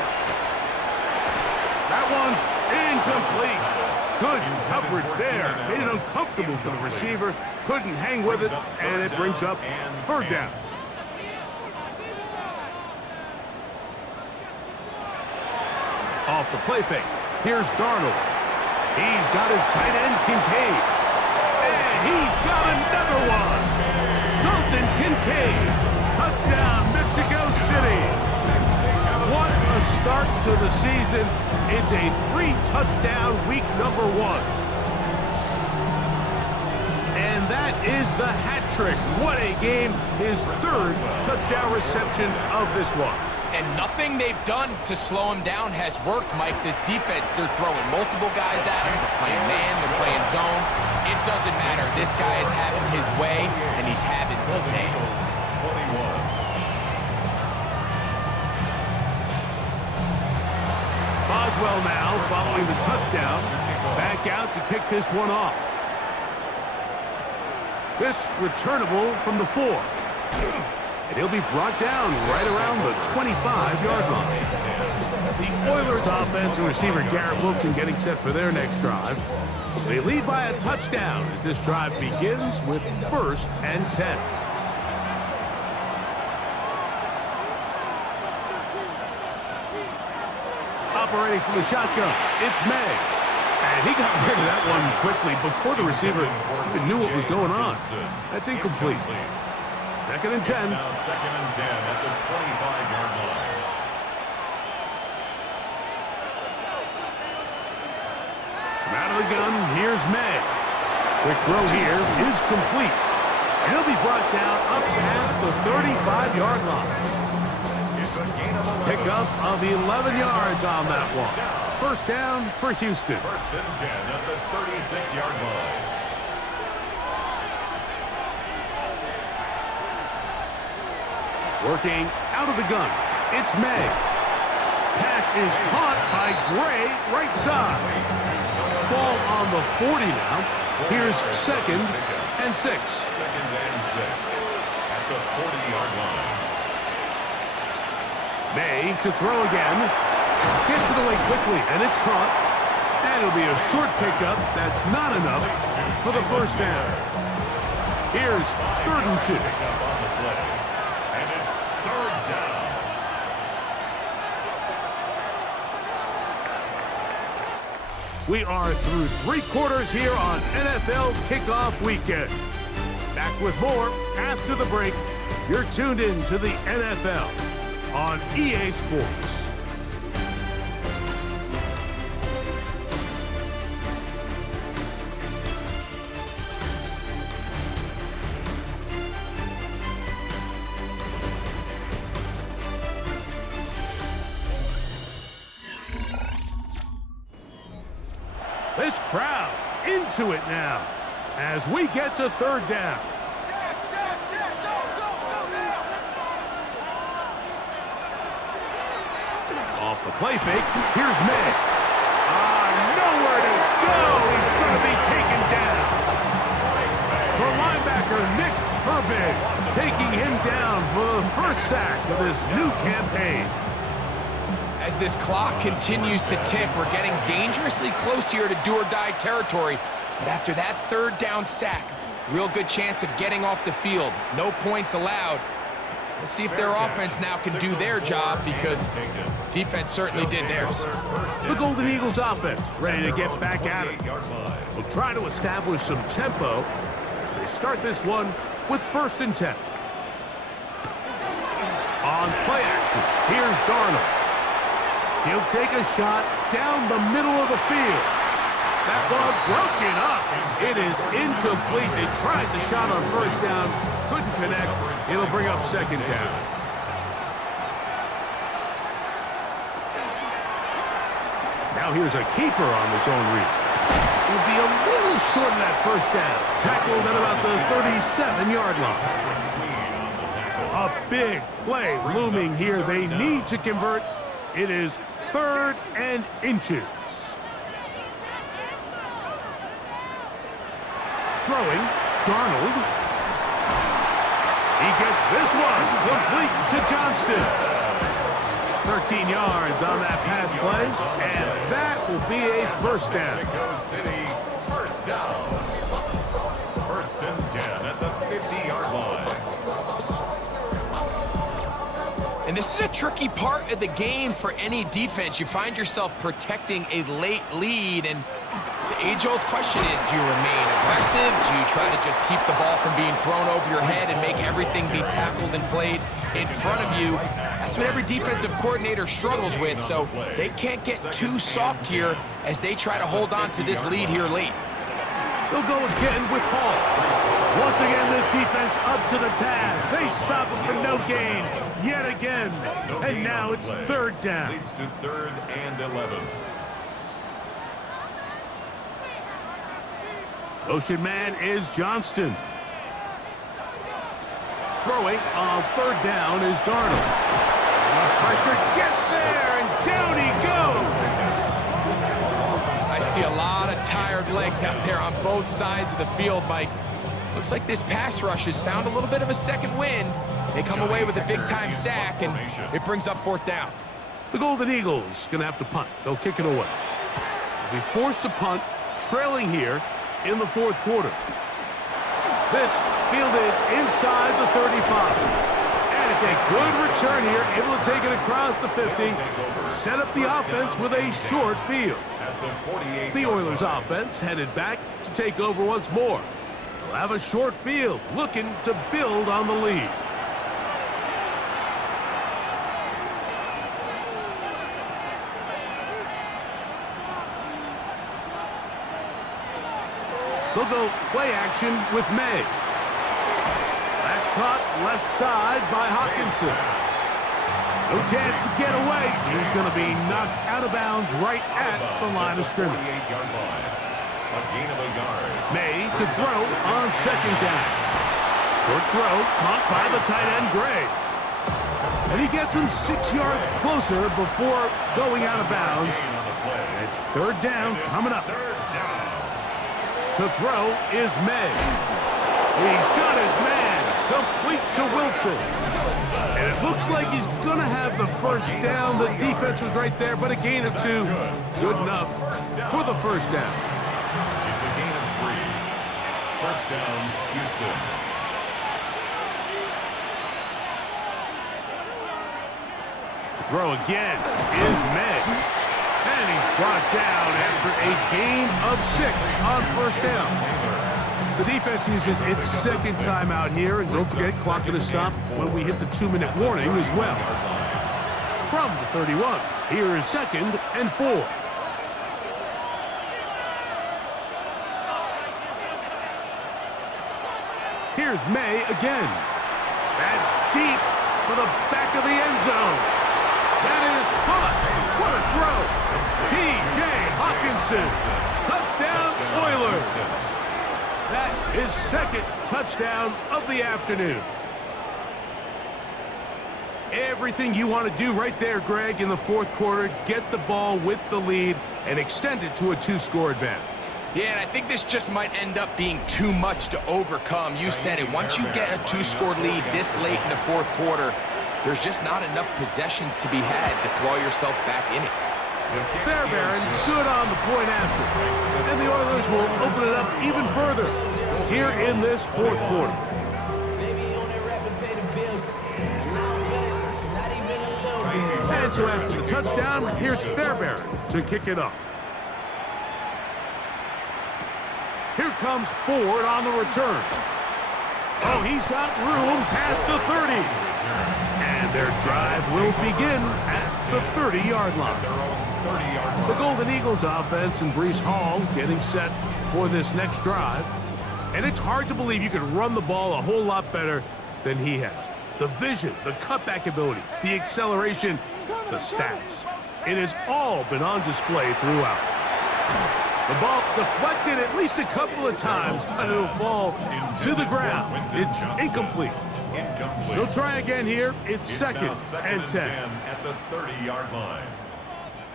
That one's incomplete. Good coverage there. Made it uncomfortable for the receiver. Couldn't hang with it, and it brings up 3rd down. Off the play fake. Here's Darnold. He's got his tight end, Kincaid. And he's got another one. Dalton Kincaid. Touchdown, Mexico City. What a start to the season. It's a 3-touchdown week number 1. And that is the hat trick. What a game. His 3rd touchdown reception of this one. And nothing they've done to slow him down has worked, Mike. This defense, they're throwing multiple guys at him. They're playing man, they're playing zone. It doesn't matter. This guy is having his way, and he's having the day. Boswell now following the touchdown. Back out to kick this one off. This returnable from the 4. And he'll be brought down right around the 25-yard line. The Oilers offense and receiver Garrett Wilson getting set for their next drive. They lead by a touchdown as this drive begins with 1st and 10. Operating from the shotgun, it's May. And he got rid of that one quickly before the receiver even knew what was going on. That's incomplete. 2nd and 10. It's now 2nd and 10 at the 25-yard line. From out of the gun, here's May. Quick throw here is complete. And he'll be brought down up past the 35-yard line. It's a gain of 11. Pickup of 11 yards on that one. 1st down for Houston. 1st and 10 at the 36-yard line. Working out of the gun, it's May. Pass is caught by Gray, right side. Ball on the 40 now. Here's 2nd and 6. 2nd and 6 at the 40-yard line. May to throw again. Gets it away quickly, and it's caught. And it'll be a short pickup. That's not enough for the 1st down. Here's 3rd and 2. Pickup on the play. And it's 3rd down. We are through 3 quarters here on NFL Kickoff Weekend. Back with more after the break. You're tuned in to the NFL on EA Sports. This crowd into it now as we get to 3rd down. Off the play fake, here's May. Nowhere to go. He's going to be taken down. taking him down for the first sack of this new campaign. As this clock continues to tick, we're getting dangerously close here to do-or-die territory. But after that third down sack, real good chance of getting off the field. No points allowed. We'll see if their offense now can do their job, because defense certainly did theirs. The Golden Eagles offense ready to get back at it. We'll try to establish some tempo as they start this one with 1st and 10. On play action, here's Darnold. He'll take a shot down the middle of the field. That ball's broken up. It is incomplete. They tried the shot on 1st down, couldn't connect. It'll bring up 2nd down. Now here's a keeper on the zone read. He'll be a little short of that 1st down. Tackled at about the 37-yard line. A big play looming here. They need to convert. It is 3rd and inches. Throwing, Darnold. He gets this one complete to Johnston. 13 yards on that pass play, and that will be a 1st down. City, 1st down. 1st and 10 at the 50-yard line. And this is a tricky part of the game for any defense. You find yourself protecting a late lead, and the age-old question is, do you remain aggressive? Do you try to just keep the ball from being thrown over your head and make everything be tackled and played in front of you? That's what every defensive coordinator struggles with, so they can't get too soft here as they try to hold on to this lead here late. They'll go again with Hall. Once again, this defense up to the task. They stop him for no gain yet again. And now it's 3rd down. Leads to 3rd and 11. Motion man is Johnston. Throwing on 3rd down is Darnold. The pressure gets there, and down he goes. I see a lot of tired legs out there on both sides of the field, Mike. Looks like this pass rush has found a little bit of a second wind. They come away with a big-time sack, and it brings up 4th down. The Golden Eagles going to have to punt. They'll kick it away. They'll be forced to punt, trailing here in the 4th quarter. This fielded inside the 35. And it's a good return here, able to take it across the 50, set up the offense with a short field. The Oilers offense headed back to take over once more. They'll have a short field, looking to build on the lead. They'll go play action with May. That's caught left side by Hawkinson. No chance to get away. He's going to be knocked out of bounds right at the line of scrimmage. A gain of a yard. May to throw on 2nd down. Short throw caught by the tight end, Gray. And he gets him 6 yards closer before going out of bounds. And it's 3rd down coming up. To throw is May. He's got his man. Complete to Wilson. And it looks like he's going to have the 1st down. The defense was right there, but a gain of 2. Good enough for the 1st down. It's a gain of 3. 1st down, Houston. To throw again is May. And he's brought down after a gain of 6 on 1st down. The defense uses its 2nd timeout here, and don't forget, clock going to stop when we hit the 2-minute warning as well. From the 31, here is 2nd and 4. Here's May again. That's deep for the back of the end zone. That is caught. What a throw. T.J. Hawkinson. Touchdown, Oilers. That is 2nd touchdown of the afternoon. Everything you want to do right there, Greg, in the 4th quarter. Get the ball with the lead and extend it to a 2-score advantage. Yeah, and I think this just might end up being too much to overcome. You said it. Once you get a 2-score lead this late in the fourth quarter, there's just not enough possessions to be had to claw yourself back in it. Fairbairn, good on the point after. And the Oilers will open it up even further here in this fourth quarter. And so after the touchdown, here's Fairbairn to kick it off. Here comes Ford on the return. Oh, he's got room past the 30. And their drive will begin at the 30-yard line. The Golden Eagles offense and Breece Hall getting set for this next drive. And it's hard to believe you could run the ball a whole lot better than he has. The vision, the cutback ability, the acceleration, the stats. It has all been on display throughout. The ball deflected at least a couple of times, but it'll fall to the ground. It's incomplete. They'll try again here. It's second and 10. At the 30-yard line.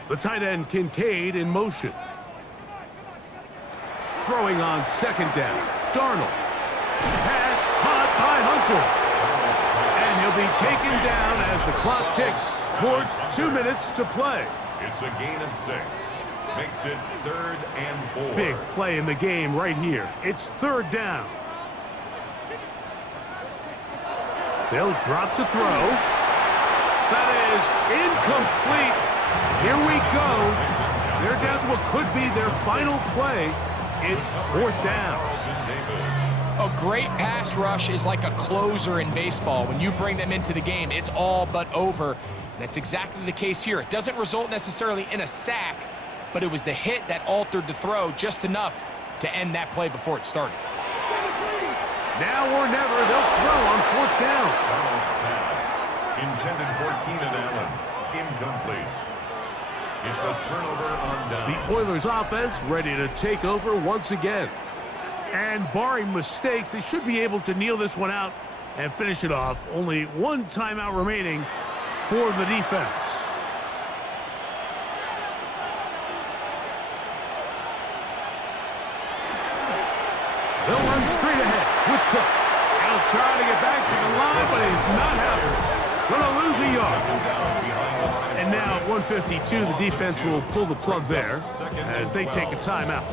The tight end Kincaid in motion. Throwing on second down. Darnold. Pass caught by Hunter. And he'll be taken down as the clock ticks towards 2 minutes to play. It's a gain of 6. Makes it 3rd and 4. Big play in the game right here. It's 3rd down. They'll drop to throw. That is incomplete. Here we go. They're down to what could be their final play. It's 4th down. A great pass rush is like a closer in baseball. When you bring them into the game, it's all but over. That's exactly the case here. It doesn't result necessarily in a sack, but it was the hit that altered the throw just enough to end that play before it started. Now or never, they'll throw on 4th down. Darnold's pass intended for Keenan Allen. Incomplete. It's a turnover on down. The Oilers offense ready to take over once again. And barring mistakes, they should be able to kneel this one out and finish it off. Only one timeout remaining for the defense. They'll run straight ahead with Cook. He'll try to get back to the line, but he's not happening. Gonna lose a yard. And now at 152, the defense will pull the plug there as they take a timeout.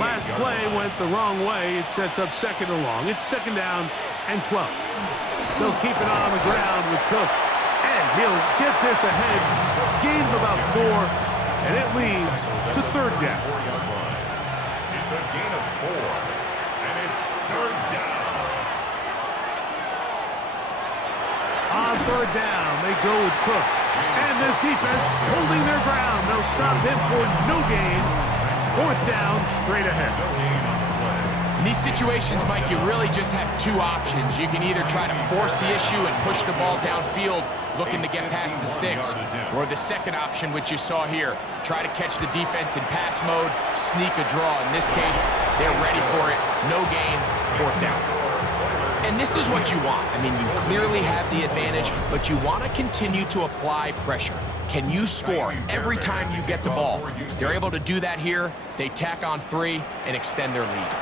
Last play went the wrong way. It sets up 2nd and long. It's 2nd down and 12. They'll keep it on the ground with Cook. And he'll get this ahead. Gain of about 4. And it leads to 3rd down. It's a gain of 4. And it's 3rd down. On 3rd down, they go with Cook. And this defense holding their ground. They'll stop him for no gain. 4th down, straight ahead. In these situations, Mike, you really just have 2 options. You can either try to force the issue and push the ball downfield, looking to get past the sticks, or the second option, which you saw here, try to catch the defense in pass mode, sneak a draw. In this case, they're ready for it. No gain, 4th down. And this is what you want. I mean, you clearly have the advantage, but you want to continue to apply pressure. Can you score every time you get the ball? They're able to do that here. They tack on 3 and extend their lead.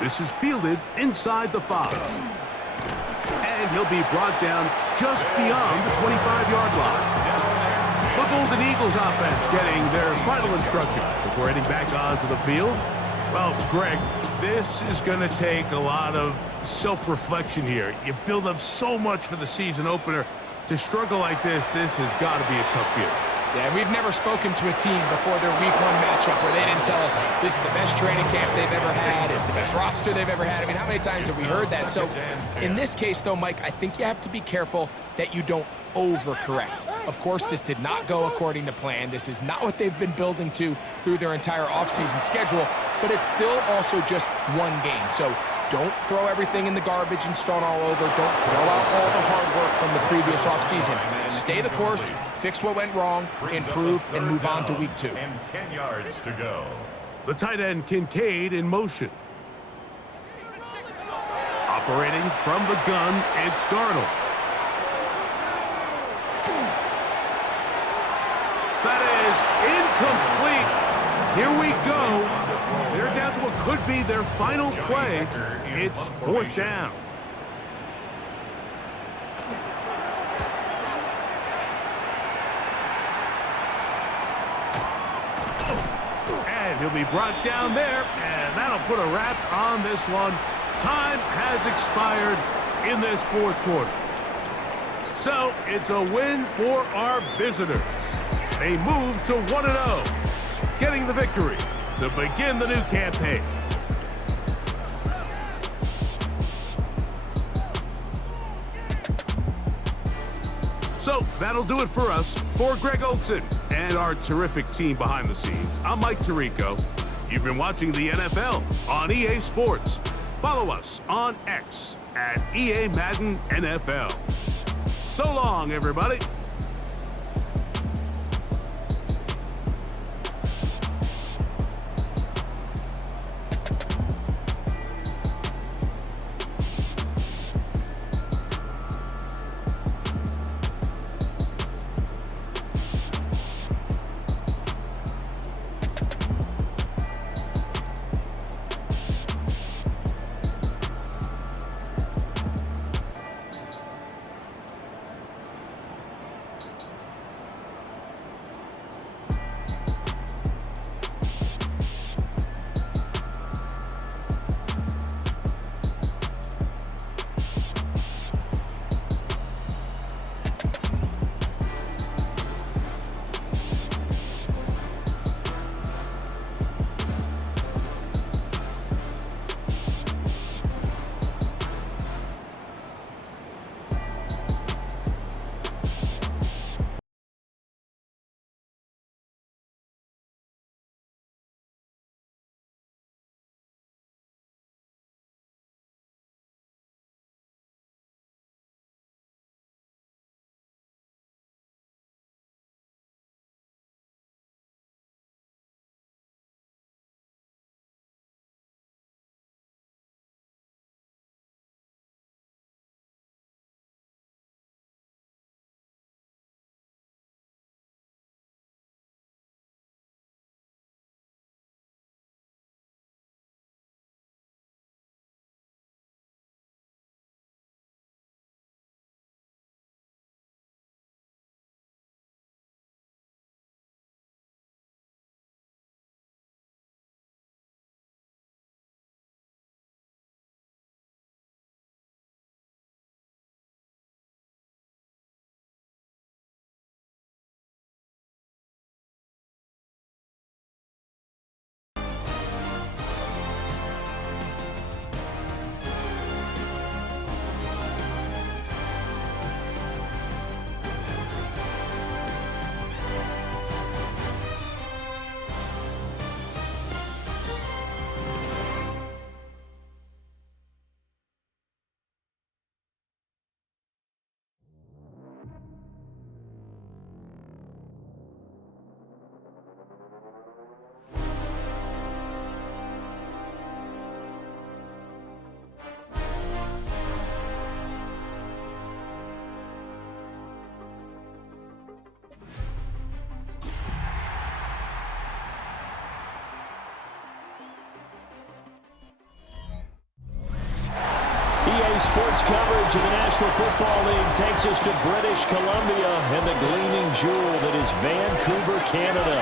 This is fielded inside the 5. And he'll be brought down just beyond the 25-yard line. The Golden Eagles offense getting their final instruction before heading back onto the field. Well, Greg, this is going to take a lot of self-reflection here. You build up so much for the season opener. To struggle like this has got to be a tough field. Yeah, we've never spoken to a team before their week 1 matchup where they didn't tell us this is the best training camp they've ever had, it's the best roster they've ever had. I mean, how many times have we heard that? So in this case, though, Mike, I think you have to be careful that you don't overcorrect. Of course, this did not go according to plan. This is not what they've been building to through their entire offseason schedule, but it's still also just 1 game. So don't throw everything in the garbage and start all over. Don't throw out all the hard work from the previous offseason. Stay the course, fix what went wrong, improve, and move on to week 2. And 10 yards to go. The tight end Kincaid in motion. Operating from the gun, it's Darnold. That is incomplete. Here we go. They're down to what could be their final play. It's 4th down. And he'll be brought down there, and that'll put a wrap on this one. Time has expired in this 4th quarter. So it's a win for our visitors. They move to 1-0, getting the victory to begin the new campaign. So that'll do it for us. For Greg Olson and our terrific team behind the scenes, I'm Mike Tirico. You've been watching the NFL on EA Sports. Follow us on X at EA Madden NFL. So long, everybody. EA Sports coverage of the National Football League takes us to British Columbia and the gleaming jewel that is Vancouver, Canada.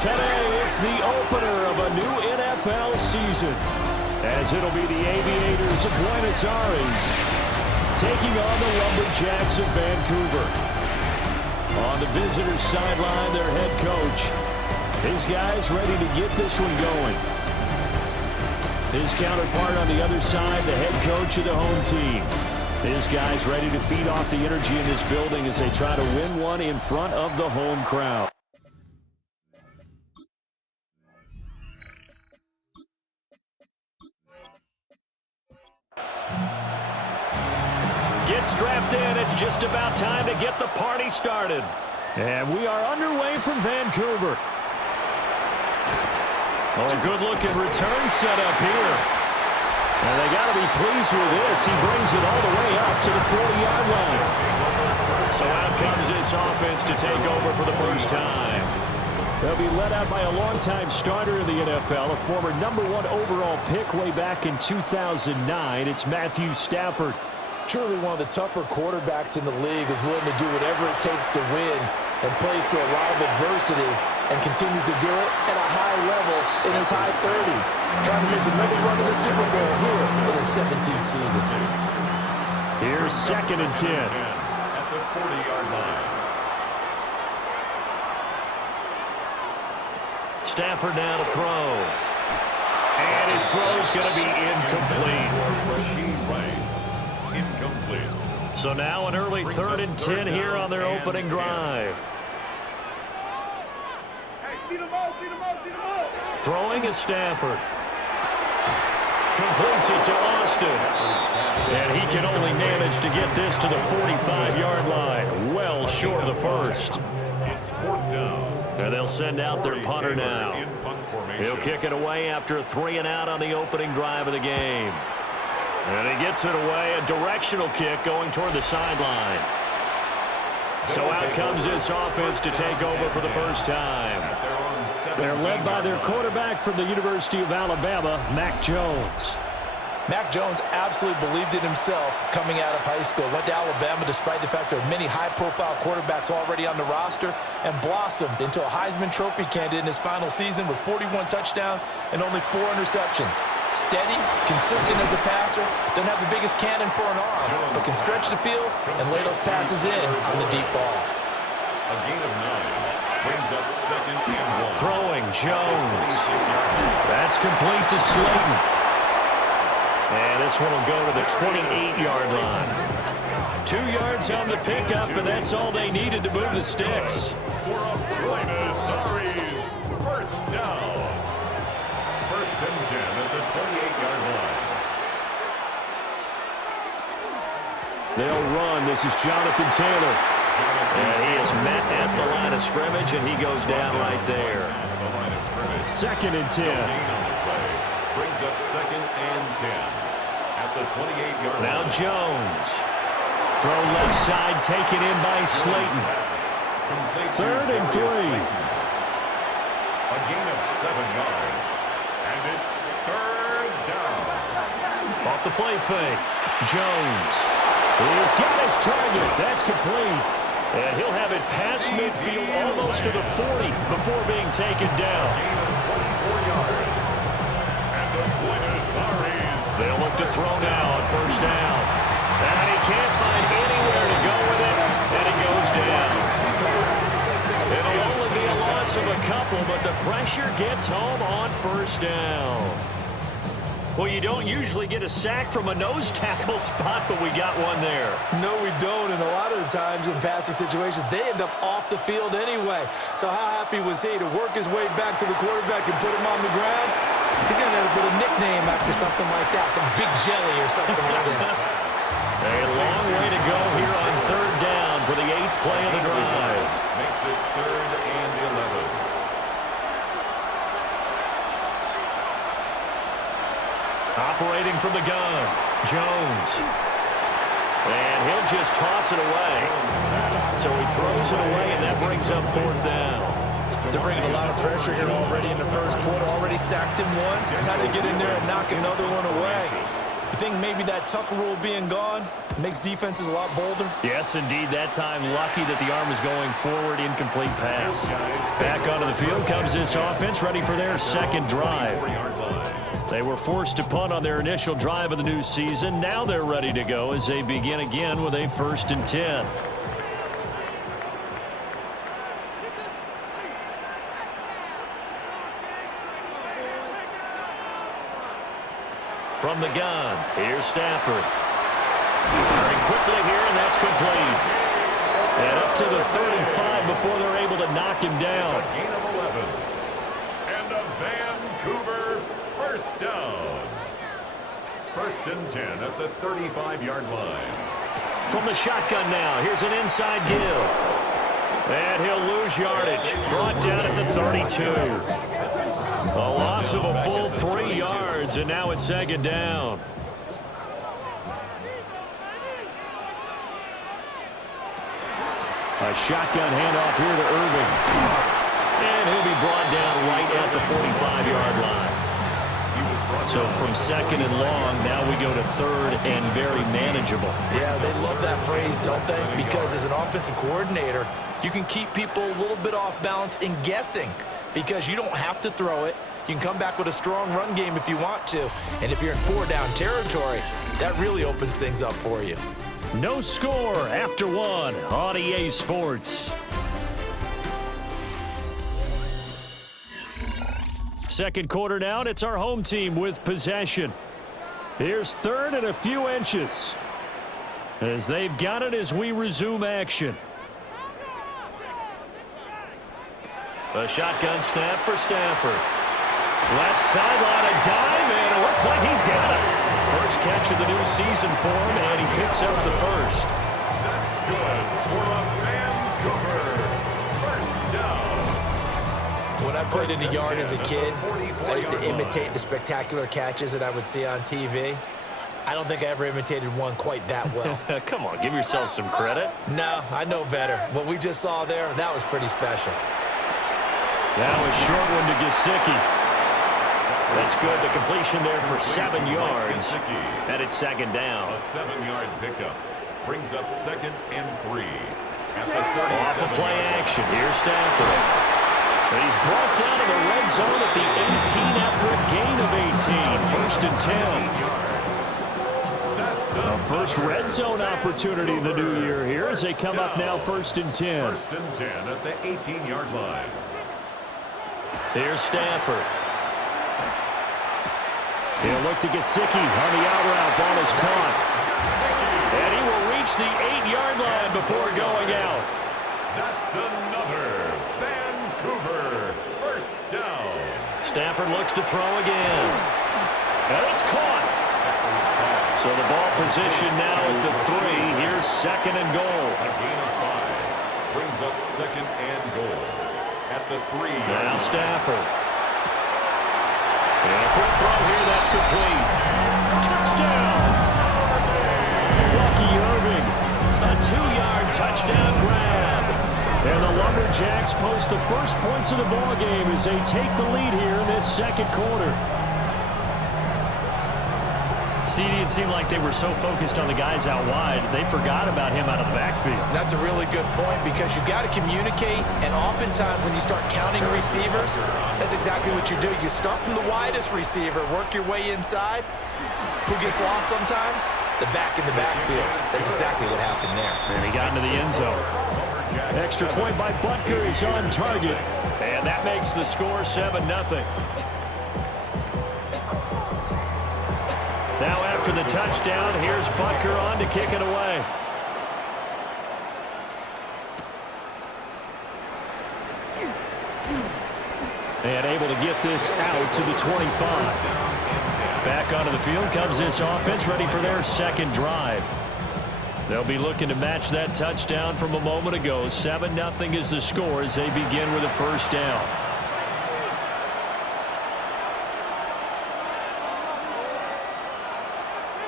Today, it's the opener of a new NFL season, as it'll be the Aviators of Buenos Aires taking on the Lumberjacks of Vancouver. On the visitors' sideline, their head coach. His guys ready to get this one going. His counterpart on the other side, the head coach of the home team. His guys ready to feed off the energy in this building as they try to win one in front of the home crowd. Get strapped in. It's just about time to get the party started. And we are underway from Vancouver. Oh, good-looking return set up here. And they got to be pleased with this. He brings it all the way up to the 40-yard line. So out comes this offense to take over for the first time. They'll be led out by a longtime starter in the NFL, a former #1 overall pick way back in 2009. It's Matthew Stafford. Truly one of the tougher quarterbacks in the league, is willing to do whatever it takes to win and plays through a lot of adversity and continues to do it at a high level in his high 30s. Trying to make another run in the Super Bowl here in his 17th season. Here's 2nd and 10. At the 40-yard line. Stafford now to throw. And his throw's going to be incomplete. Rashid Rice, incomplete. So now an early 3rd and 10 here on their opening drive. Throwing is Stafford. Completes it to Austin. And he can only manage to get this to the 45-yard line. Well short of the first. It's 4th down. And they'll send out their punter now. He'll kick it away after a 3 and out on the opening drive of the game. And he gets it away, a directional kick going toward the sideline. So out comes this offense to take over for the first time. They're led by their quarterback from the University of Alabama, Mac Jones. Mac Jones absolutely believed in himself coming out of high school. Went to Alabama despite the fact there are many high-profile quarterbacks already on the roster, and blossomed into a Heisman Trophy candidate in his final season with 41 touchdowns and only 4 interceptions. Steady, consistent as a passer, doesn't have the biggest cannon for an arm, but can stretch the field and lay those passes in on the deep ball. A gain of 9 brings up 2nd and 1. Throwing Jones. That's complete to Slayton. And this one will go to the 28-yard line. 2 yards on the pickup, and that's all they needed to move the sticks. For a Sorry's first down. 1st and 10 at the 28-yard line. They'll run. This is Jonathan Taylor. And he is met at the line of scrimmage, and he goes down right there. 2nd and 10. Brings up 2nd and 10 at the 28-yard line. Now Jones. Throw left side, taken in by Slayton. 3rd and 3. A gain of 7 yards. And it's 3rd down. Off the play fake. Jones. He's got his target. That's complete. And he'll have it past midfield almost to the 40 before being taken down. Gain of 24 yards. And the Buenos Aires. They'll look to throw now on 1st down. And he can't find anywhere to go with it, and he goes down. It'll only be a loss of a couple, but the pressure gets home on 1st down. Well, you don't usually get a sack from a nose tackle spot, but we got one there. No, we don't, and a lot of the times in passing situations, they end up off the field anyway. So how happy was he to work his way back to the quarterback and put him on the ground? He's going to end up with a nickname after something like that, some Big Jelly or something like that. A long way to go here on 3rd down for the 8th play of the drive. Makes it 3rd and 11. Operating from the gun, Jones. And he'll just toss it away. So he throws it away, and that brings up 4th down. They're bringing a lot of pressure here already in the 1st quarter. Already sacked him once. Got to get in there and knock another one away. You think maybe that Tucker rule being gone makes defenses a lot bolder? Yes, indeed. That time, lucky that the arm was going forward. Incomplete pass. Back onto the field comes this offense, ready for their 2nd drive. They were forced to punt on their initial drive of the new season. Now they're ready to go as they begin again with a 1st and 10. From the gun, here's Stafford. Very quickly here, and that's complete. And up to the 35 before they're able to knock him down. A gain of 11. And a Vancouver 1st down. 1st and 10 at the 35-yard line. From the shotgun now, here's an inside give. And he'll lose yardage. Brought down at the 32. A loss of a full 3 yards, and now it's 2nd down. A shotgun handoff here to Irving. And he'll be brought down right at the 45-yard line. So from second and long, now we go to third and very manageable. Yeah, they love that phrase, don't they? Because as an offensive coordinator, you can keep people a little bit off balance and guessing because you don't have to throw it. You can come back with a strong run game if you want to. And if you're in 4-down territory, that really opens things up for you. No score after one on EA Sports. Second quarter now, and it's our home team with possession. Here's third and a few inches as they've got it as we resume action. A shotgun snap for Stafford. Left sideline, a dive, and it looks like he's got it. First catch of the new season for him, and he picks up the first. That's good for a Vancouver. First down. When I played in the yard as a kid, I used to imitate the spectacular catches that I would see on TV. I don't think I ever imitated one quite that well. Come on, give yourself some credit. No, I know better. What we just saw there, that was pretty special. That was short one to Gesicki. That's good. The completion there for 7 yards. And it's second down. A 7-yard pickup brings up 2nd and 3. At the 37. Off the play action. Here's Stafford. He's brought down to the red zone at the 18 after a gain of 18. First and 10. A first red zone opportunity in the new year here as they come up now first and 10. First and 10 at the 18-yard line. Here's Stafford. He'll look to Gesicki on the out route. Ball is caught. And he will reach the 8-yard line before going out. That's another Vancouver first down. Stafford looks to throw again. And it's caught. So the ball position now at the 3. Here's second and goal. A gain of 5 brings up 2nd and goal at the 3. Now Stafford. And a quick throw here, that's complete. Touchdown! Bucky Irving, a 2-yard touchdown grab. And the Lumberjacks post the first points of the ball game as they take the lead here in this second quarter. CD, it seemed like they were so focused on the guys out wide, they forgot about him out of the backfield. That's a really good point because you've got to communicate, and oftentimes when you start counting receivers, that's exactly what you do. You start from the widest receiver, work your way inside. Who gets lost sometimes? The back in the backfield. That's exactly what happened there. And he got into the end zone. Extra point by Butker is on target, and that makes the score 7-0. Now after the touchdown, here's Butker on to kick it away. And able to get this out to the 25. Back onto the field comes this offense, ready for their second drive. They'll be looking to match that touchdown from a moment ago. 7-0 is the score as they begin with a first down.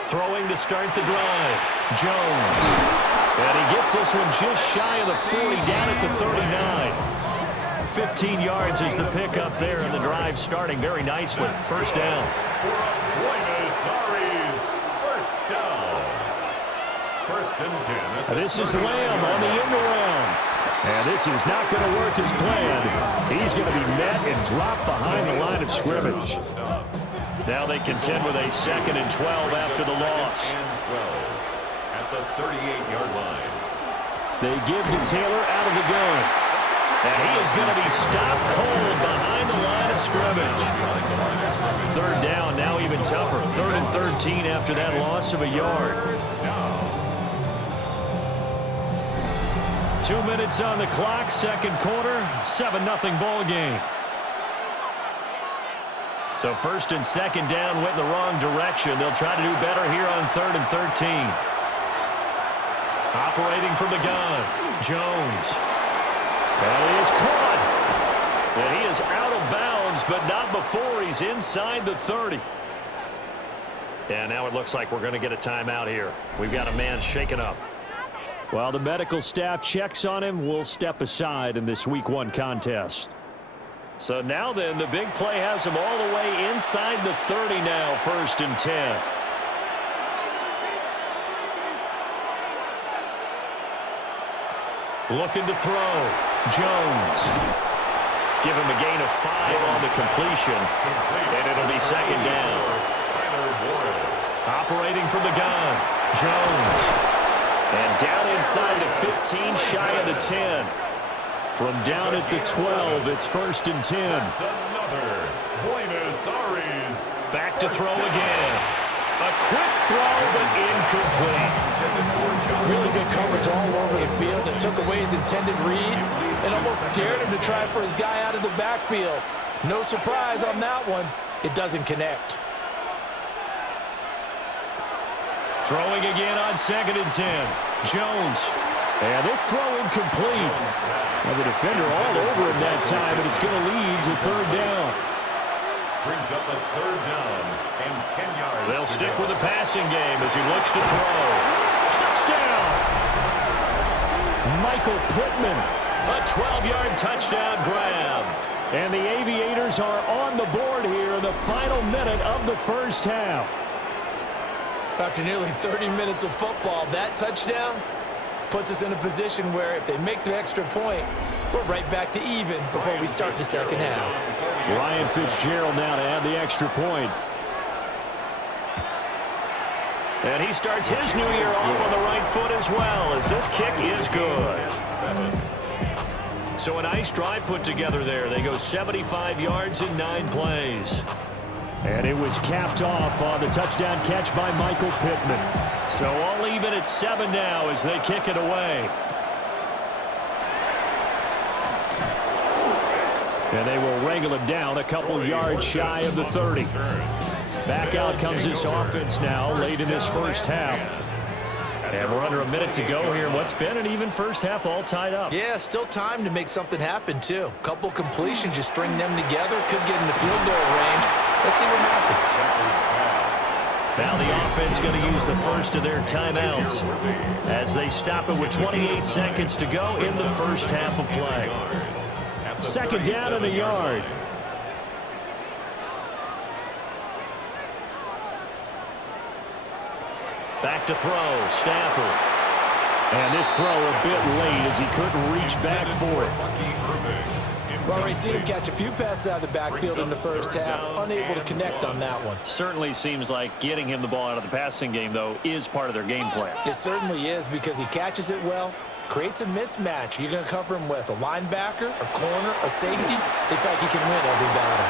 Throwing to start the drive. Jones. And he gets this one just shy of the 40, down at the 39. 15 yards is the pickup there, and the drive starting very nicely. First down. First down. First and 10. This is Lamb on the end around. And this is not going to work as planned. He's going to be met and dropped behind the line of scrimmage. Now they contend with a 2nd and 12 after the loss. At the 38-yard line. They give to Taylor out of the gun. And he is going to be stopped cold behind the line of scrimmage. Third down, now even tougher. 3rd and 13 after that loss of a yard. 2 minutes on the clock, second quarter, 7-0 ball game. So first and second down went in the wrong direction. They'll try to do better here on 3rd and 13. Operating from the gun, Jones. And he is caught. And he is out of bounds, but not before he's inside the 30. And now it looks like we're going to get a timeout here. We've got a man shaken up. While the medical staff checks on him, we'll step aside in this Week 1 contest. So now then, the big play has him all the way inside the 30 now, 1st and 10. Looking to throw. Jones. Give him a gain of 5 on the completion, and it'll be 2nd down. Operating from the gun. Jones. And down inside the 15, shy of the 10. From down at the 12, it's 1st and 10. Back to throw again. A quick throw, but incomplete. Really good coverage all over the field and took away his intended read and almost dared him to try for his guy out of the backfield. No surprise on that one. It doesn't connect. Throwing again on 2nd and 10. Jones. And this throw incomplete. Well, the defender all over him that time, and it's going to lead to 3rd down. Brings up a 3rd down and 10 yards. They'll stick with the passing game as he looks to throw. Touchdown! Michael Pittman. A 12-yard touchdown grab. And the Aviators are on the board here in the final minute of the first half. After nearly 30 minutes of football, that touchdown puts us in a position where if they make the extra point, we're right back to even before we start the second half. Ryan Fitzgerald now to add the extra point. And he starts his new year off on the right foot as well, as this kick is good. So a nice drive put together there. They go 75 yards in 9 plays. And it was capped off on the touchdown catch by Michael Pittman. So all even at 7 now as they kick it away. And they will wrangle him down a couple yards shy of the 30. Back out comes this offense now late in this first half. And we're under a minute to go here. What's been an even first half all tied up. Yeah, still time to make something happen, too. Couple completions, you string them together, could get in the field goal range. Let's see what happens. Now the offense going to use the first of their timeouts as they stop it with 28 seconds to go in the first half of play. 2nd down in the yard. Back to throw, Stafford. And this throw a bit late as he couldn't reach back for it. Well, we've seen him catch a few passes out of the backfield in the first half, unable to connect on that one. Certainly seems like getting him the ball out of the passing game, though, is part of their game plan. It certainly is because he catches it well, creates a mismatch. You're going to cover him with a linebacker, a corner, a safety. They feel like he can win every battle.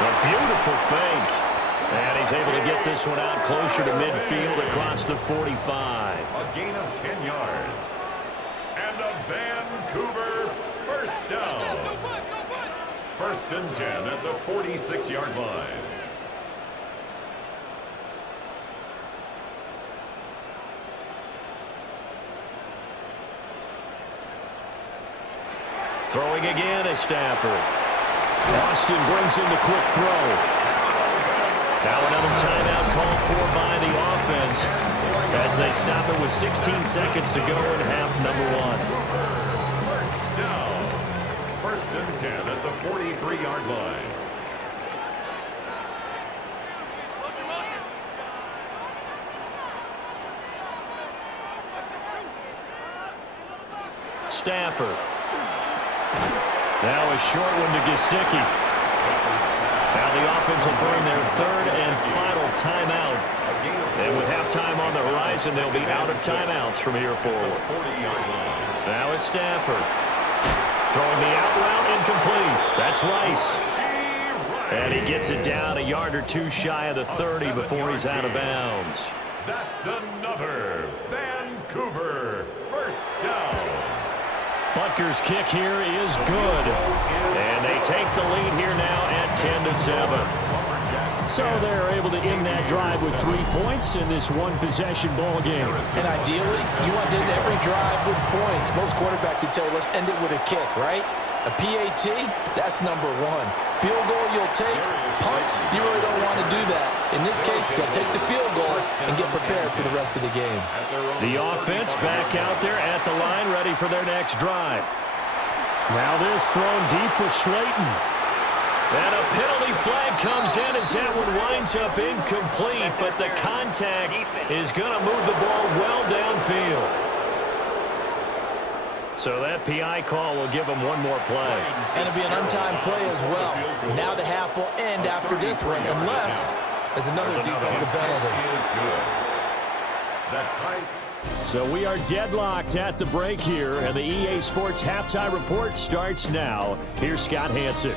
A beautiful fake. And he's able to get this one out closer to midfield across the 45. A gain of 10 yards. And a Vancouver first down. 1st and 10 at the 46-yard line. Throwing again is Stafford. Austin brings in the quick throw. Now another timeout called for by the offense as they stop it with 16 seconds to go in half number 1. First down. 1st and 10 at the 43-yard line. Stafford. Now a short one to Gesicki. Now the offense will burn their 3rd and final timeout. And with halftime on the horizon, they'll be out of timeouts from here forward. Now it's Stafford. Throwing the out route incomplete. That's Rice. And he gets it down a yard or 2 shy of the 30 before he's out of bounds. That's another Vancouver first down. Butker's kick here is good. And they take the lead here now at 10-7. So they're able to end that drive with 3 points in this one-possession ball game. And ideally, you want to end every drive with points. Most quarterbacks would tell you, let's end it with a kick, right? A PAT, that's number 1. Field goal you'll take. Punts, you really don't want to do that. In this case, they'll take the field goal and get prepared for the rest of the game. The offense back out there at the line, ready for their next drive. Now this thrown deep for Slayton. And a penalty flag comes in as that one winds up incomplete, but the contact is going to move the ball well downfield. So that PI call will give them one more play. And it'll be an untimed play as well. Now the half will end after this one, unless there's another defensive penalty. So we are deadlocked at the break here, and the EA Sports Halftime Report starts now. Here's Scott Hanson.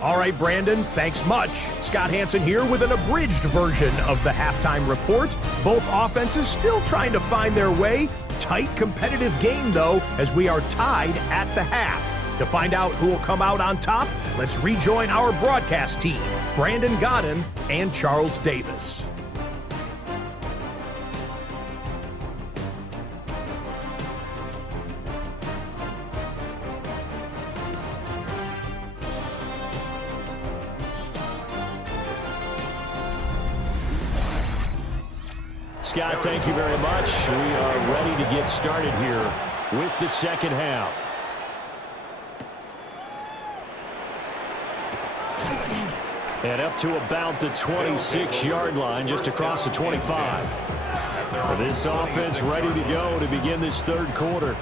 All right, Brandon, thanks much. Scott Hanson here with an abridged version of the halftime report. Both offenses still trying to find their way. Tight, competitive game, though, as we are tied at the half. To find out who will come out on top, let's rejoin our broadcast team, Brandon Godden and Charles Davis. Scott, thank you very much. We are ready to get started here with the second half. And up to about the 26-yard line, just across the 25. This offense ready to go to begin this third quarter.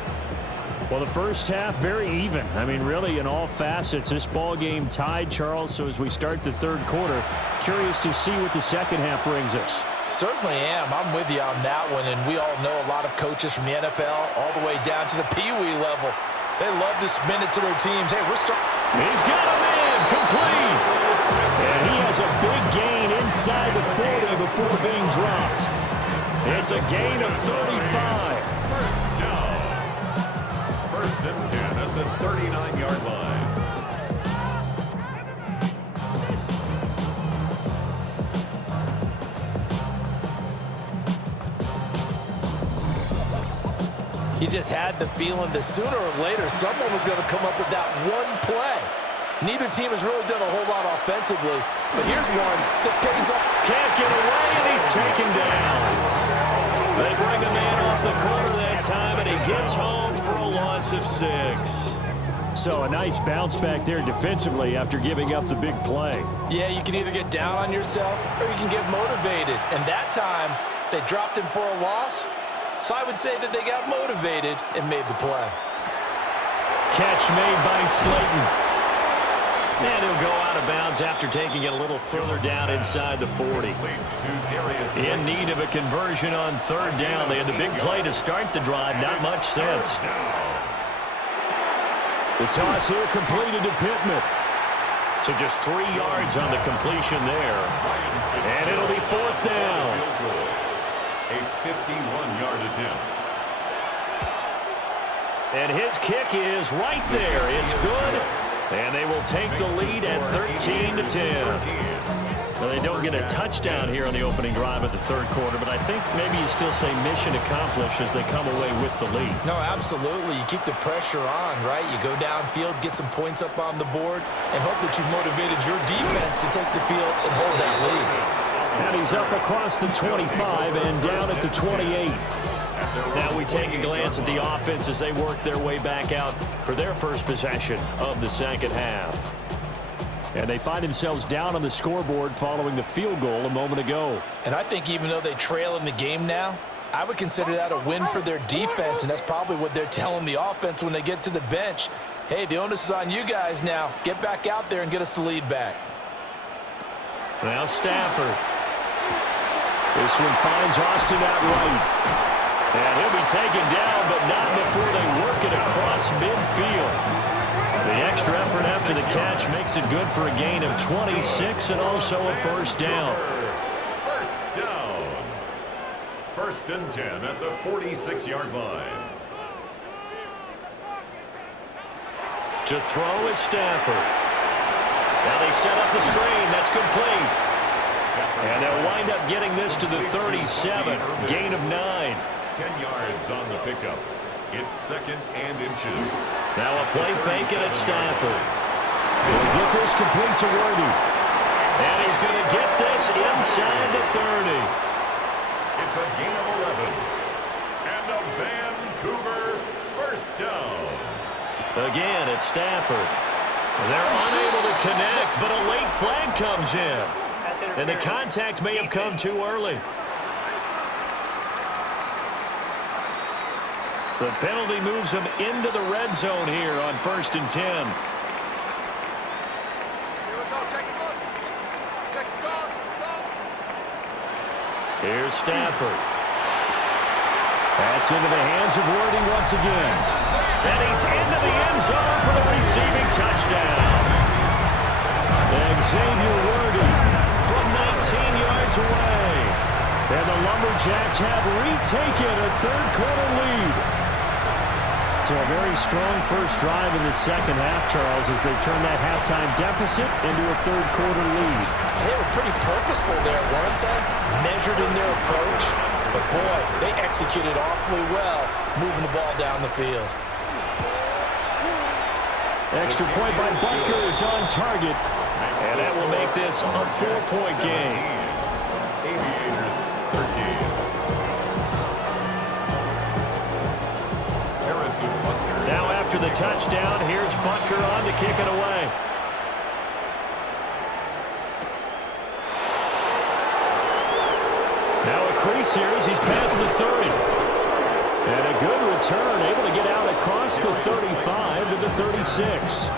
Well, the first half, very even. I mean, really, in all facets, this ball game tied, Charles. So as we start the third quarter, curious to see what the second half brings us. Certainly am. I'm with you on that one, and we all know a lot of coaches from the NFL all the way down to the Pee-wee level. They love to spin it to their teams. Hey, we're starting. He's got a man complete. And he has a big gain inside the 40 before being dropped. It's a gain of 35. First down. First and 10 at the 39-yard line. You just had the feeling that sooner or later someone was going to come up with that one play. Neither team has really done a whole lot offensively, but here's one that pays off. Can't get away, and he's taken down. They bring a man off the corner that time, and he gets home for a loss of 6. So a nice bounce back there defensively after giving up the big play. Yeah, you can either get down on yourself or you can get motivated. And that time, they dropped him for a loss. So I would say that they got motivated and made the play. Catch made by Slayton. And he'll go out of bounds after taking it a little further down inside the 40. In need of a conversion on third down. They had the big play to start the drive. Not much sense. The toss here completed to Pittman. So just 3 yards on the completion there. And it'll be fourth down. A 51-yard attempt. And his kick is right there. It's good. And they will take the lead at 13-10. Well, they don't get a touchdown here on the opening drive of the third quarter, but I think maybe you still say mission accomplished as they come away with the lead. No, absolutely. You keep the pressure on, right? You go downfield, get some points up on the board, and hope that you've motivated your defense to take the field and hold that lead. And he's up across the 25 and down at the 28. Now we take a glance at the offense as they work their way back out for their first possession of the second half. And they find themselves down on the scoreboard following the field goal a moment ago. And I think even though they trail in the game now, I would consider that a win for their defense, and that's probably what they're telling the offense when they get to the bench. Hey, the onus is on you guys now. Get back out there and get us the lead back. Now Stafford. This one finds Austin out right. And he'll be taken down, but not before they work it across midfield. The extra effort after the catch makes it good for a gain of 26 and also a first down. First down. First and 10 at the 46-yard line. To throw is Stafford. Now they set up the screen. That's complete. And they'll wind up getting this to the 37. Gain of 9. 10 yards on the pickup. It's second and inches. Now a play fake it at Stafford. He'll get this complete to Worthy. And he's going to get this inside the 30. It's a gain of 11. And a Vancouver first down. Again, it's Stafford. They're unable to connect, but a late flag comes in. And the contact may have come too early. The penalty moves them into the red zone here on 1st and 10. Here's Stafford. That's into the hands of Worthy once again. And he's into the end zone for the receiving touchdown. Xavier Worthy from 19 yards away. And the Lumberjacks have retaken a third-quarter lead. So a very strong first drive in the second half, Charles, as they turn that halftime deficit into a third-quarter lead. And they were pretty purposeful there, weren't they? Measured in their approach. But, boy, they executed awfully well, moving the ball down the field. Extra point by Butker is on target. And that will make this a 4-point game. Aviators 13. Now after the touchdown, here's Butker on to kick it away. Now a crease here as he's past the 30. And a good return, able to get out across the 35 to the 36.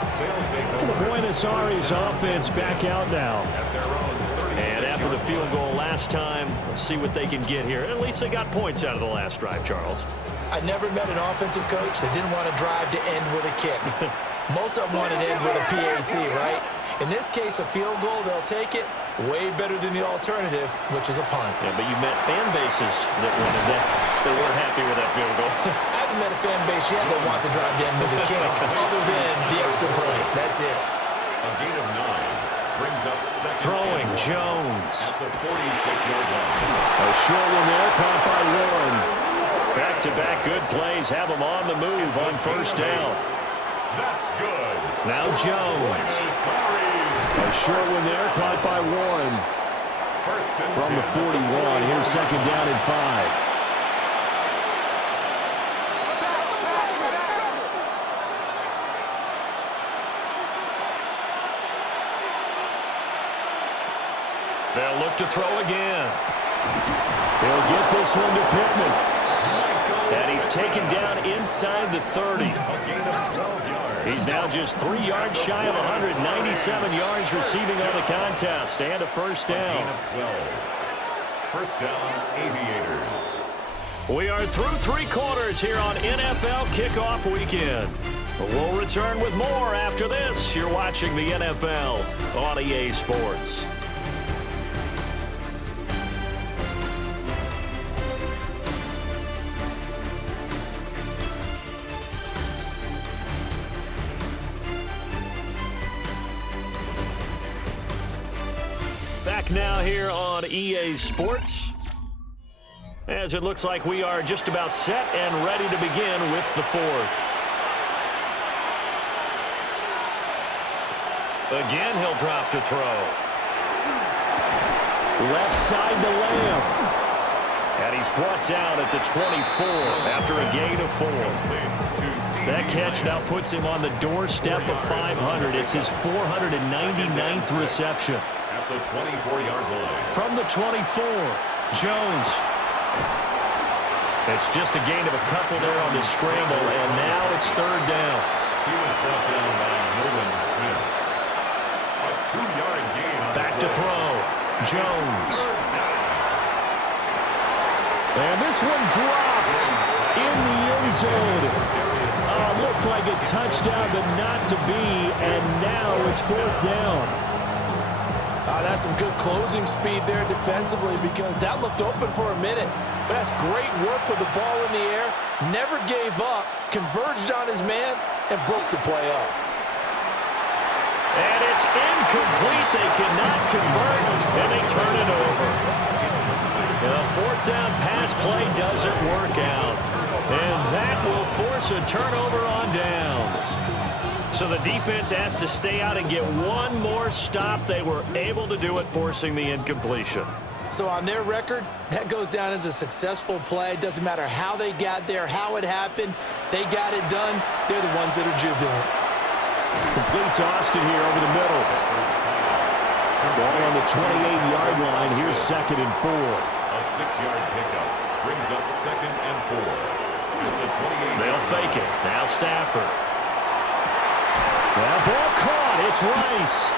The Buenos Aires offense back out now. And after the field goal last time, let's see what they can get here. At least they got points out of the last drive, Charles. I never met an offensive coach that didn't want to drive to end with a kick. Most of them want to end with a PAT, right? In this case, a field goal, they'll take it. Way better than the alternative, which is a punt. Yeah, but you met fan bases that wanted that. They weren't happy with that field goal. I haven't met a fan base yet that wants to drive to end with a kick, other than the extra point. That's it. A gain of 9 brings up second. Throwing Jones. At the 46-yard line. A short one there, caught by Warren. Back-to-back good plays have them on the move on first down. That's good. Now Jones. A short one there, caught by Warren. From the 41, here's second down and 5. They'll look to throw again. They'll get this one to Pittman. And he's taken down inside the 30. He's now just 3 yards shy of 197 yards receiving on the contest and a first down. First down, Aviators. We are through 3 quarters here on NFL Kickoff Weekend. We'll return with more after this. You're watching the NFL on EA Sports. Back now here on EA Sports, as it looks like we are just about set and ready to begin with the 4th. Again, he'll drop to throw. Left side to Lamb. And he's brought down at the 24 after a gain of 4. That catch now puts him on the doorstep of 500. It's his 499th reception. At the 24-yard line. From the 24, Jones. It's just a gain of a couple there on the scramble, and now it's third down. He was brought down by Nolan Smith. A 2-yard gain. Back to throw. Jones. And this one dropped in the end zone. Looked like a touchdown, but not to be, and now it's 4th down. That's some good closing speed there defensively, because that looked open for a minute. But that's great work with the ball in the air. Never gave up, converged on his man, and broke the play up. And it's incomplete. They cannot convert, and they turn it over. The 4th down pass play doesn't work out. And that will force a turnover on downs. So the defense has to stay out and get one more stop. They were able to do it, forcing the incompletion. So on their record, that goes down as a successful play. Doesn't matter how they got there, how it happened. they got it done, they're the ones that are jubilant. Complete to Austin here over the middle. Ball on the 28-yard line. Here's 2nd and 4. A 6-yard pickup brings up 2nd and 4. They'll fake it. Now Stafford. That ball caught. It's Rice.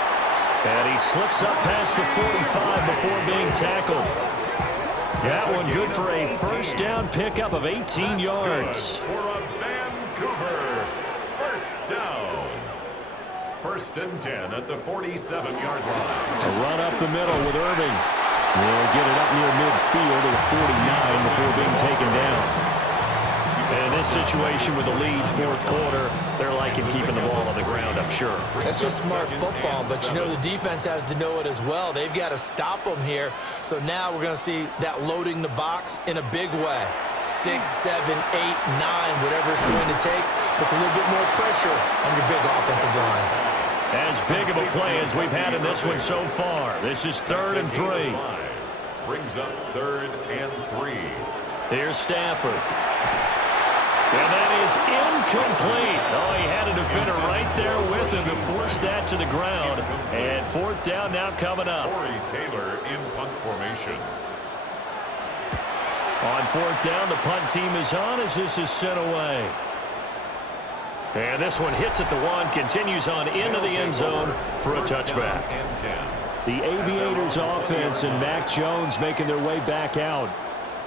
And he slips up past the 45 before being tackled. That one good for a first down pickup of 18 yards. For a Vancouver first down. 1st and 10 at the 47-yard line. A run up the middle with Irving. They'll get it up near midfield to the 49 before being taken down. And in this situation with the lead, 4th quarter, they're liking keeping the ball on the ground, I'm sure. That's just smart football, but you know the defense has to know it as well. They've got to stop them here. So now we're going to see that loading the box in a big way. 6, 7, 8, 9, whatever it's going to take, puts a little bit more pressure on your big offensive line. As big of a play as we've had in this one so far. This is 3rd and 3. Brings up 3rd and 3. Here's Stafford. And that is incomplete. Oh, he had a defender right there with him to force that to the ground. And 4th down now coming up. Corey Taylor in punt formation. On 4th down, the punt team is on as this is sent away. And this one hits at the 1, continues on into the end zone for a touchback. The Aviators offense and Mac Jones making their way back out.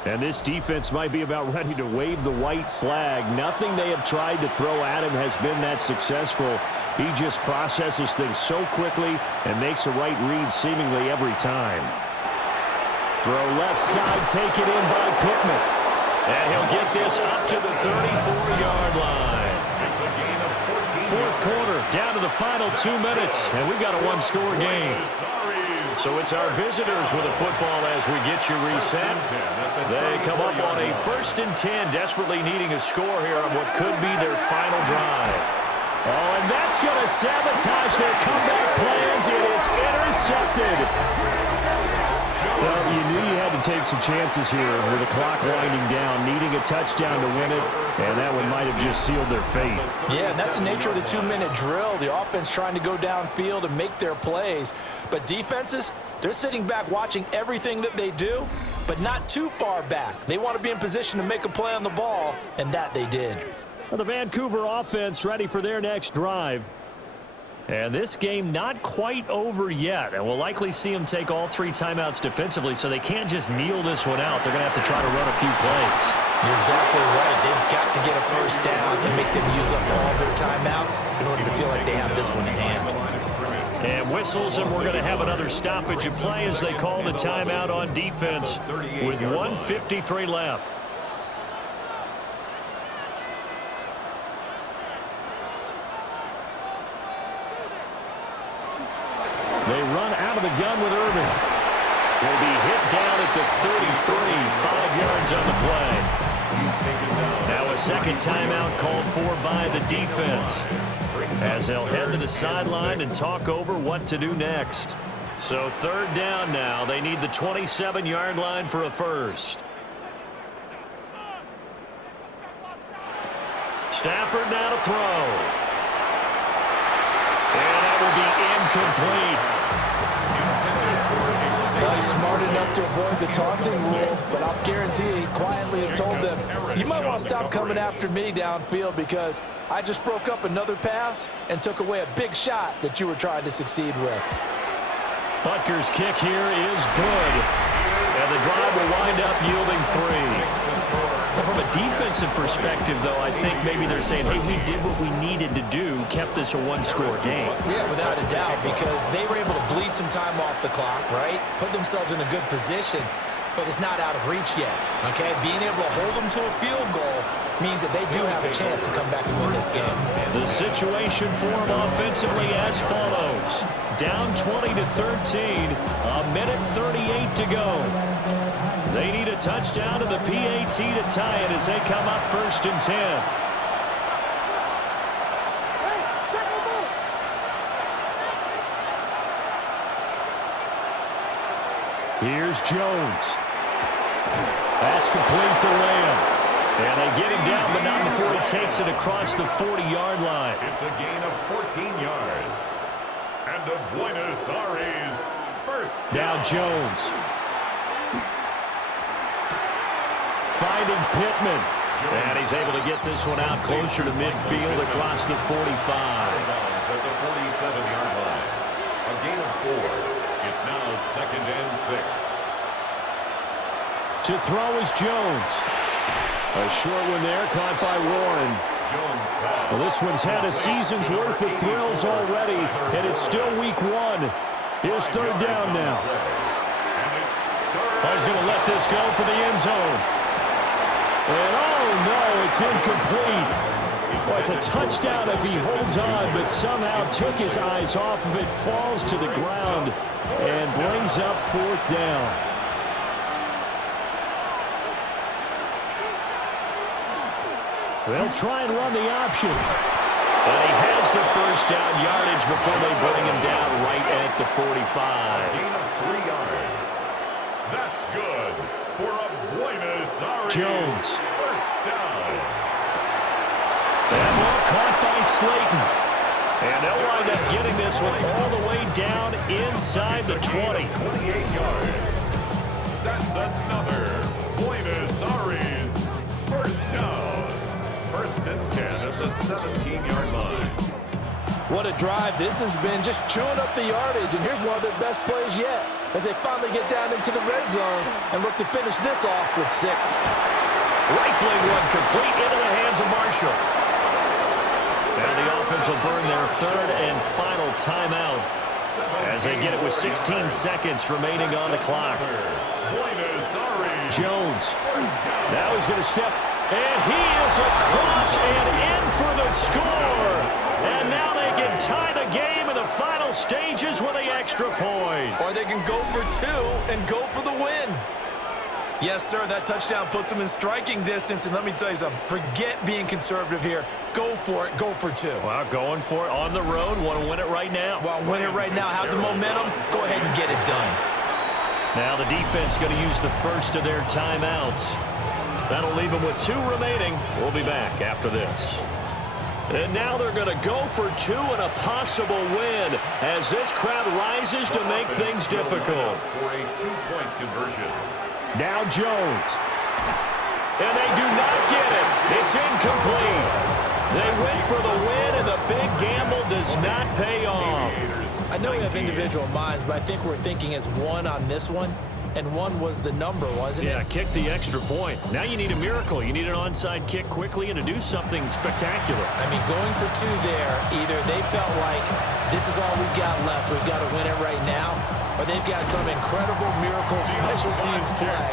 And this defense might be about ready to wave the white flag. Nothing they have tried to throw at him has been that successful. He just processes things so quickly and makes a right read seemingly every time. Throw left side, take it in by Pittman. And he'll get this up to the 34-yard line. It's a gain of 14. 4th quarter, down to the final 2 minutes, and we've got a one-score game. So it's our visitors with a football as we get you reset. They come up on a 1st and 10, desperately needing a score here on what could be their final drive. Oh, and that's going to sabotage their comeback plans. It is intercepted. Well, you knew you had to take some chances here with the clock winding down, needing a touchdown to win it, and that one might have just sealed their fate. Yeah, and that's the nature of the 2-minute drill. The offense trying to go downfield and make their plays. But defenses, they're sitting back watching everything that they do, but not too far back. They want to be in position to make a play on the ball, and that they did. Well, the Vancouver offense ready for their next drive. And this game not quite over yet, and we'll likely see them take all 3 timeouts defensively, so they can't just kneel this one out. They're going to have to try to run a few plays. You're exactly right. They've got to get a first down and make them use up all their timeouts in order to feel like they have this one in hand. And whistles, and we're going to have another stoppage of play as they call the timeout on defense with 1:53 left. They run out of the gun with Irving. He'll be hit down at the 33, 5 yards on the play. Now a second timeout called for by the defense as they'll head to the sideline and talk over what to do next. So 3rd down now. They need the 27-yard line for a first. Stafford now to throw. And that will be incomplete. Well, he's smart enough to avoid the taunting rule, but I'll guarantee he quietly has told them, you might want to stop coming after me downfield because I just broke up another pass and took away a big shot that you were trying to succeed with. Butker's kick here is good, and the drive will wind up yielding 3. From a defensive perspective, though, I think maybe they're saying, hey, we did what we needed to do, kept this a one-score game. Yeah, without a doubt, because they were able to bleed some time off the clock, right? Put themselves in a good position, but it's not out of reach yet, okay? Being able to hold them to a field goal means that they do have a chance to come back and win this game. The situation for them offensively as follows. Down 20-13, a minute 38 to go. They need a touchdown to the PAT to tie it as they come up 1st and 10. Here's Jones. That's complete to Lamb. And they get him down, but not before he takes it across the 40-yard line. It's a gain of 14 yards. And a Buenos Aires first Now down. Jones. Finding Pittman. And he's able to get this one out closer to midfield across the 45. At the 47-yard line. A gain of 4. It's now 2nd and 6. To throw is Jones. A short one there, caught by Warren. Jones pass. Well, this one's had a season's worth of thrills already, and it's still week 1. Here's 3rd down now. And it's I was going to let this go for the end zone. And oh no, it's incomplete. Well, it's a touchdown if he holds on, but somehow took his eyes off of it, falls to the ground, and brings up 4th down. They'll try and run the option. And he has the first down yardage before they bring him down right at the 45. gain of 3 yards. That's good for a Buenos Aires Jones. first down. That ball caught by Slayton. And they'll wind up getting this one all the way down inside the 20. 28 yards. That's another Buenos Aires first down. 1st and 10 at the 17-yard line. What a drive this has been, just chewing up the yardage, and here's one of their best plays yet as they finally get down into the red zone and look to finish this off with 6. Rifling one complete into the hands of Marshall. Now the offense will burn their 3rd and final timeout as they get it with 16 seconds remaining on the clock. Buenos Aires Jones. first down. Now he's going to step. And he is across and in for the score. And now they can tie the game in the final stages with the extra point. Or they can go for 2 and go for the win. Yes, sir, that touchdown puts them in striking distance. And let me tell you something, forget being conservative here. Go for it, go for 2. Well, going for it on the road. Want to win it right now. Well, win it right now, have the momentum, go ahead and get it done. Now the defense going to use the first of their timeouts. That'll leave them with 2 remaining. We'll be back after this. And now they're going to go for 2 and a possible win as this crowd rises to make things difficult. For a 2-point conversion. Now Jones. And they do not get it. It's incomplete. They went for the win, and the big gamble does not pay off. I know we have individual minds, but I think we're thinking as 1 on this one, and 1 was the number, wasn't it? Yeah, kick the extra point. Now you need a miracle. You need an onside kick quickly and to do something spectacular. I mean, going for 2 there, either they felt like this is all we've got left, we've got to win it right now, or they've got some incredible miracle special teams play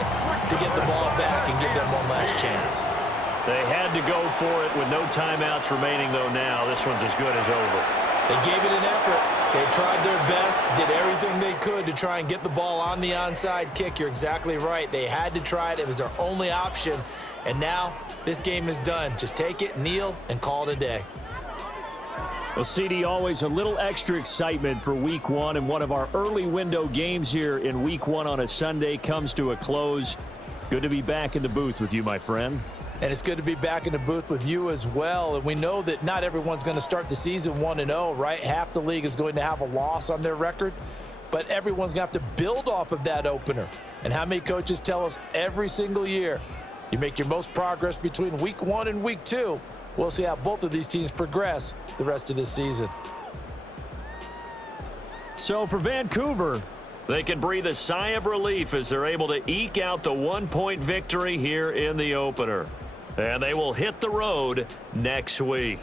to get the ball back and give them one last chance. They had to go for it with no timeouts remaining, though. Now this one's as good as over. They gave it an effort. They tried their best, did everything they could to try and get the ball on the onside kick. You're exactly right. They had to try it. It was their only option. And now this game is done. Just take it, kneel, and call it a day. Well, CD, always a little extra excitement for week 1, and one of our early window games here in week 1 on a Sunday comes to a close. Good to be back in the booth with you, my friend. And it's good to be back in the booth with you as well. And we know that not everyone's going to start the season 1-0, right? Half the league is going to have a loss on their record. But everyone's going to have to build off of that opener. And how many coaches tell us every single year, you make your most progress between week 1 and week 2. We'll see how both of these teams progress the rest of this season. So for Vancouver, they can breathe a sigh of relief as they're able to eke out the 1-point victory here in the opener. And they will hit the road next week.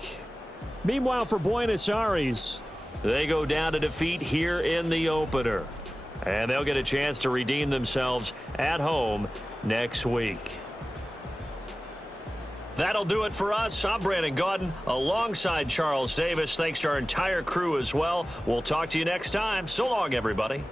Meanwhile, for Buenos Aires, they go down to defeat here in the opener. And they'll get a chance to redeem themselves at home next week. That'll do it for us. I'm Brandon Gaudin alongside Charles Davis. Thanks to our entire crew as well. We'll talk to you next time. So long, everybody.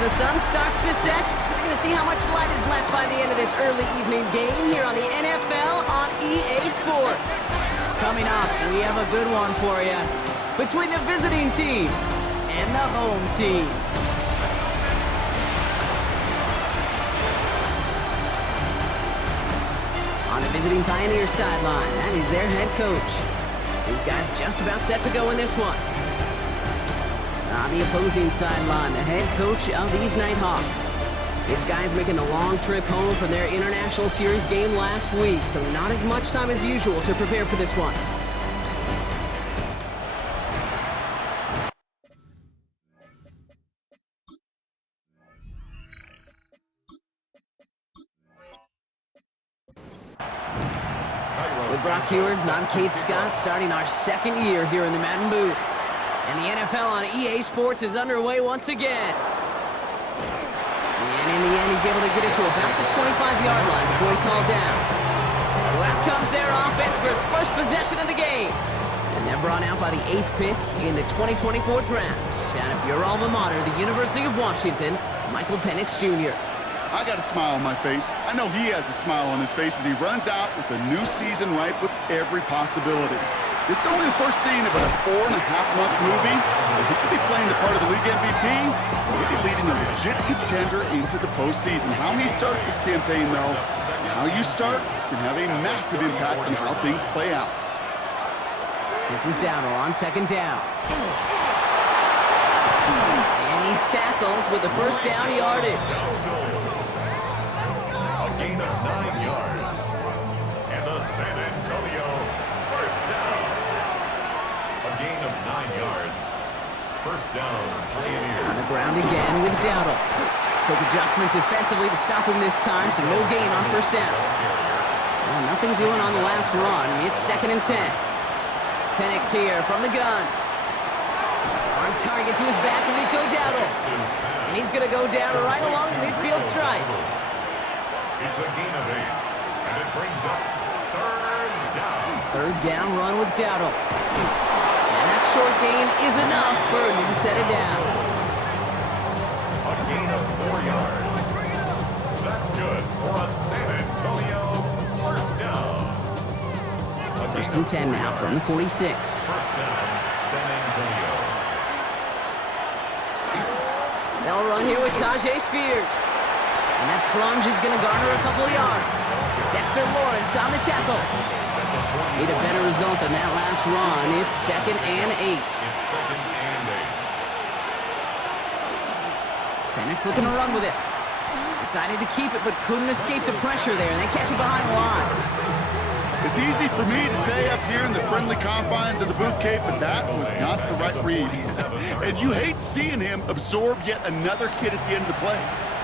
the sun starts to set, we're going to see how much light is left by the end of this early evening game here on the NFL on EA Sports. Coming up, we have a good one for you between the visiting team and the home team. On the visiting Pioneer sideline, that is their head coach. These guys just about set to go in this one. On the opposing sideline, the head coach of these Nighthawks. These guys making a long trip home from their International Series game last week, so not as much time as usual to prepare for this one. With Brock Heward and Kate Scott starting our second year here in the Madden booth. And the NFL on EA Sports is underway once again. And in the end, he's able to get it to about the 25-yard line before he's hauled down. So out comes their offense for its first possession of the game. And they're brought out by the 8th pick in the 2024 draft. And if your alma mater, the University of Washington, Michael Penix Jr. I got a smile on my face. I know he has a smile on his face as he runs out with a new season ripe with every possibility. This is only the first scene of a 4.5-month movie. He could be playing the part of the league MVP, maybe leading a legit contender into the postseason. How he starts this campaign, though, how you start can have a massive impact on how things play out. This is Dowdle on second down. And he's tackled with the first down yardage. A gain of 9 yards. And the San Antonio first down. A gain of 9 yards. First down, Pioneer. On the ground again with Dowdle. Quick adjustment defensively to stop him this time, so no gain on first down. Well, nothing doing on the last run. It's 2nd and 10. Penix here from the gun. On target to his back, Rico Dowdle. And he's going to go down right along the midfield stripe. It's a gain of 8, and it brings up 3rd down. 3rd down run with Dowdle. And that short gain is enough for a new set of downs. A gain of 4 yards. That's good for a San Antonio first down. 1st and 10 now from the 46. First down, San Antonio. They'll run here with Tajay Spears. And that plunge is going to garner a couple of yards. Dexter Lawrence on the tackle. Need a better result than that last run. It's 2nd and 8. It's 2nd and 8. Penix looking to run with it. Decided to keep it, but couldn't escape the pressure there. And they catch it behind the line. It's easy for me to say up here in the friendly confines of the booth cape, but that was not the right read. And you hate seeing him absorb yet another hit at the end of the play.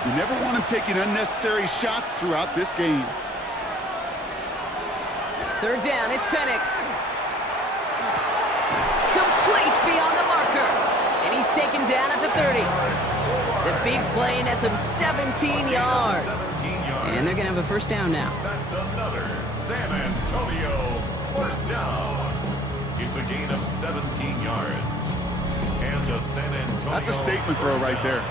You never want him taking unnecessary shots throughout this game. 3rd down, it's Penix. Complete beyond the marker. And he's taken down at the 30. The big play nets him 17 yards. And they're going to have a first down now. That's another San Antonio first down. It's a gain of 17 yards. And a San Antonio. That's a statement throw right there.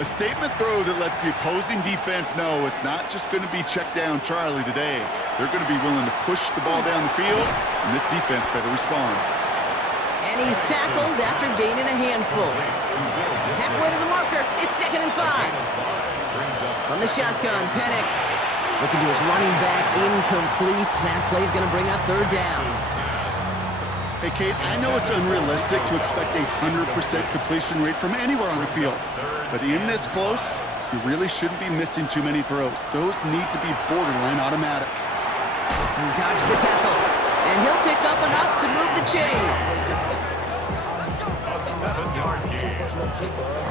A statement throw that lets the opposing defense know it's not just going to be check down Charlie today. They're going to be willing to push the ball down the field, and this defense better respond. And he's tackled after gaining a handful. Halfway to the marker, it's 2nd and 5. From the shotgun, Penix looking to his running back, incomplete. That play's going to bring up 3rd down. Hey, Kate, I know it's unrealistic to expect a 100% completion rate from anywhere on the field. But in this close, you really shouldn't be missing too many throws. Those need to be borderline automatic. He dodged the tackle, and he'll pick up enough to move the chains. A 7-yard gain.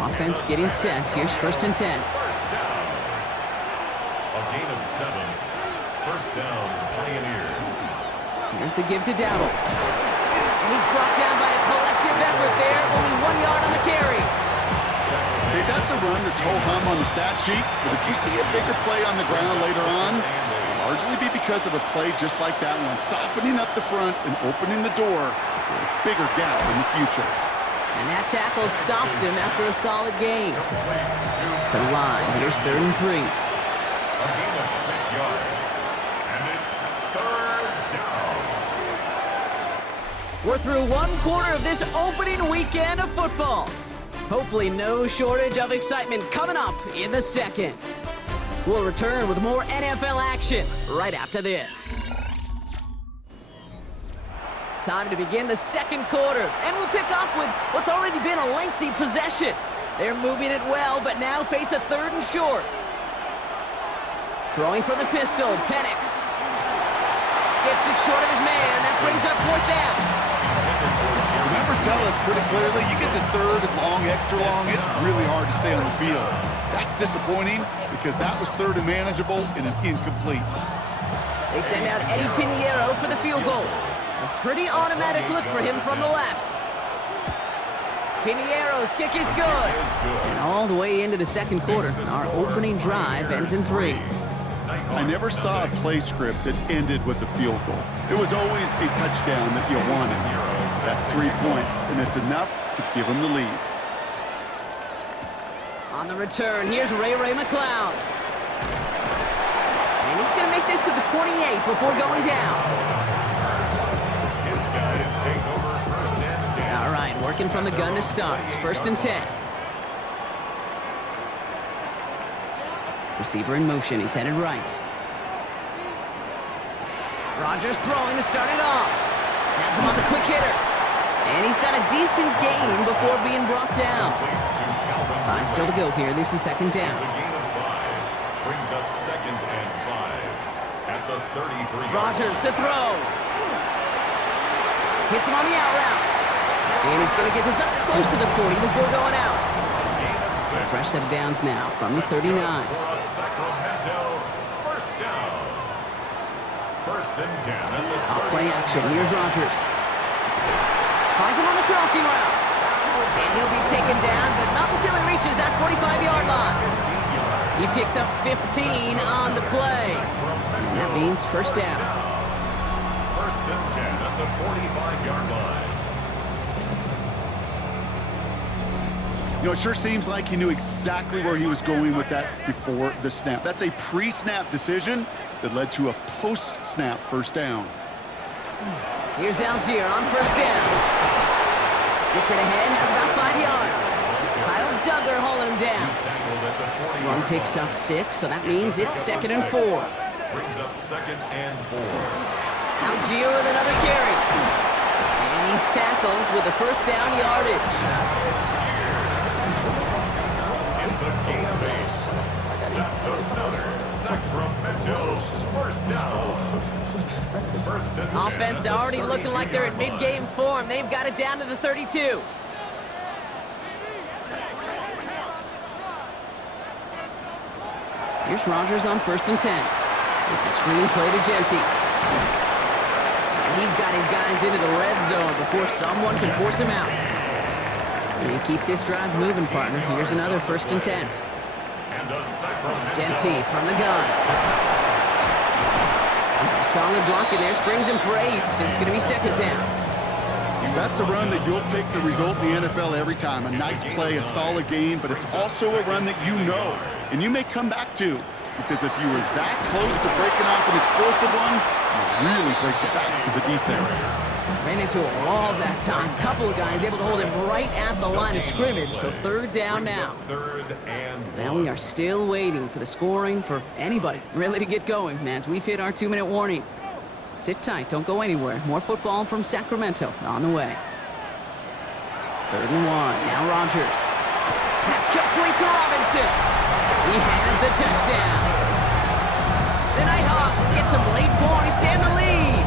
Offense getting set. Here's 1st and 10. First down. A gain of 7. First down, Pioneers. Here's the give to Dowdle. And he's brought down by a collective effort there. Only 1 yard on the carry. Okay, that's a run that's ho-hum on the stat sheet, but if you see a bigger play on the ground later on, it'll largely be because of a play just like that one, softening up the front and opening the door for a bigger gap in the future. And that tackle stops him after a solid gain. to the line. Here's 3rd and 3. A gain of 6 yards. And it's 3rd down. We're through one quarter of this opening weekend of football. Hopefully no shortage of excitement coming up in the second. We'll return with more NFL action right after this. Time to begin the second quarter, and we'll pick up with what's already been a lengthy possession. They're moving it well, but now face a 3rd and short. Throwing from the pistol, Penix. Skips it short of his man. That brings up 4th down. The numbers tell us pretty clearly, you get to 3rd and long, extra long, it's really hard to stay on the field. That's disappointing because that was 3rd and manageable and an incomplete. They send out Eddie Pinheiro for the field goal. A pretty automatic look for him from the left. Pinheiro's kick is good. And all the way into the second quarter, our opening drive ends in 3. I never saw a play script that ended with a field goal. It was always a touchdown that you wanted. That's 3 points, and it's enough to give them the lead. On the return, here's Ray McLeod. And he's going to make this to the 28 before going down. All right, working from the gun to start. 1st and 10. Receiver in motion. He's headed right. Rodgers throwing to start it off. Has him on the quick hitter. And he's got a decent gain before being brought down. 5 still to go here. This is 2nd down. It's a gain of 5. Brings up 2nd and 5 at the 33. Rodgers to throw. Hits him on the out route. And he's going to get this up close to the 40 before going out. So fresh set of downs now from the 39. Sacramento, 1st down. 1st and 10 at the Off play action. Here's Rodgers. Finds him on the crossing route. And he'll be taken down, but not until he reaches that 45-yard line. He picks up 15 on the play. And that means 1st down. 1st and 10 at the 45-yard line. You know, it sure seems like he knew exactly where he was going with that before the snap. That's a pre-snap decision that led to a post-snap 1st down. Here's Algier on 1st down. Gets it ahead, has about 5 yards. Kyle Duggar hauling him down. Run picks up 6, so that means it's 2nd and 4. Brings up 2nd and 4. Algier with another carry. And he's tackled with the 1st down yardage. It's a gain of 8. That's another Sacramento 1st down. 1st and 10. Offense already looking like they're in mid-game form. They've got it down to the 32. Here's Rodgers on 1st and 10. It's a screen play to Genty. And he's got his guys into the red zone before someone can force him out. And keep this drive moving, partner. Here's another 1st and 10. Genty from the gun. And a solid block in there. Springs him for 8. It's going to be 2nd down. That's a run that you'll take the result in the NFL every time. A nice play, a solid gain, but it's also a run that you know, and you may come back to, because if you were that close to breaking off an explosive one, you really break the backs of the defense. Ran into a wall that time. A couple of guys able to hold him right at the line of scrimmage, so 3rd down now. 3rd and 1. Now we are still waiting for the scoring for anybody really to get going as we've hit our 2-minute warning. Sit tight, don't go anywhere. More football from Sacramento on the way. 3rd and 1, now Rodgers. Pass complete to Robinson. He has the touchdown. The Nighthawks get some late points and the lead.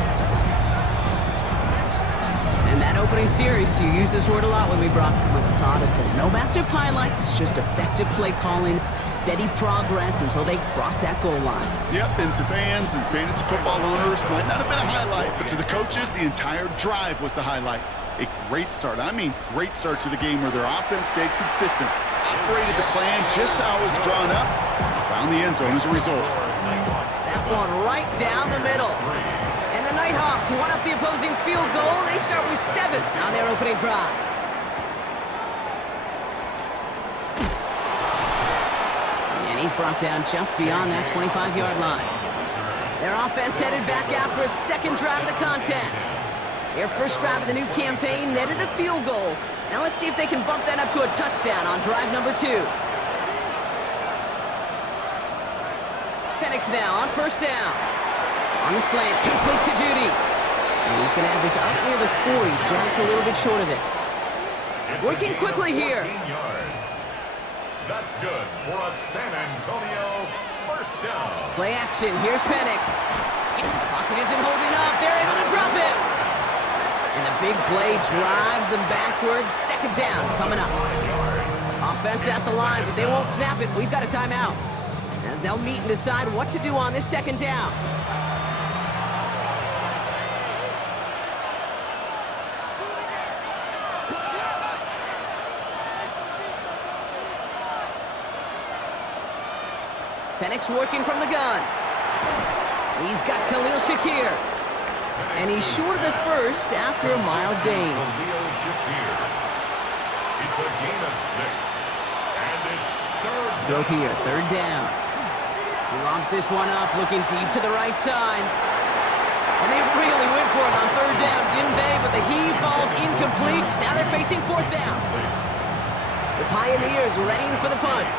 And that opening series, you use this word a lot when we brought methodical. No massive highlights, just effective play calling, steady progress until they cross that goal line. Yep, and to fans and fantasy football owners, might not have been a highlight, but to the coaches, the entire drive was the highlight. A great start, I mean great start to the game where their offense stayed consistent, operated the plan just how it was drawn up, found the end zone as a result. That one right down the middle. And the Nighthawks won up the opposing field goal. They start with 7 on their opening drive. He's brought down just beyond that 25-yard line. Their offense headed back out for its second drive of the contest. Their first drive of the new campaign netted a field goal. Now let's see if they can bump that up to a touchdown on drive number 2. Penix now on first down. On the slant, complete to Judy. And he's going to have this up near the 40, just a little bit short of it. Working quickly here. Yards. That's good for a San Antonio first down. Play action. Here's Penix. Pocket isn't holding up. They're able to drop him. And the big play drives them backwards. Second down coming up. Offense at the line, but they won't snap it. We've got a timeout, as they'll meet and decide what to do on this second down. Penix working from the gun. He's got Khalil Shakir. And he's short of the first after a mild gain. It's a gain of 6. And it's Throw here, third down. He lobs this one up, looking deep to the right side. And they really went for it on third down, didn't they? But the heave falls incomplete. Now they're facing fourth down. The Pioneers ready for the punt.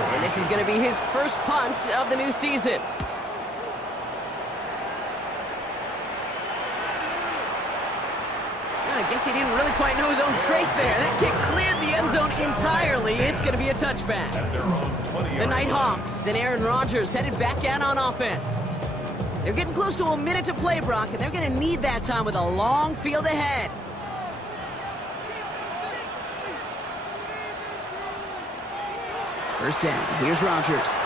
And this is going to be his first punt of the new season. I guess he didn't really quite know his own strength there. That kick cleared the end zone entirely. It's going to be a touchback. The Nighthawks and Aaron Rodgers headed back out on offense. They're getting close to a minute to play, Brock, and they're going to need that time with a long field ahead. First down. Here's Rodgers.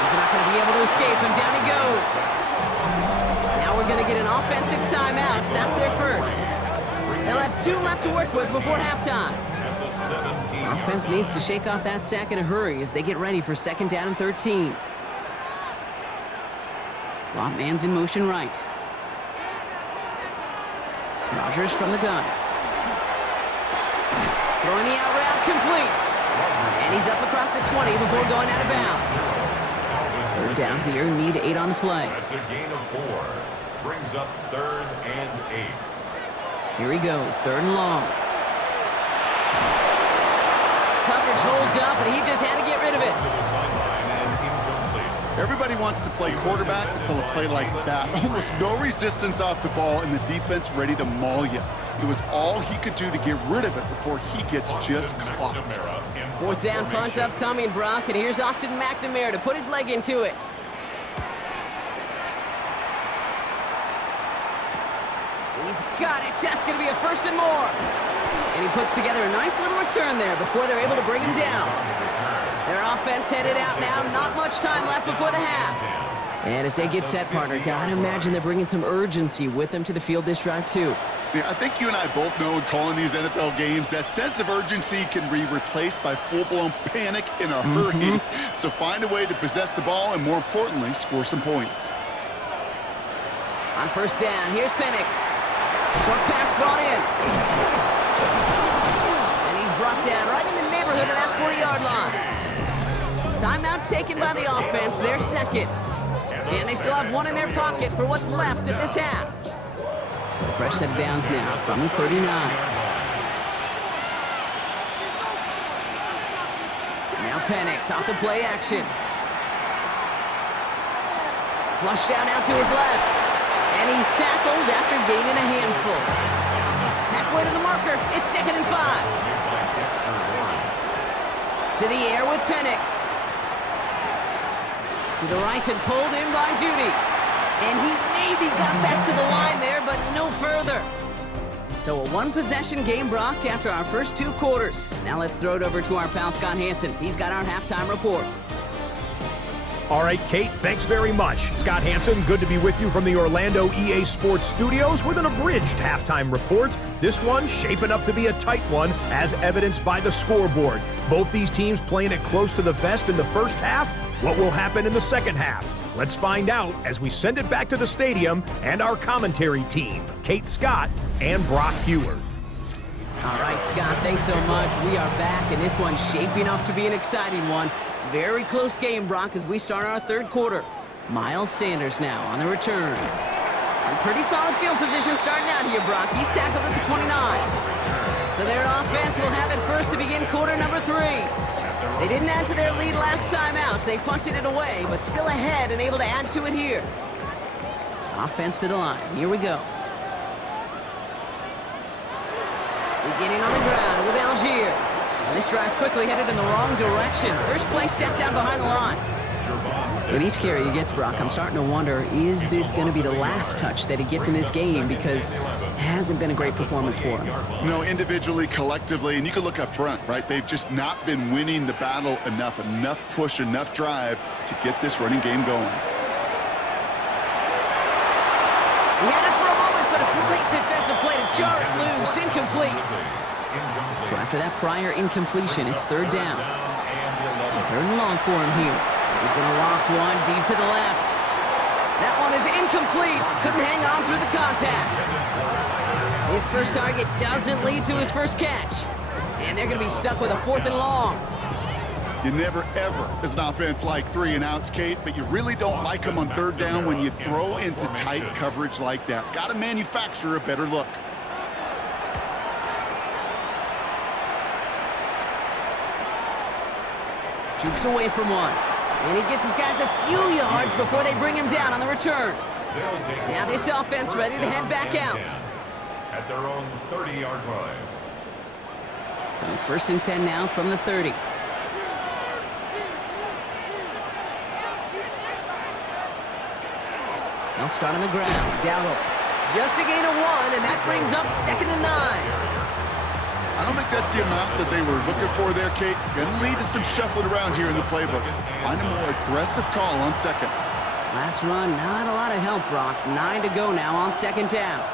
He's not going to be able to escape, and down he goes. Now we're going to get an offensive timeout. That's their first. They'll have 2 left to work with before halftime. Offense needs to shake off that sack in a hurry as they get ready for second down and 13. Slot man's in motion right. Rodgers from the gun. Throwing the out route complete. And he's up across the 20 before going out of bounds. Third down here, need 8 on the play. That's a gain of 4. Brings up 3rd and 8. Here he goes, 3rd and long. Coverage holds up, and he just had to get rid of it. Everybody wants to play quarterback until a play like that. Almost no resistance off the ball, and the defense ready to maul you. It was all he could do to get rid of it before he gets just clocked. Fourth down punt upcoming, Brock, and here's Austin McNamara to put his leg into it. He's got it. That's going to be a 1st and more. And he puts together a nice little return there before they're able to bring him down. Their offense headed out now. Not much time left before the half. And as they get set, partner, gotta imagine they're bringing some urgency with them to the field this drive, too. Yeah, I think you and I both know in calling these NFL games, that sense of urgency can be replaced by full-blown panic in a hurry. So find a way to possess the ball and, more importantly, score some points. On first down, here's Penix. Short pass brought in. And he's brought down right in the neighborhood of that 40-yard line. Timeout taken by the offense, their second. And they still have 1 in their pocket for what's left of this half. So fresh set of downs now from the 39. Now Penix off the play action. Flushed out now to his left. And he's tackled after gaining a handful. Halfway to the marker, it's 2nd and 5. To the air with Penix. To the right and pulled in by Judy. And he maybe got back to the line there, but no further. So a 1-possession game, Brock, after our first 2 quarters. Now let's throw it over to our pal Scott Hansen. He's got our halftime report. All right, Kate, thanks very much. Scott Hansen, good to be with you from the Orlando EA Sports Studios with an abridged halftime report. This one shaping up to be a tight one, as evidenced by the scoreboard. Both these teams playing it close to the vest in the first half. What will happen in the second half? Let's find out as we send it back to the stadium and our commentary team, Kate Scott and Brock Hewer. All right, Scott, thanks so much. We are back, and this one's shaping up to be an exciting one. Very close game, Brock, as we start our third quarter. Miles Sanders now on the return. A pretty solid field position starting out here, Brock. He's tackled at the 29. So their offense will have it first to begin quarter number 3. They didn't add to their lead last time out, so they punted it away, but still ahead and able to add to it here. Offense to the line. Here we go. Beginning on the ground with Algier. And this drive's quickly headed in the wrong direction. First play set down behind the line. With each carry he gets, Brock, I'm starting to wonder, is this going to be the last touch that he gets in this game? Because it hasn't been a great performance for him. You know, individually, collectively, and you can look up front, right? They've just not been winning the battle enough push, enough drive to get this running game going. He had it for a moment, but a great defensive play to jar it loose. Incomplete. So after that prior incompletion, it's third down. Third and long for him here. He's going to loft one deep to the left. That one is incomplete. Couldn't hang on through the contact. His first target doesn't lead to his first catch. And they're going to be stuck with a 4th and long. You never, ever, as an offense, like 3 and outs, Kate, but you really don't like them on third down when you throw into tight coverage like that. Got to manufacture a better look. Jukes away from one. And he gets his guys a few yards before they bring him down on the return. Now this offense ready to head back out. At their own 30-yard line. So first and 10 now from the 30. They'll start on the ground. Gallup. Just a gain of 1, and that brings up 2nd and 9. I don't think that's the amount that they were looking for there, Kate. Going to lead to some shuffling around here in the playbook. Find a more aggressive call on second. Last run, not a lot of help, Brock. 9 to go now on 2nd down.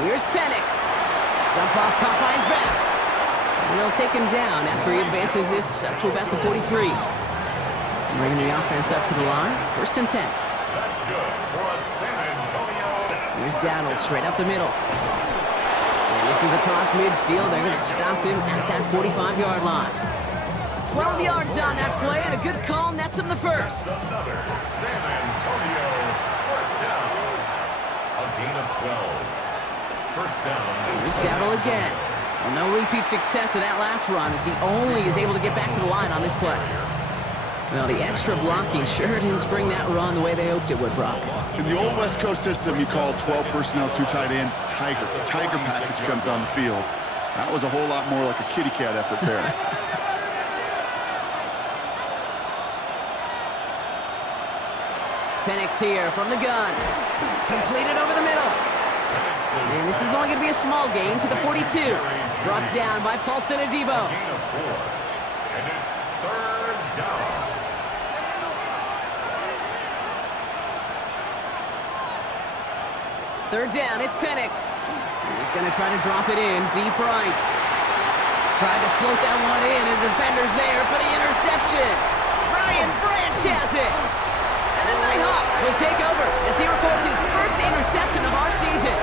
Here's Penix. Dump off caught by his back. And they'll take him down after he advances this up to about the 43. Bringing the offense up to the line. First and 10. That's good for a San Antonio. Here's Dowdle straight up the middle. And this is across midfield. They're going to stop him at that 45-yard line. 12 yards on that play, and a good call nets him the first. Another San Antonio first down. A gain of 12. First down. Here's Dowdle again. Well, no repeat success of that last run as he only is able to get back to the line on this play. Well, the extra blocking sure didn't spring that run the way they hoped it would, Brock. In the old West Coast system, you call 12 personnel, 2 tight ends, Tiger. The Tiger package comes on the field. That was a whole lot more like a kitty cat effort there. Penix here from the gun. Completed over the middle. And this is only going to be a small gain to the 42. Brought down by Paulson Adebo. And it's third down. Third down, it's Penix. He's going to try to drop it in deep right. Tried to float that one in, and defender's there for the interception. Brian Branch has it. And the Nighthawks will take over as he records his first interception of our season.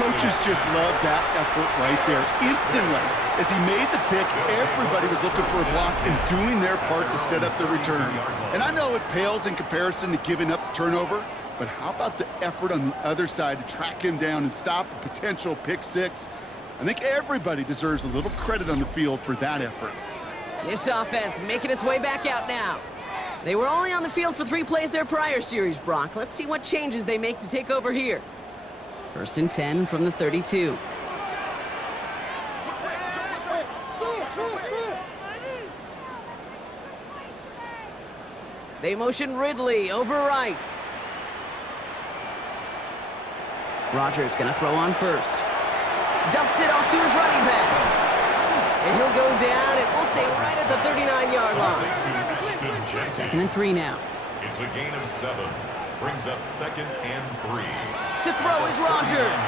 Coaches just love that effort right there. Instantly, as he made the pick, everybody was looking for a block and doing their part to set up the return. And I know it pales in comparison to giving up the turnover, but how about the effort on the other side to track him down and stop a potential pick six? I think everybody deserves a little credit on the field for that effort. This offense making its way back out now. They were only on the field for 3 plays their prior series, Brock. Let's see what changes they make to take over here. First and 10 from the 32. They motion Ridley over right. Rodgers gonna throw on first. Dumps it off to his running back. And he'll go down, and we'll say right at the 39-yard line. Second and 3 now. It's a gain of 7. Brings up 2nd and 3. To throw is Rodgers.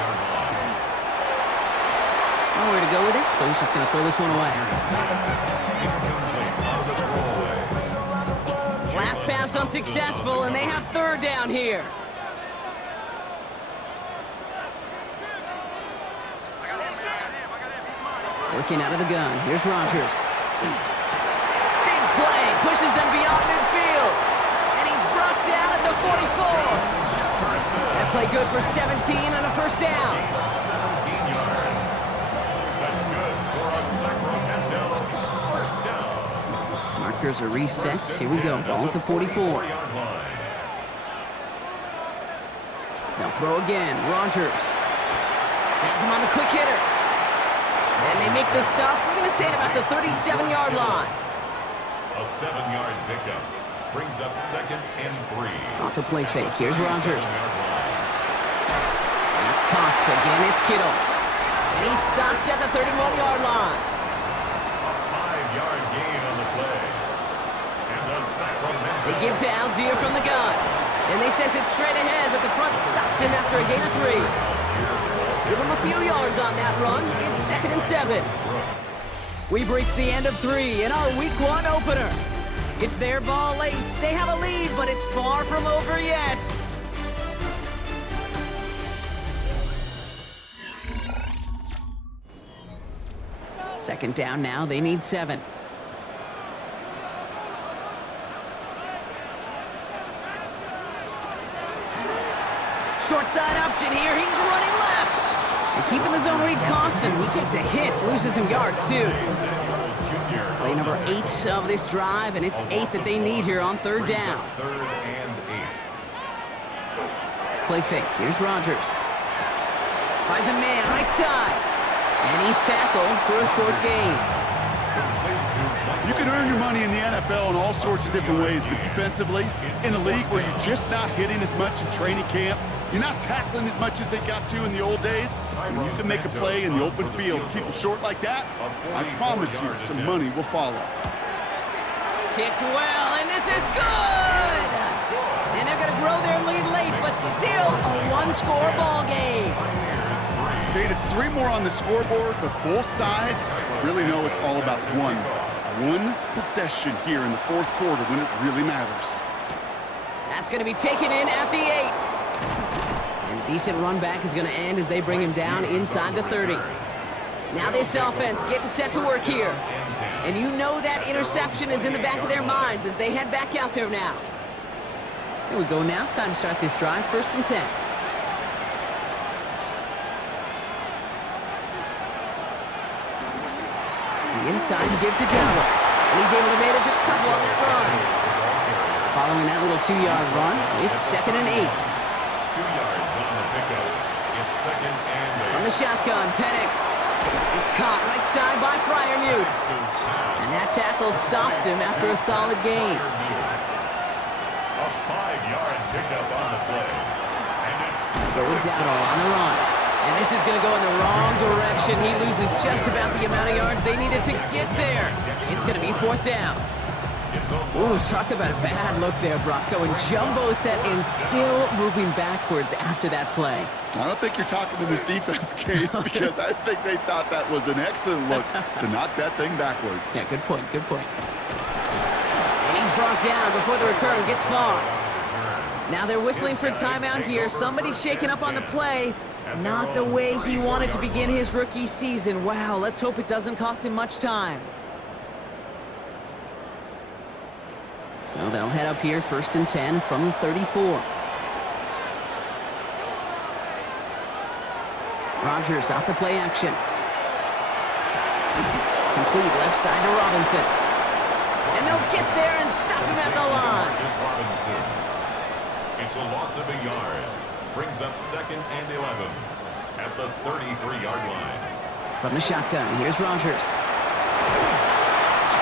Nowhere to go with it, so he's just going to throw this one away. Last pass unsuccessful, and they have third down here. Working out of the gun. Here's Rogers. Big play. Pushes them beyond midfield. And he's brought down at the 44. That play good for 17 and a first down. 17 yards. That's good for a Sacramento first down. Markers are reset. Here we go. Ball at the 44. They'll throw again. Rogers has him on the quick hitter. And they make the stop. We're going to say it about the 37-yard line. A 7-yard pickup brings up 2nd and 3. Off the play fake. Here's Rogers. That's Cox. Again, it's Kittle. And he's stopped at the 31-yard line. A 5-yard gain on the play. And the Sacramento. They give to Algier from the gun. And they sent it straight ahead, but the front stops him after a gain of 3. Give him a few yards on that run. It's 2nd and 7. We've reached the end of 3 in our Week 1 opener. It's their ball late. They have a lead, but it's far from over yet. Second down now. They need 7. Short side option here. He's running left. And keeping the zone read costs him. He takes a hit, loses some yards too. Play number 8 of this drive, and it's 8 that they need here on 3rd down. 3rd and 8. Play fake. Here's Rogers. Finds a man right side. And he's tackled for a short gain. You can earn your money in the NFL in all sorts of different ways, but defensively, in a league where you're just not hitting as much in training camp, you're not tackling as much as they got to in the old days, when you can make a play in the open field, keep it short like that, I promise you some money will follow. Kicked well, and this is good! And they're going to grow their lead late, but still a 1-score ball game. Okay, it's 3 more on the scoreboard, but both sides really know it's all about one possession here in the 4th quarter when it really matters. That's going to be taken in at the 8. And a decent run back is going to end as they bring him down inside the 30. Now this offense getting set to work here. And you know that interception is in the back of their minds as they head back out there now. Here we go now. Time to start this drive. 1st and 10. Inside and give to Denver. And he's able to manage a couple on that run. Following that little 2-yard run, it's 2nd and 8. 2 yards on the pickup. It's 2nd and 8. From the shotgun, Penix. It's caught right side by Freiermuth. And that tackle stops him after a solid gain. A 5-yard pickup on the play. And it's Going down on the run. And this is going to go in the wrong direction. He loses just about the amount of yards they needed to get there. It's going to be 4th down. Ooh, talk about a bad look there, Brock. Going jumbo set and still moving backwards after that play. I don't think you're talking to this defense, Kate, because I think they thought that was an excellent look to knock that thing backwards. Yeah, good point, good point. And he's brought down before the return gets far. Now they're whistling for timeout here. Somebody's shaking up on the play. Not the way he wanted to begin his rookie season. Wow, let's hope it doesn't cost him much time. So they'll head up here, 1st and 10 from the 34. Rogers off the play action. Complete left side to Robinson. And they'll get there and stop him at the line. It's a loss of a yard. Brings up 2nd and 11 at the 33-yard line. From the shotgun, here's Rogers.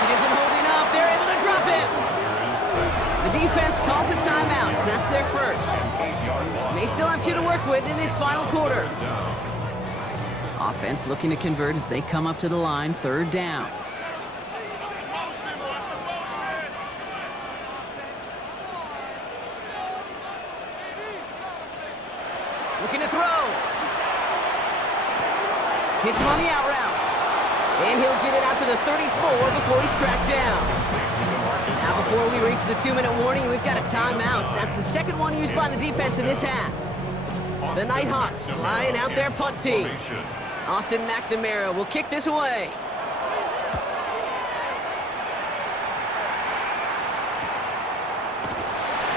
It isn't holding up. They're able to drop it. The defense calls a timeout. So that's their first. They still have 2 to work with in this final quarter. Offense looking to convert as they come up to the line, 3rd down. Looking to throw. Hits him on the out route. And he'll get it out to the 34 before he's tracked down. Now before we reach the 2-minute warning, we've got a timeout. That's the 2nd one used by the defense in this half. The Nighthawks flying out their punt team. Austin McNamara will kick this away.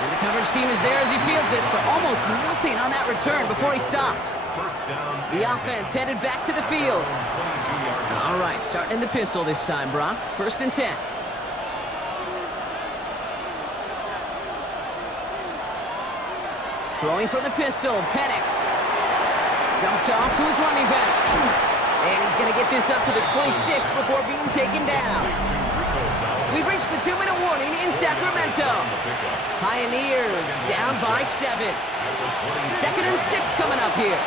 And the coverage team is there as he fields it, so almost nothing on that return before he stopped. The offense headed back to the field. All right, starting in the pistol this time, Brock. 1st and 10. Throwing from the pistol, Penix. Dumped off to his running back. And he's going to get this up to the 26 before being taken down. We've reached the 2-minute warning in Sacramento. Pioneers down by 7. 2nd and 6 coming up here.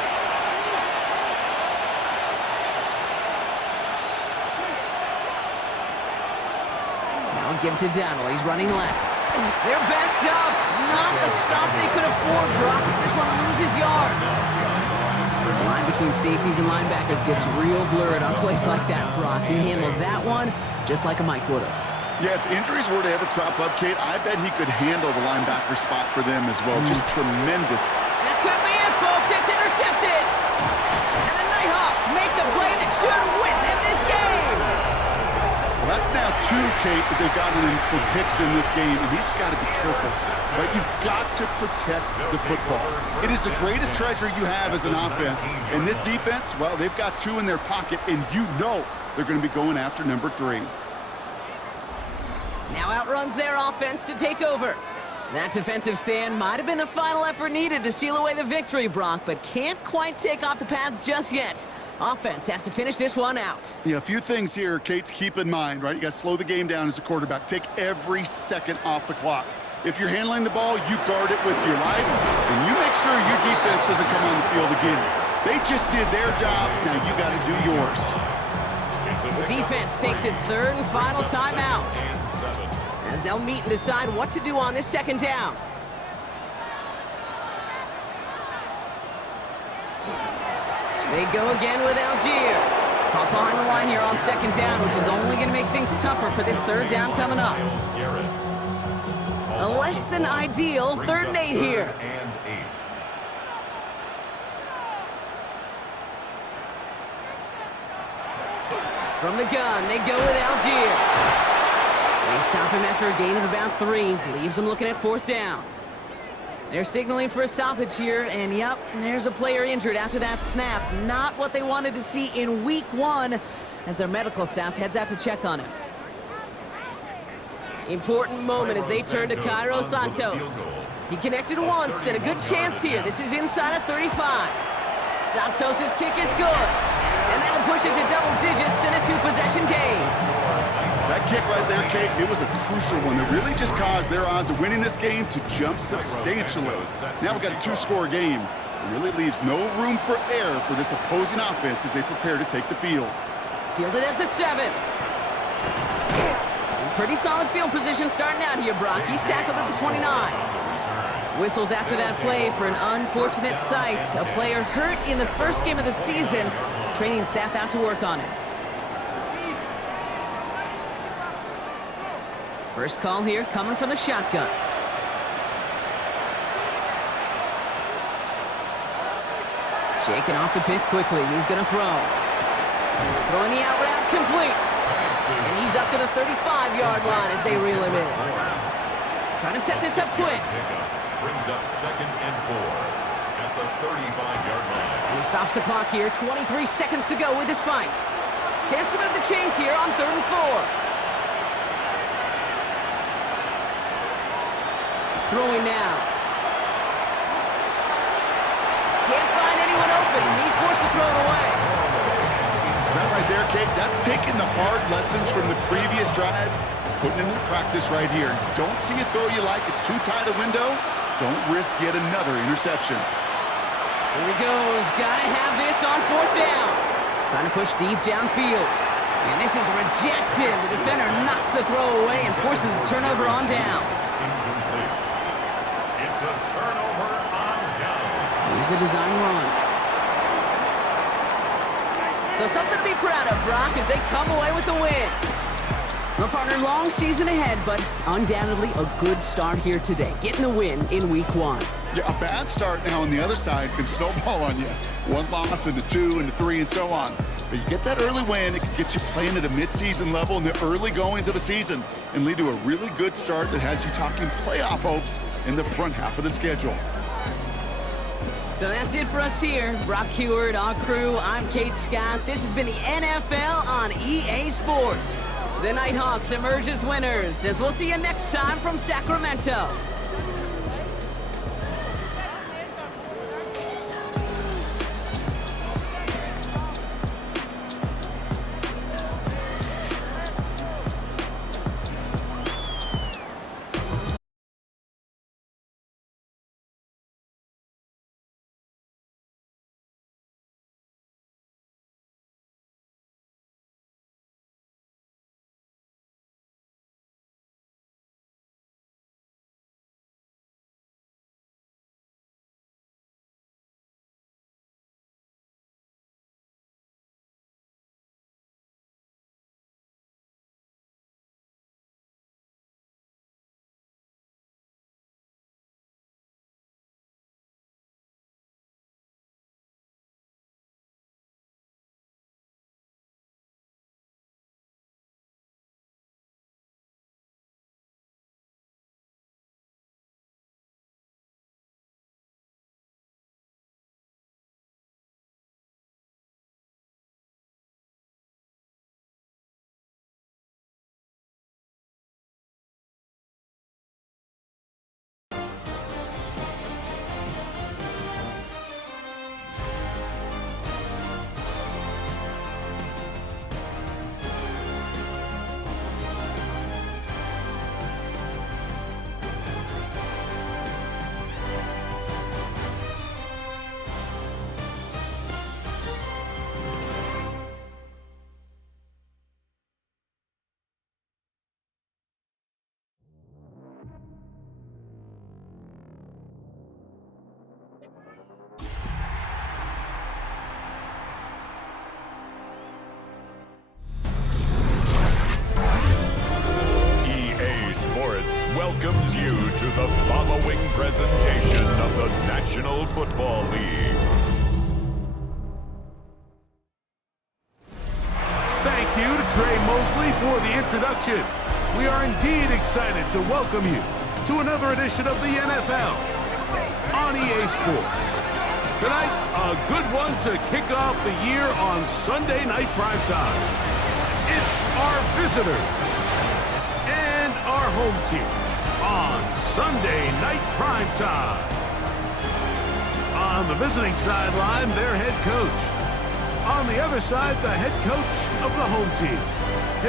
Now give to Dowdle. He's running left. They're backed up. Not a stop they could afford, Brock, as this one loses yards. The line between safeties and linebackers gets real blurred on plays like that, Brock. He handled that one just like a Mike would have. Yeah, if injuries were to ever crop up, Kate, I bet he could handle the linebacker spot for them as well. Just tremendous. That could be it, folks. It's intercepted. And the Nighthawks make the play that should win them this game. Well, that's now 2, Kate, that they've gotten in for picks in this game, and he's got to be careful. But you've got to protect the football. It is the greatest treasure you have as an offense. And this defense, well, they've got 2 in their pocket, and you know they're going to be going after number 3. Now outruns their offense to take over. That defensive stand might have been the final effort needed to seal away the victory, Brock, but can't quite take off the pads just yet. Offense has to finish this one out. Yeah, a few things here, Kate, to keep in mind, right? You got to slow the game down as a quarterback. Take every second off the clock. If you're handling the ball, you guard it with your life, and you make sure your defense doesn't come on the field again. They just did their job. Now you got to do yours. The defense takes its 3rd and final timeout, as they'll meet and decide what to do on this 2nd down. They go again with Algier. Caught behind the line here on 2nd down, which is only going to make things tougher for this 3rd down coming up. A less than ideal 3rd and 8 here. From the gun, they go with Algier. They stop him after a gain of about 3. Leaves him looking at 4th down. They're signaling for a stoppage here, and yep, there's a player injured after that snap. Not what they wanted to see in week 1, as their medical staff heads out to check on him. Important moment as they turn to Cairo Santos. He connected once, and a good chance here. This is inside of 35. Santos' kick is good, and that'll push it to double digits in a 2-possession game. That kick right there, Kate, it was a crucial one that really just caused their odds of winning this game to jump substantially. Now we've got a 2-score game. It really leaves no room for error for this opposing offense as they prepare to take the field. Fielded at the 7. Pretty solid field position starting out here, Brock. He's tackled at the 29. Whistles after that play for an unfortunate sight. A player hurt in the first game of the season. Training staff out to work on it. First call here coming from the shotgun. Shaking off the pick quickly. He's going to throw. Throwing the out route complete. And he's up to the 35-yard line as they reel him in. Trying to set this up quick. Brings up 2nd and 4 at the 35-yard line. And he stops the clock here. 23 seconds to go with the spike. Chance to move the chains here on 3rd and 4. Throwing now. Can't find anyone open. He's forced to throw it away. That right there, Kate, that's taking the hard lessons from the previous drive, putting them into practice right here. Don't see a throw you like. It's too tight a window. Don't risk yet another interception. Here he goes. Gotta have this on 4th down. Trying to push deep downfield. And this is rejected. The defender knocks the throw away and forces a turnover on downs. Incomplete. It's a turnover on downs. Here's a design run. So something to be proud of, Brock, as they come away with the win. Well, partner, long season ahead, but undoubtedly a good start here today. Getting the win in week 1. Yeah, a bad start now on the other side can snowball on you. 1 loss into 2 into 3 and so on. But you get that early win, it can get you playing at a midseason level in the early goings of a season and lead to a really good start that has you talking playoff hopes in the front half of the schedule. So that's it for us here. Brock Heward, our crew, I'm Kate Scott. This has been the NFL on EA Sports. The Nighthawks emerge as winners, as we'll see you next time from Sacramento. Welcomes you to the following presentation of the National Football League. Thank you to Trey Mosley for the introduction. We are indeed excited to welcome you to another edition of the NFL on EA Sports. Tonight, a good one to kick off the year on Sunday Night Primetime. It's our visitors and our home team on Sunday Night Primetime. On the visiting sideline, their head coach. On the other side, the head coach of the home team.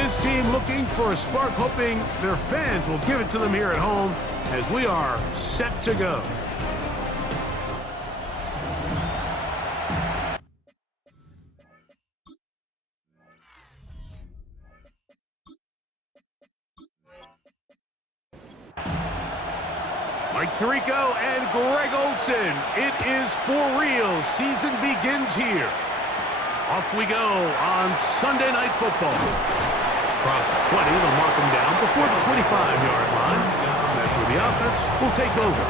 His team looking for a spark, hoping their fans will give it to them here at home as we are set to go. Mike Tirico and Greg Olsen. It is for real. Season begins here. Off we go on Sunday Night Football. Across the 20, they'll mark them down before the 25-yard line. That's where the offense will take over.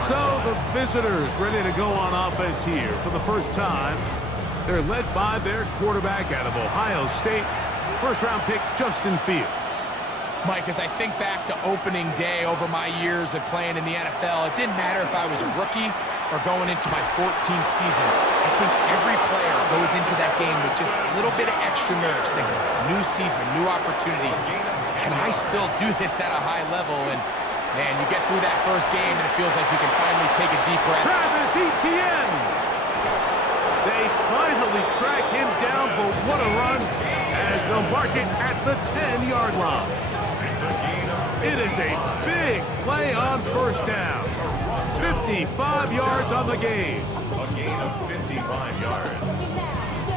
So the visitors ready to go on offense here for the first time. They're led by their quarterback out of Ohio State, first-round pick Justin Fields. Mike, as I think back to opening day over my years of playing in the NFL, it didn't matter if I was a rookie or going into my 14th season. I think every player goes into that game with just a little bit of extra nerves, thinking, new season, new opportunity. Can I still do this at a high level? And, man, you get through that first game, and it feels like you can finally take a deep breath. Travis Etienne! They finally track him down, but what a run as they'll mark it at the 10-yard line. It is a big play on first down. 55 yards on the game. A gain of 55 yards.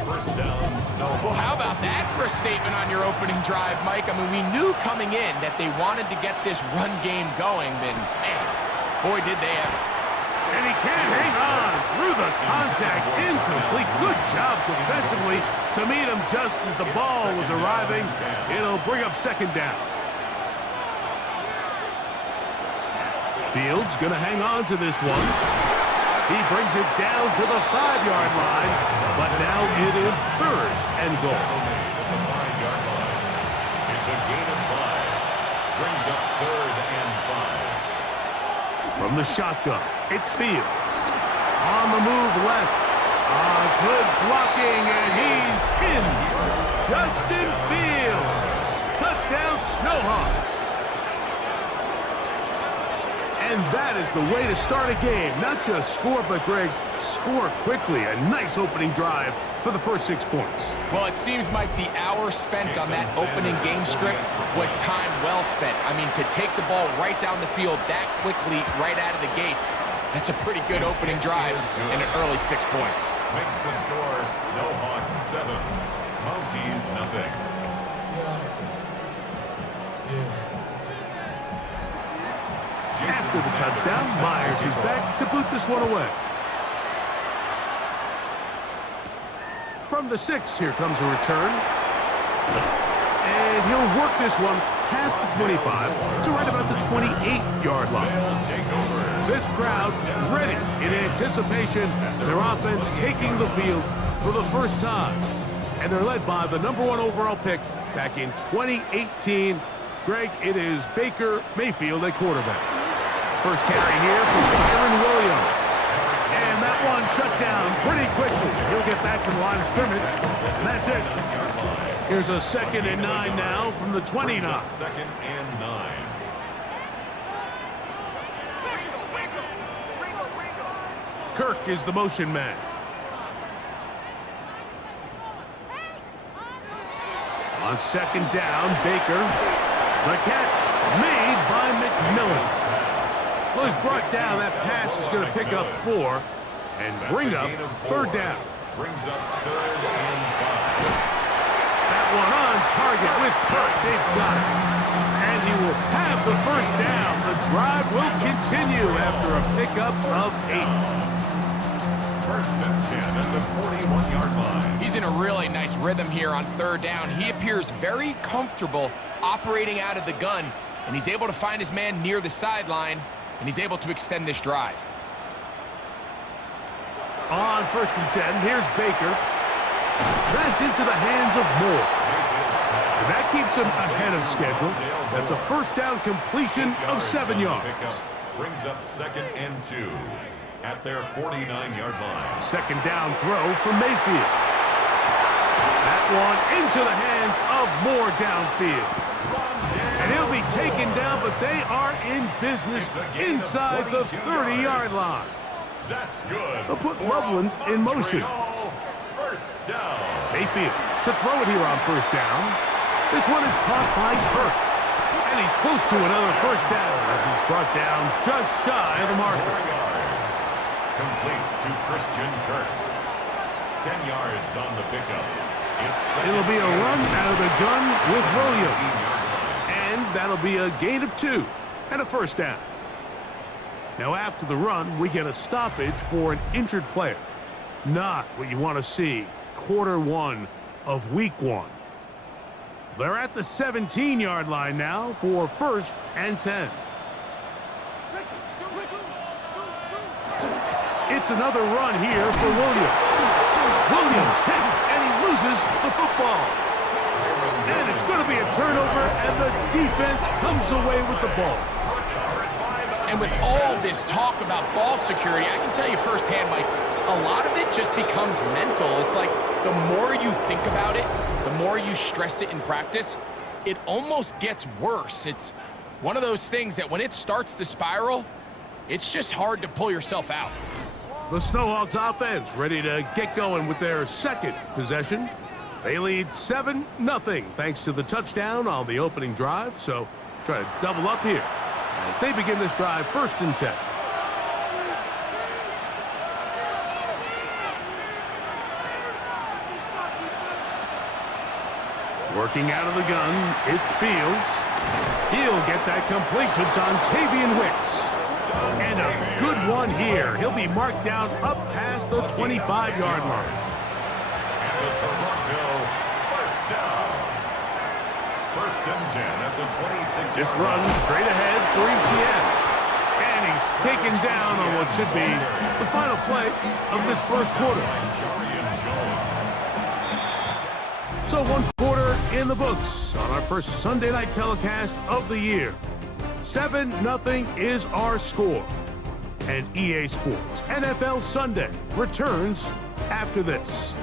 First down, Snowhawks. Well, how about that for a statement on your opening drive, Mike? I mean, we knew coming in that they wanted to get this run game going, and man, boy, did they ever. And he can't hang on through the contact. Incomplete. Good job defensively to meet him just as the ball was arriving. It'll bring up second down. Fields going to hang on to this one. He brings it down to the 5-yard line, but now it is third and goal. It's a gain of 5. Brings up third and 5. From the shotgun, it's Fields. On the move left. Good blocking, and he's in. Justin Fields. Touchdown, Snowhawks. And that is the way to start a game. Not just score, but, Greg, score quickly. A nice opening drive for the first 6 points. Well, it seems like the hour spent on that opening game script was time well spent. I mean, to take the ball right down the field that quickly, right out of the gates, that's a pretty good opening drive and an early 6 points. Makes the score Snowhawks 7, Mounties nothing. After the touchdown, Myers is back to boot this one away. From the 6, here comes a return. And he'll work this one past the 25 to right about the 28-yard line. This crowd ready in anticipation. Their offense taking the field for the first time. And they're led by the #1 overall pick back in 2018. Greg, it is Baker Mayfield at quarterback. First carry here from Byron Williams. And that one shut down pretty quickly. He'll get back to the line of scrimmage. And that's it. Here's a 2nd and 9 now from the 29. 2nd and 9. Kirk is the motion man. On 2nd down, Baker. The catch made by McMillan. Well, he's brought down. That pass is going to pick up 4 and bring up 3rd down. Brings up 3rd and 5. That one on target with Kirk. They've got it. And he will have the first down. The drive will continue after a pickup of 8. 1st and 10 at the 41-yard line. He's in a really nice rhythm here on 3rd down. He appears very comfortable operating out of the gun, and he's able to find his man near the sideline, and he's able to extend this drive. On 1st and 10, here's Baker. That's into the hands of Moore. And that keeps him ahead of schedule. That's a 1st down completion of 7 yards. Brings up 2nd and 2 at their 49-yard line. 2nd down throw for Mayfield. That one into the hands of Moore downfield. And he'll be taken down, but they are in business inside the 30-yard line. That's good. They'll put Loveland in motion. 1st down. Mayfield to throw it here on 1st down. This one is caught by Kirk. And he's close to another 1st down as he's brought down just shy of the marker. Complete to Christian Kirk. 10 yards on the pickup. It'll be a run out of the gun with Williams. And that'll be a gain of 2 and a 1st down. Now after the run, we get a stoppage for an injured player. Not what you want to see. Quarter 1 of week 1. They're at the 17-yard line now for 1st and 10. It's another run here for Williams. Williams hit, and he loses the football. And it's going to be a turnover, and the defense comes away with the ball. And with all this talk about ball security, I can tell you firsthand, Mike, a lot of it just becomes mental. It's like the more you think about it, the more you stress it in practice, it almost gets worse. It's one of those things that when it starts to spiral, it's just hard to pull yourself out. The Snowhawks offense ready to get going with their 2nd possession. They lead 7-0 thanks to the touchdown on the opening drive. So try to double up here as they begin this drive 1st and 10. Working out of the gun, it's Fields. He'll get that complete to Dontavian Wicks. And a good one here. He'll be marked down up past the 25-yard line. And the Toronto down. First and 10 at the 26. This run straight ahead for ETN. And he's taken down on what should be the final play of this first quarter. So 1 quarter in the books on our first Sunday night telecast of the year. 7-0 is our score. And EA Sports NFL Sunday returns after this.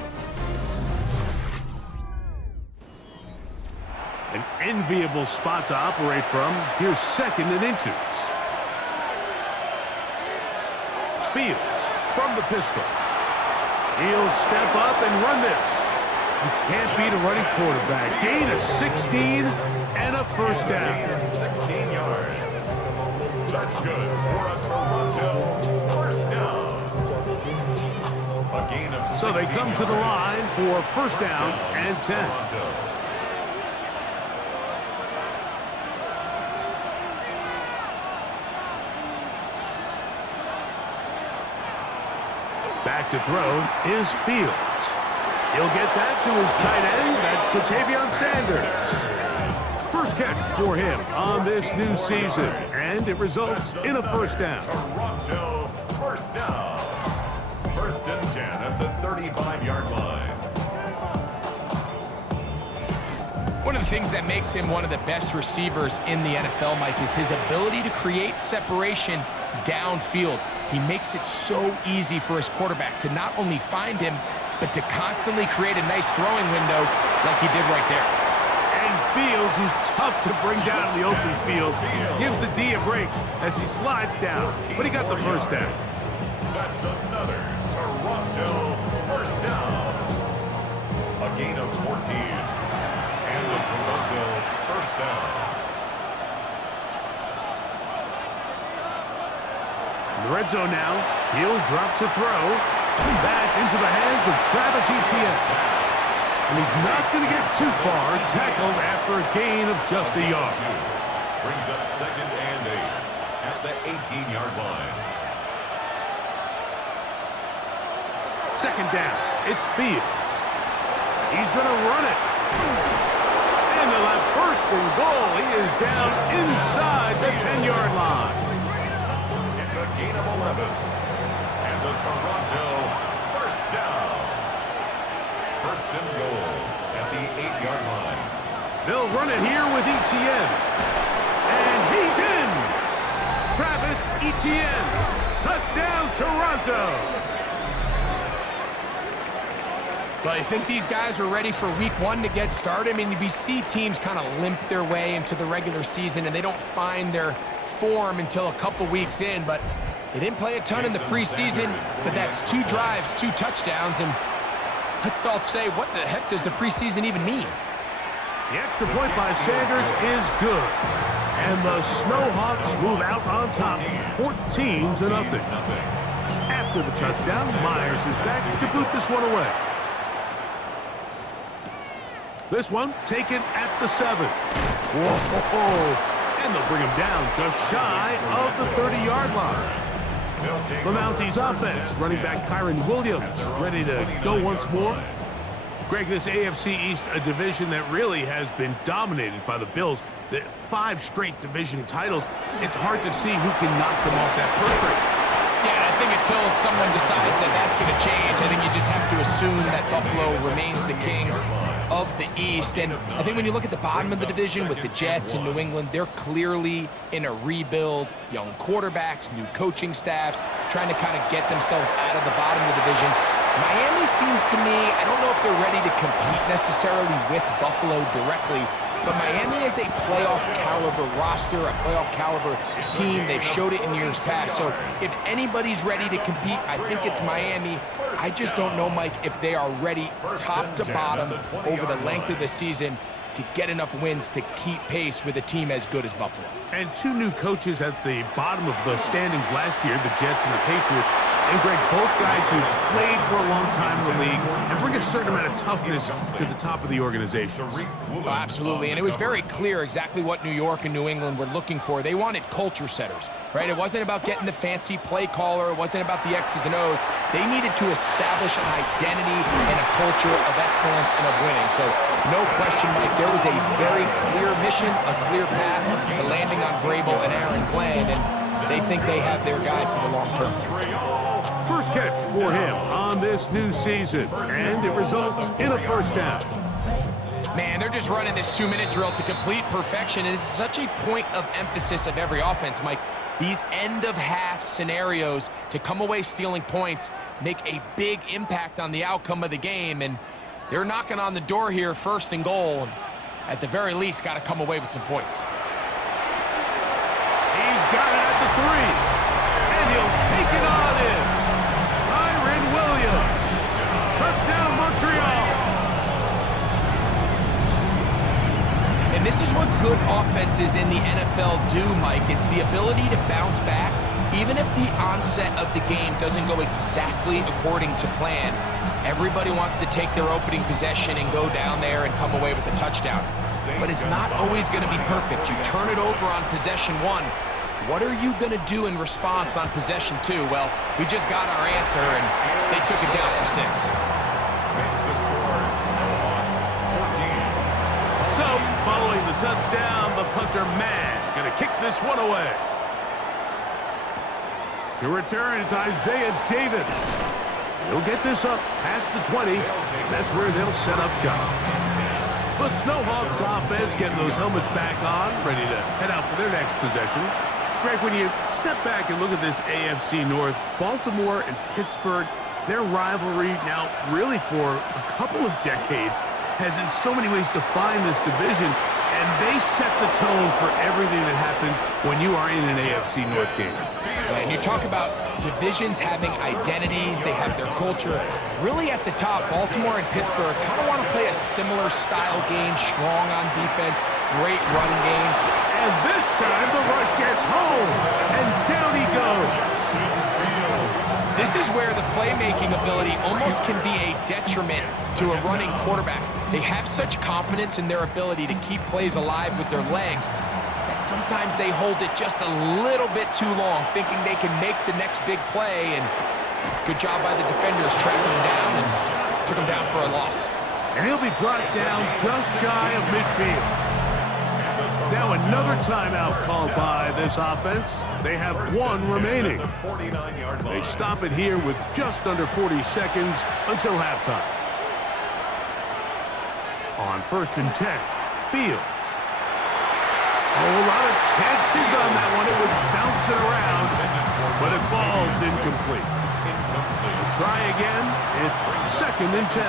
An enviable spot to operate from. Here's 2nd and inches. Fields from the pistol. He'll step up and run this. You can't beat a running quarterback. Gain of 16 and a first down. 16 yards. That's good for a Toronto first down. A gain of 16 so they come to the line for first down and 10. Back to throw is Fields. He'll get that to his tight end. That's Ja'Tavion Sanders. First catch for him on this new season, and it results in a first down. Toronto first down. First and 10 at the 35-yard line. One of the things that makes him one of the best receivers in the NFL, Mike, is his ability to create separation downfield. He makes it so easy for his quarterback to not only find him, but to constantly create a nice throwing window like he did right there. And Fields, who's tough to bring down in the open field, gives the D a break as he slides down, but he got the first down. That's another Toronto first down. A gain of 14. And the Toronto first down. In the red zone now, he'll drop to throw. That's into the hands of Travis Etienne. And he's not going to get too far, tackled after a gain of just a yard. Brings up 2nd and 8 at the 18-yard line. 2nd down, it's Fields. He's going to run it. And they'll have 1st and goal. He is down inside the 10-yard line. It's a gain of 11. And the Toronto first down. 1st and goal at the 8-yard line. They'll run it here with Etienne. And he's in. Travis Etienne. Touchdown, Toronto. Well, I think these guys are ready for week 1 to get started. I mean, we see teams kind of limp their way into the regular season, and they don't find their form until a couple weeks in, but they didn't play a ton in the preseason, but that's 2 drives, 2 touchdowns, and let's all say, what the heck does the preseason even mean? The extra point by Sanders is good. And the Snowhawks move out on top, 14-0. After the touchdown, Myers is back to boot this one away. This one taken at the 7. Whoa! And they'll bring him down just shy of the 30-yard line. The Mounties offense, running back Kyron Williams, ready to go once more. Greg, this AFC East, a division that really has been dominated by the Bills. The 5 straight division titles, it's hard to see who can knock them off that purse rate. Yeah, I think until someone decides that that's going to change, I think you just have to assume that Buffalo remains the king of the East. And I think when you look at the bottom of the division with the Jets and New England, they're clearly in a rebuild. Young quarterbacks, new coaching staffs, trying to kind of get themselves out of the bottom of the division. Miami seems to me, I don't know if they're ready to compete necessarily with Buffalo directly, but Miami is a playoff caliber roster, a playoff caliber team. They've showed it in years past. So if anybody's ready to compete, I think it's Miami. I just don't know, Mike, if they are ready top to bottom over the length of the season to get enough wins to keep pace with a team as good as Buffalo. And 2 new coaches at the bottom of the standings last year, the Jets and the Patriots. And Greg, both guys who played for a long time in the league and bring a certain amount of toughness to the top of the organization. Oh, absolutely, and it was very clear exactly what New York and New England were looking for. They wanted culture setters, right? It wasn't about getting the fancy play caller. It wasn't about the X's and O's. They needed to establish an identity and a culture of excellence and of winning. So no question, Mike, there was a very clear mission, a clear path to landing on Vrabel and Aaron Glenn, and they think they have their guy for the long term. First catch for him on this new season, and it results in a first down. Man, they're just running this 2-minute drill to complete perfection, and it's such a point of emphasis of every offense, Mike. These end-of-half scenarios to come away stealing points make a big impact on the outcome of the game, and they're knocking on the door here, first and goal, and at the very least, got to come away with some points. He's got it at the 3, and he'll take it on in. Williams, first down Montreal. And this is what good offenses in the NFL do, Mike. It's the ability to bounce back, even if the onset of the game doesn't go exactly according to plan. Everybody wants to take their opening possession and go down there and come away with a touchdown. But it's not always going to be perfect. You turn it over on possession 1. What are you going to do in response on possession 2? Well, we just got our answer, and they took it down for 6. Makes the score Snowhawks 14. So, following the touchdown, the punter Man going to kick this one away. To return, it's Isaiah Davis. He'll get this up past the 20. That's where they'll set up shop. The Snowhawks offense getting those helmets back on, ready to head out for their next possession. Greg, when you step back and look at this AFC North, Baltimore and Pittsburgh, their rivalry now really for a couple of decades has in so many ways defined this division, and they set the tone for everything that happens when you are in an AFC North game. And you talk about divisions having identities, they have their culture. Really at the top, Baltimore and Pittsburgh kind of want to play a similar style game, strong on defense, great run game. And this time the rush gets home, and down he goes. This is where the playmaking ability almost can be a detriment to a running quarterback. They have such confidence in their ability to keep plays alive with their legs that sometimes they hold it just a little bit too long, thinking they can make the next big play, and good job by the defenders tracking him down and took him down for a loss. And he'll be brought down just shy of midfield. Now another timeout called by this offense. They have 1 remaining. They stop it here with just under 40 seconds until halftime. On 1st and 10, Fields. Oh, a lot of chances on that one. It was bouncing around, but it falls incomplete. We'll try again. It's 2nd and 10.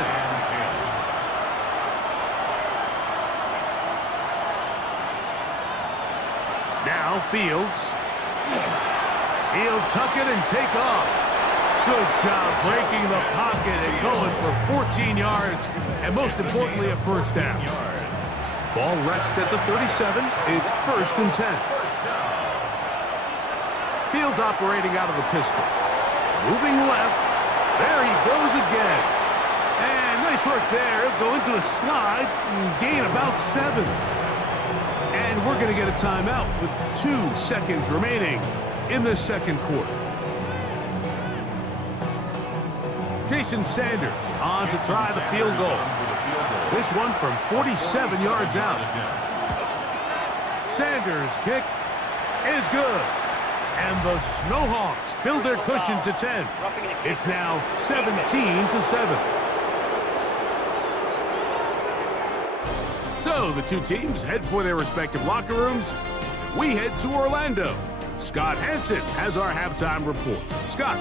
Now Fields. He'll tuck it and take off. Good job breaking the pocket and going for 14 yards, and most importantly, a first down. Ball rests at the 37. It's 1st and 10. Fields operating out of the pistol. Moving left. There he goes again. And nice work there. He'll go into a slide and gain about 7. And we're going to get a timeout with 2 seconds remaining in the 2nd quarter. Jason Sanders on to try the field goal. This one from 47 yards out. Sanders' kick is good. And the Snowhawks build their cushion to 10. It's now 17-7. So the 2 teams head for their respective locker rooms. We head to Orlando. Scott Hansen has our halftime report. Scott.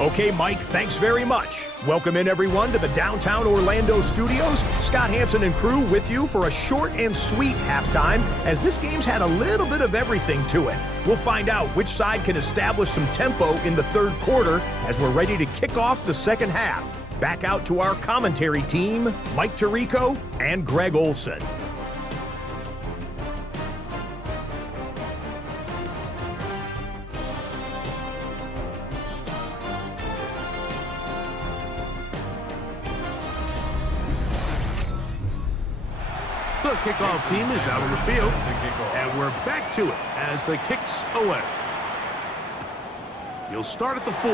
Okay, Mike, thanks very much. Welcome in, everyone, to the downtown Orlando studios. Scott Hansen and crew with you for a short and sweet halftime, as this game's had a little bit of everything to it. We'll find out which side can establish some tempo in the 3rd quarter as we're ready to kick off the 2nd half. Back out to our commentary team, Mike Tirico and Greg Olson. The kickoff team is out on the field, and we're back to it as the kicks away. He'll start at the 4.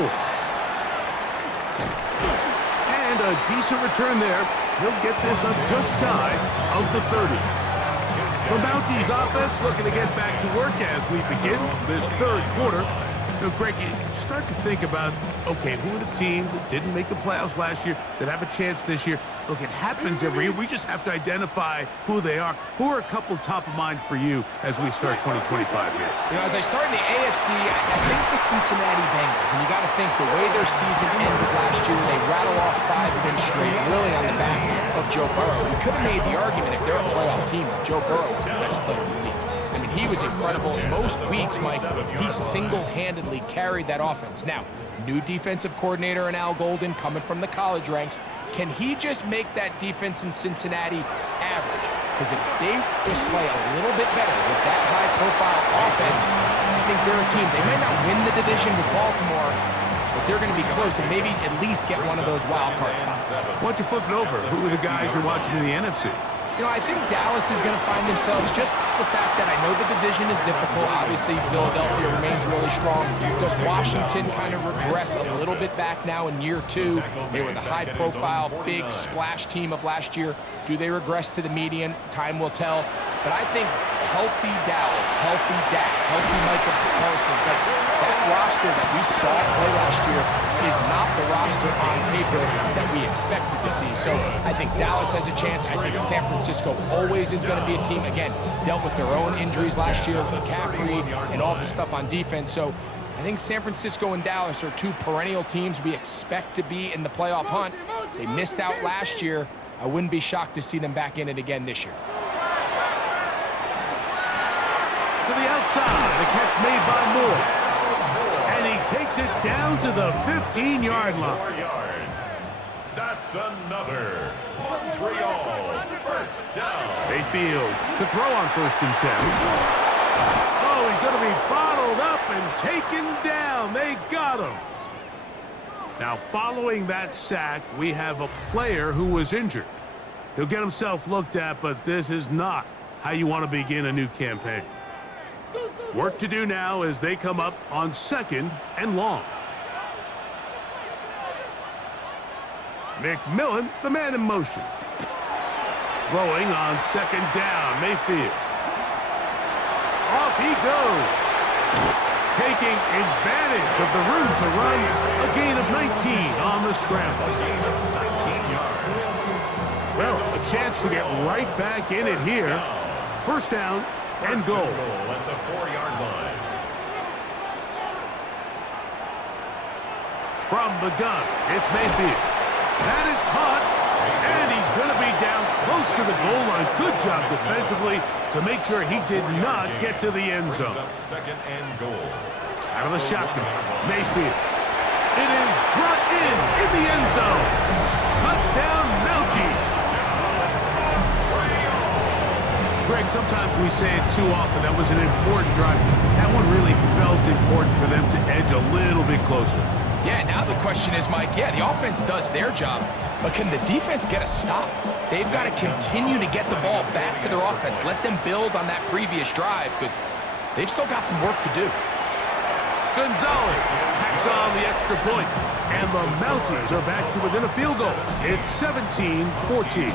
And a decent return there. He'll get this up just shy of the 30. The Mounties offense looking to get back to work as we begin this third quarter. Now, Greg, you start to think about, okay, who are the teams that didn't make the playoffs last year that have a chance this year? Look, it happens every year. We just have to identify who they are. Who are a couple top of mind for you as we start 2025 here? You know, as I start in the AFC, I think the Cincinnati Bengals, and you got to think the way their season ended last year, they rattle off 5 wins straight, really on the back of Joe Burrow. We could have made the argument if they're a playoff team, Joe Burrow was the best player in the league. I mean, he was incredible. Most weeks, Mike, he single-handedly carried that offense. Now, new defensive coordinator in Al Golden coming from the college ranks. Can he just make that defense in Cincinnati average? Because if they just play a little bit better with that high-profile offense, I think they're a team. They might not win the division with Baltimore, but they're going to be close and maybe at least get one of those wild card spots. Why don't you flip it over? Who are the guys you're watching in the NFC? You know, I think Dallas is going to find themselves, just the fact that I know the division is difficult. Obviously, Philadelphia remains really strong. Does Washington kind of regress a little bit back now in year 2? They were the high-profile, big splash team of last year. Do they regress to the median? Time will tell. But I think healthy Dallas, healthy Dak, healthy Micah Parsons, like that roster that we saw play last year is not the roster on paper that we expected to see. So I think Dallas has a chance. I think San Francisco always is going to be a team, again, dealt with their own injuries last year, McCaffrey and all the stuff on defense. So I think San Francisco and Dallas are 2 perennial teams we expect to be in the playoff hunt. They missed out last year. I wouldn't be shocked to see them back in it again this year. To the outside, the catch made by Moore. And he takes it down to the 15-yard line. 4 yards. That's another Montreal first down. Mayfield to throw on 1st and 10. Oh, he's going to be bottled up and taken down. They got him. Now, following that sack, we have a player who was injured. He'll get himself looked at, but this is not how you want to begin a new campaign. Work to do now as they come up on 2nd and long. McMillan, the man in motion. Throwing on 2nd down, Mayfield. Off he goes. Taking advantage of the room to run, a gain of 19 on the scramble. Well, a chance to get right back in it here. 1st down and goal. At the 4-yard line. From the gun, it's Mayfield. That is caught, and he's going to be down close to the goal line. Good job defensively to make sure he did not get to the end zone. 2nd and goal. Out of the shotgun, Mayfield. It is brought in the end zone. Touchdown, Mounties. Greg, sometimes we say it too often. That was an important drive. That one really felt important for them to edge a little bit closer. Yeah, now the question is, Mike, yeah, the offense does their job, but can the defense get a stop? They've got to continue to get the ball back to their offense. Let them build on that previous drive because they've still got some work to do. Gonzalez tacks on the extra point, and the Mounties are back to within a field goal. It's 17-14.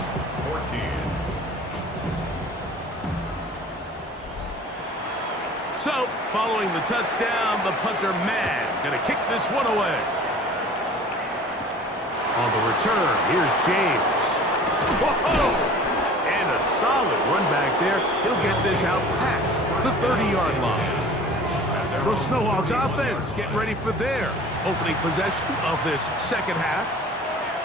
So, following the touchdown, the punter, Man, going to kick this one away. On the return, here's James. Whoa! And a solid run back there. He'll get this out past the 30-yard line. The Snowhawks offense getting ready for their opening possession of this 2nd half.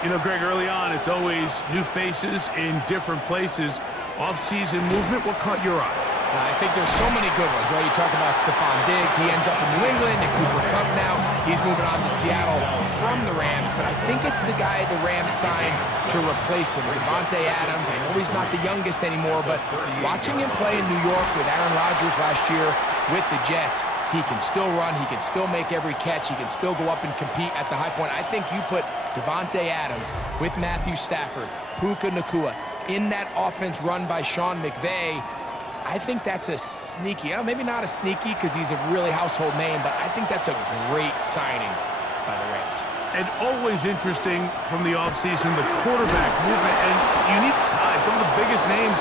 You know, Greg, early on, it's always new faces in different places. Off-season movement, what caught your eye? I think there's so many good ones, right? You talk about Stephon Diggs. He ends up in New England, and Cooper Kupp now. He's moving on to Seattle from the Rams, but I think it's the guy the Rams signed to replace him, Davante Adams. I know he's not the youngest anymore, but watching him play in New York with Aaron Rodgers last year with the Jets, he can still run. He can still make every catch. He can still go up and compete at the high point. I think you put Davante Adams with Matthew Stafford, Puka Nacua, in that offense run by Sean McVay. I think that's a sneaky, maybe not a sneaky because he's a really household name, but I think that's a great signing by the Rams. And always interesting from the offseason, the quarterback movement and unique ties. Some of the biggest names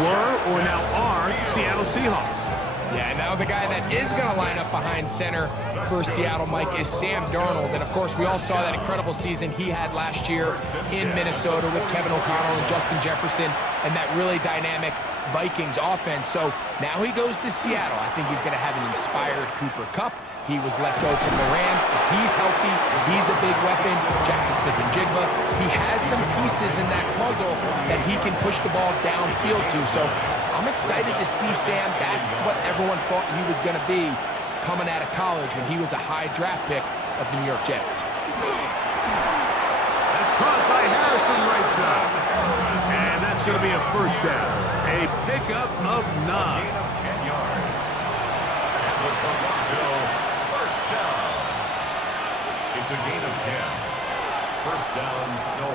were or now are Seattle Seahawks. Yeah, now the guy that is going to line up behind center for Seattle, Mike, is Sam Darnold. And, of course, we all saw that incredible season he had last year in Minnesota with Kevin O'Connell and Justin Jefferson and that really dynamic Vikings offense. So now he goes to Seattle. I think he's going to have an inspired Cooper Kupp. He was let go from the Rams. If he's healthy, he's a big weapon. Jackson Smith-Njigba. He has some pieces in that puzzle that he can push the ball downfield to. So I'm excited to see Sam. That's what everyone thought he was going to be coming out of college when he was a high draft pick of the New York Jets. That's caught by Harrison right side. And that's going to be a first down. A pickup of 9. Gain of 10 yards. And the Toronto first down. It's a gain of 10. First down, Snow.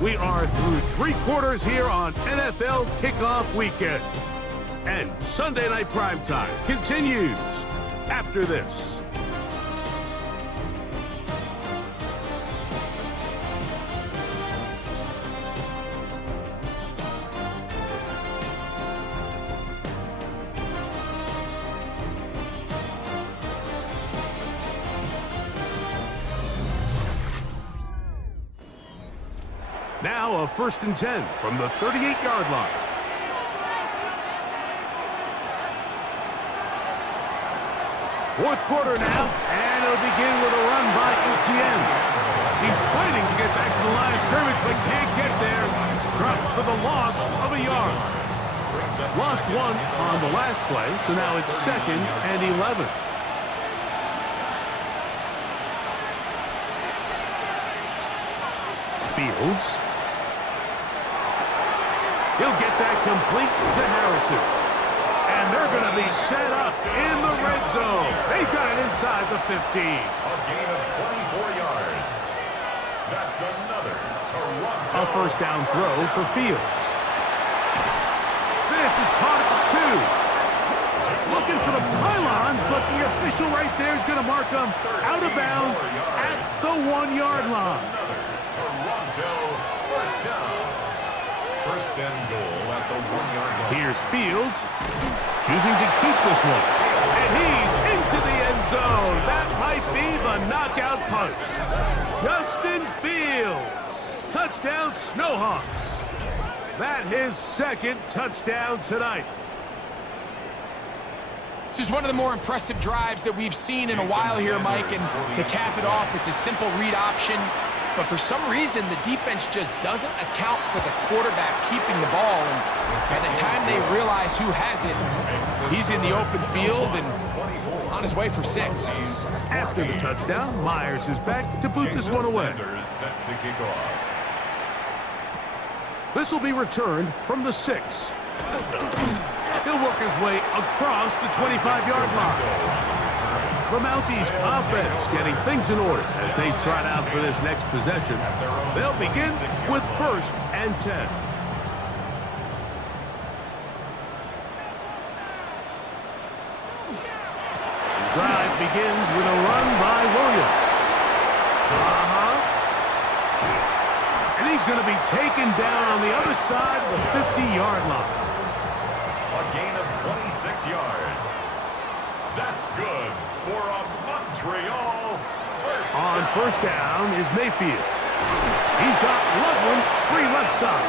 We are through 3 quarters here on NFL Kickoff Weekend. And Sunday Night Primetime continues after this. Now a 1st and 10 from the 38-yard line. Fourth quarter now, and it'll begin with a run by ETN. He's fighting to get back to the line of scrimmage, but can't get there. Dropped for the loss of a yard. Lost 1 on the last play, so now it's 2nd and 11. Fields. He'll get that complete to Harrison. And they're going to be set up in the red zone. They've got it inside the 15. A gain of 24 yards. That's another Toronto. A first down throw for Fields. This is caught at the 2. Looking for the pylon, but the official right there is going to mark him out of bounds at the 1-yard line. Toronto first down. First and goal at the 1-yard line. Here's Fields choosing to keep this one. And he's into the end zone. That might be the knockout punch. Justin Fields. Touchdown Snowhawks. That his 2nd touchdown tonight. This is one of the more impressive drives that we've seen in a while here, Mike. And to cap it off, it's a simple read option. But for some reason, the defense just doesn't account for the quarterback keeping the ball. And by the time they realize who has it, he's in the open field and on his way for 6. After the touchdown, Myers is back to boot this one away. Set to kick off. This will be returned from the 6. He'll work his way across the 25-yard line. The Mounties offense getting things in order as they trot out for this next possession. They'll begin with 1st and 10. Drive begins with a run by Williams. And he's going to be taken down on the other side of the 50-yard line. A gain of 26 yards. That's good for a Montreal first On down. first down is Mayfield. He's got Loveland free left side.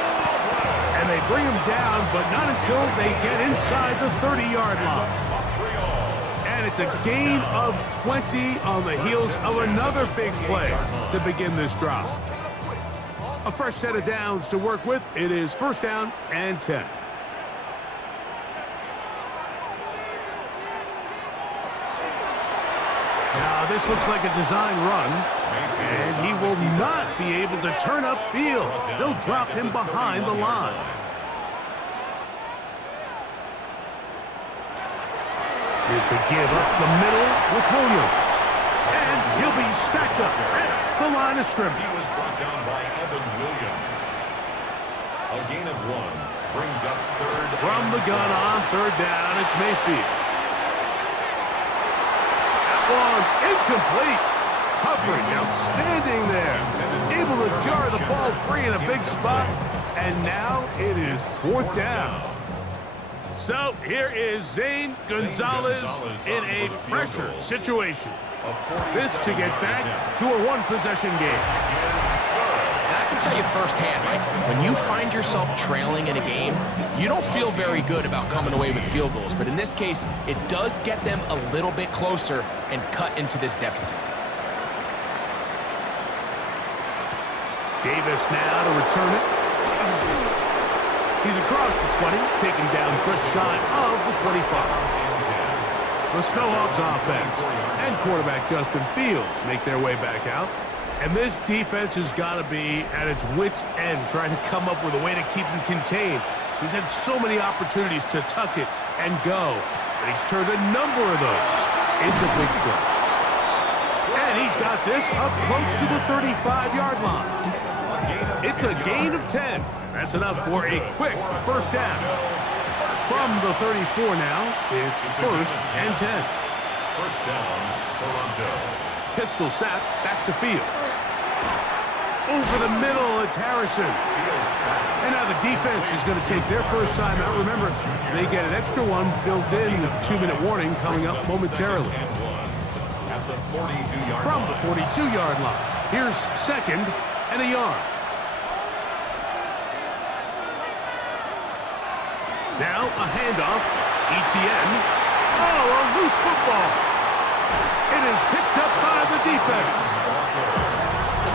And they bring him down, but not until they get inside the 30-yard line. And it's a gain of 20 on the heels of another big play to begin this drive. A fresh set of downs to work with. It is 1st down and 10. Now this looks like a design run, and he will not be able to turn upfield. They'll drop him behind the line. Here's the give up the middle with Williams. And he'll be stacked up at the line of scrimmage. He was brought down by Evan Williams. A gain of 1 brings up third. From the gun on third down, it's Mayfield. That one incomplete. Hovering, outstanding there. Able to jar the ball free in a big spot. And now it is fourth down. So here is Zane Gonzalez in a pressure situation. This to get back to a one-possession game. And I can tell you firsthand, Mike, when you find yourself trailing in a game, you don't feel very good about coming away with field goals. But in this case, it does get them a little bit closer and cut into this deficit. Davis now to return it. He's across the 20, taken down just shy of the 25. The Snowhawks offense and quarterback Justin Fields make their way back out. And this defense has got to be at its wits' end, trying to come up with a way to keep him contained. He's had so many opportunities to tuck it and go, and he's turned a number of those into big plays. And he's got this up close to the 35-yard line. It's a gain of 10. That's enough for a quick first down. From the 34 now, it's first and 10. First down, Toronto. Pistol snap, back to Fields. Over the middle, it's Harrison. And now the defense is going to take their first time out. Remember, they get an extra one built in with a 2-minute warning coming up momentarily. From the 42-yard line, here's second and a yard. Now a handoff. ETN. Oh, a loose football. It is picked up by the defense.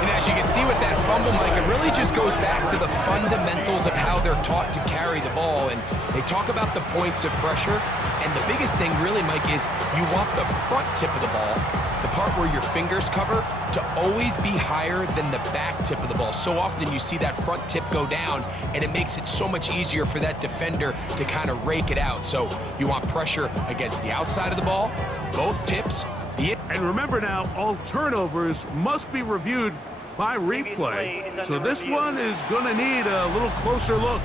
And as you can see with that fumble, Mike, it really just goes back to the fundamentals of how they're taught to carry the ball. And they talk about the points of pressure. And the biggest thing really, Mike, is you want the front tip of the ball, the part where your fingers cover, to always be higher than the back tip of the ball. So often you see that front tip go down, and it makes it so much easier for that defender to kind of rake it out. So you want pressure against the outside of the ball, both tips. And remember now, all turnovers must be reviewed by replay. So this one is going to need a little closer look.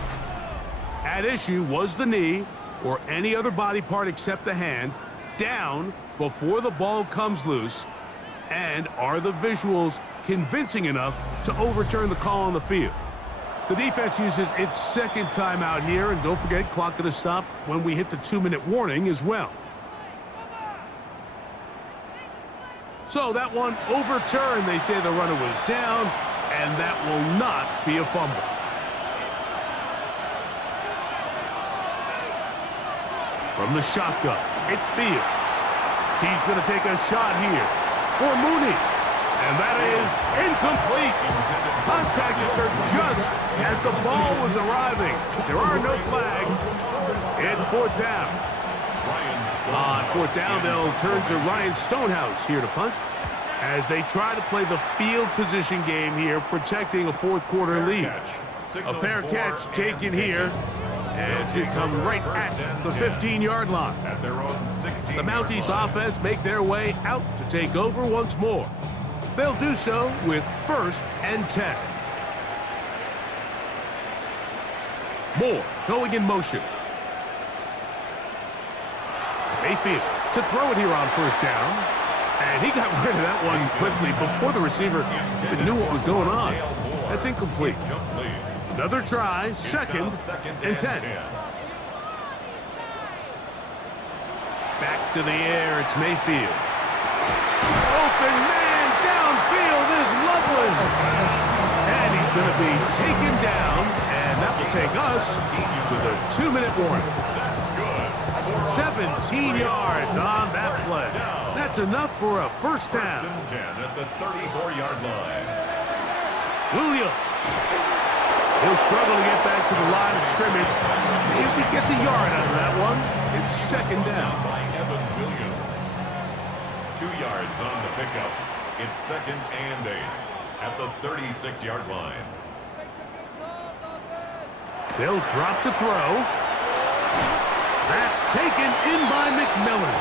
At issue was the knee, or any other body part except the hand, down before the ball comes loose. And are the visuals convincing enough to overturn the call on the field? The defense uses its second timeout here, and don't forget, clock going to stop when we hit the 2-minute warning as well. So that one overturned. They say the runner was down, and that will not be a fumble. From the shotgun, it's Fields. He's going to take a shot here for Mooney. And that is incomplete. Contact occurred just as the ball was arriving. There are no flags. It's fourth down. On fourth down, they'll turn to Ryan Stonehouse here to punt as they try to play the field position game here, protecting a fourth quarter lead. A fair catch taken here, and it's going to come right at the 15-yard line. The Mounties offense make their way out to take over once more. They'll do so with first and 10. Moore going in motion. Mayfield to throw it here on first down. And he got rid of that one quickly before the receiver even knew what was going on. That's incomplete. Another try, second and 10. Back to the air, it's Mayfield. Open man downfield is Loveless. And he's going to be taken down, and that will take us to the 2-minute warning. 17 yards on that play. That's enough for a first down. First and 10 at the 34-yard line. Williams. He'll struggle to get back to the line of scrimmage. Maybe he gets a yard out of that one. It's second down. By Evan Williams. 2 yards on the pickup. It's second and 8 at the 36-yard line. They'll drop to throw. That's taken in by McMillan.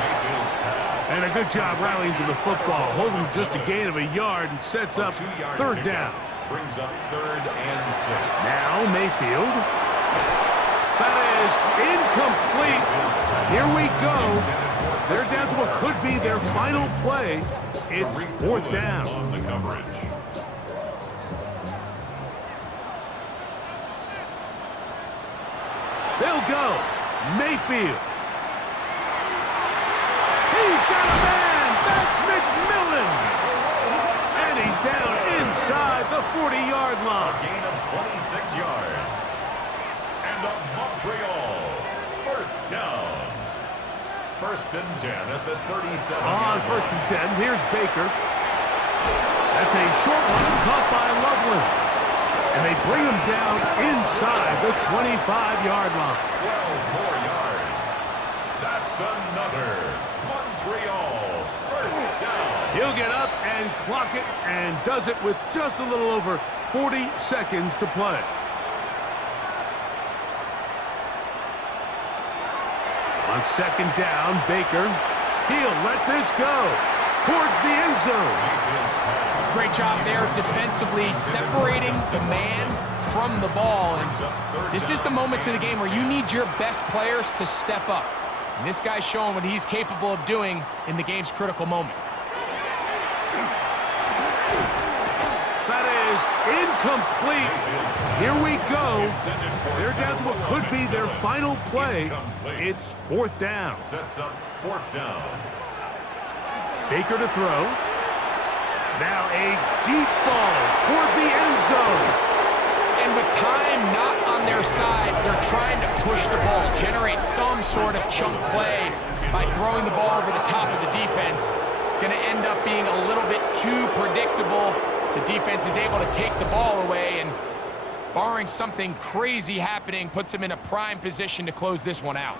And a good job rallying to the football. Holding just a gain of a yard and sets up third down. brings up 3rd and 6. Now Mayfield. That is incomplete. Here we go. They're down to what could be their final play. It's 4th down. On the coverage. They'll go. Mayfield. He's got a man. That's McMillan. And he's down inside the 40-yard line. A gain of 26 yards. And a Montreal 1st down. 1st and 10 at the 37. On 1st and 10, here's Baker. That's a short one caught by Loveland. And they bring him down inside the 25-yard line. 12 more yards. That's another Montreal 1st down. He'll get up and clock it and does it with just a little over 40 seconds to play. On 2nd down, Baker. He'll let this go towards the end zone. Great job there defensively, separating the man from the ball. And this is the moments in the game where you need your best players to step up. And this guy's showing what he's capable of doing in the game's critical moment. That is incomplete. Here we go. They're down to what could be their final play. It's 4th down. Sets up 4th down. Baker to throw. Now a deep ball toward the end zone. And with time not on their side, they're trying to push the ball, generate some sort of chunk play by throwing the ball over the top of the defense. It's going to end up being a little bit too predictable. The defense is able to take the ball away, and barring something crazy happening, puts them in a prime position to close this one out.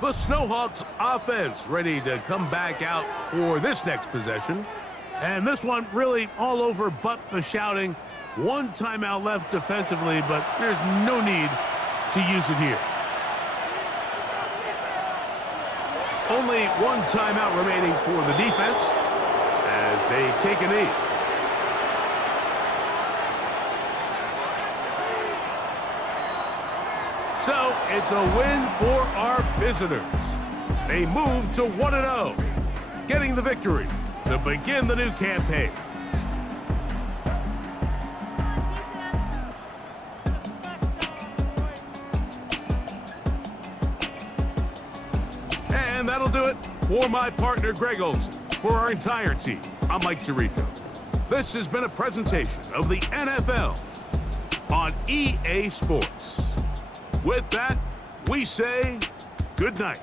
The Snowhawks offense ready to come back out for this next possession. And this one really all over but the shouting. One timeout left defensively, but there's no need to use it here. Only one timeout remaining for the defense as they take a knee. So it's a win for our visitors. They move to 1-0, getting the victory to begin the new campaign. And that'll do it for my partner, Greg Olson. For our entire team, I'm Mike Tirico. This has been a presentation of the NFL on EA Sports. With that, we say good night.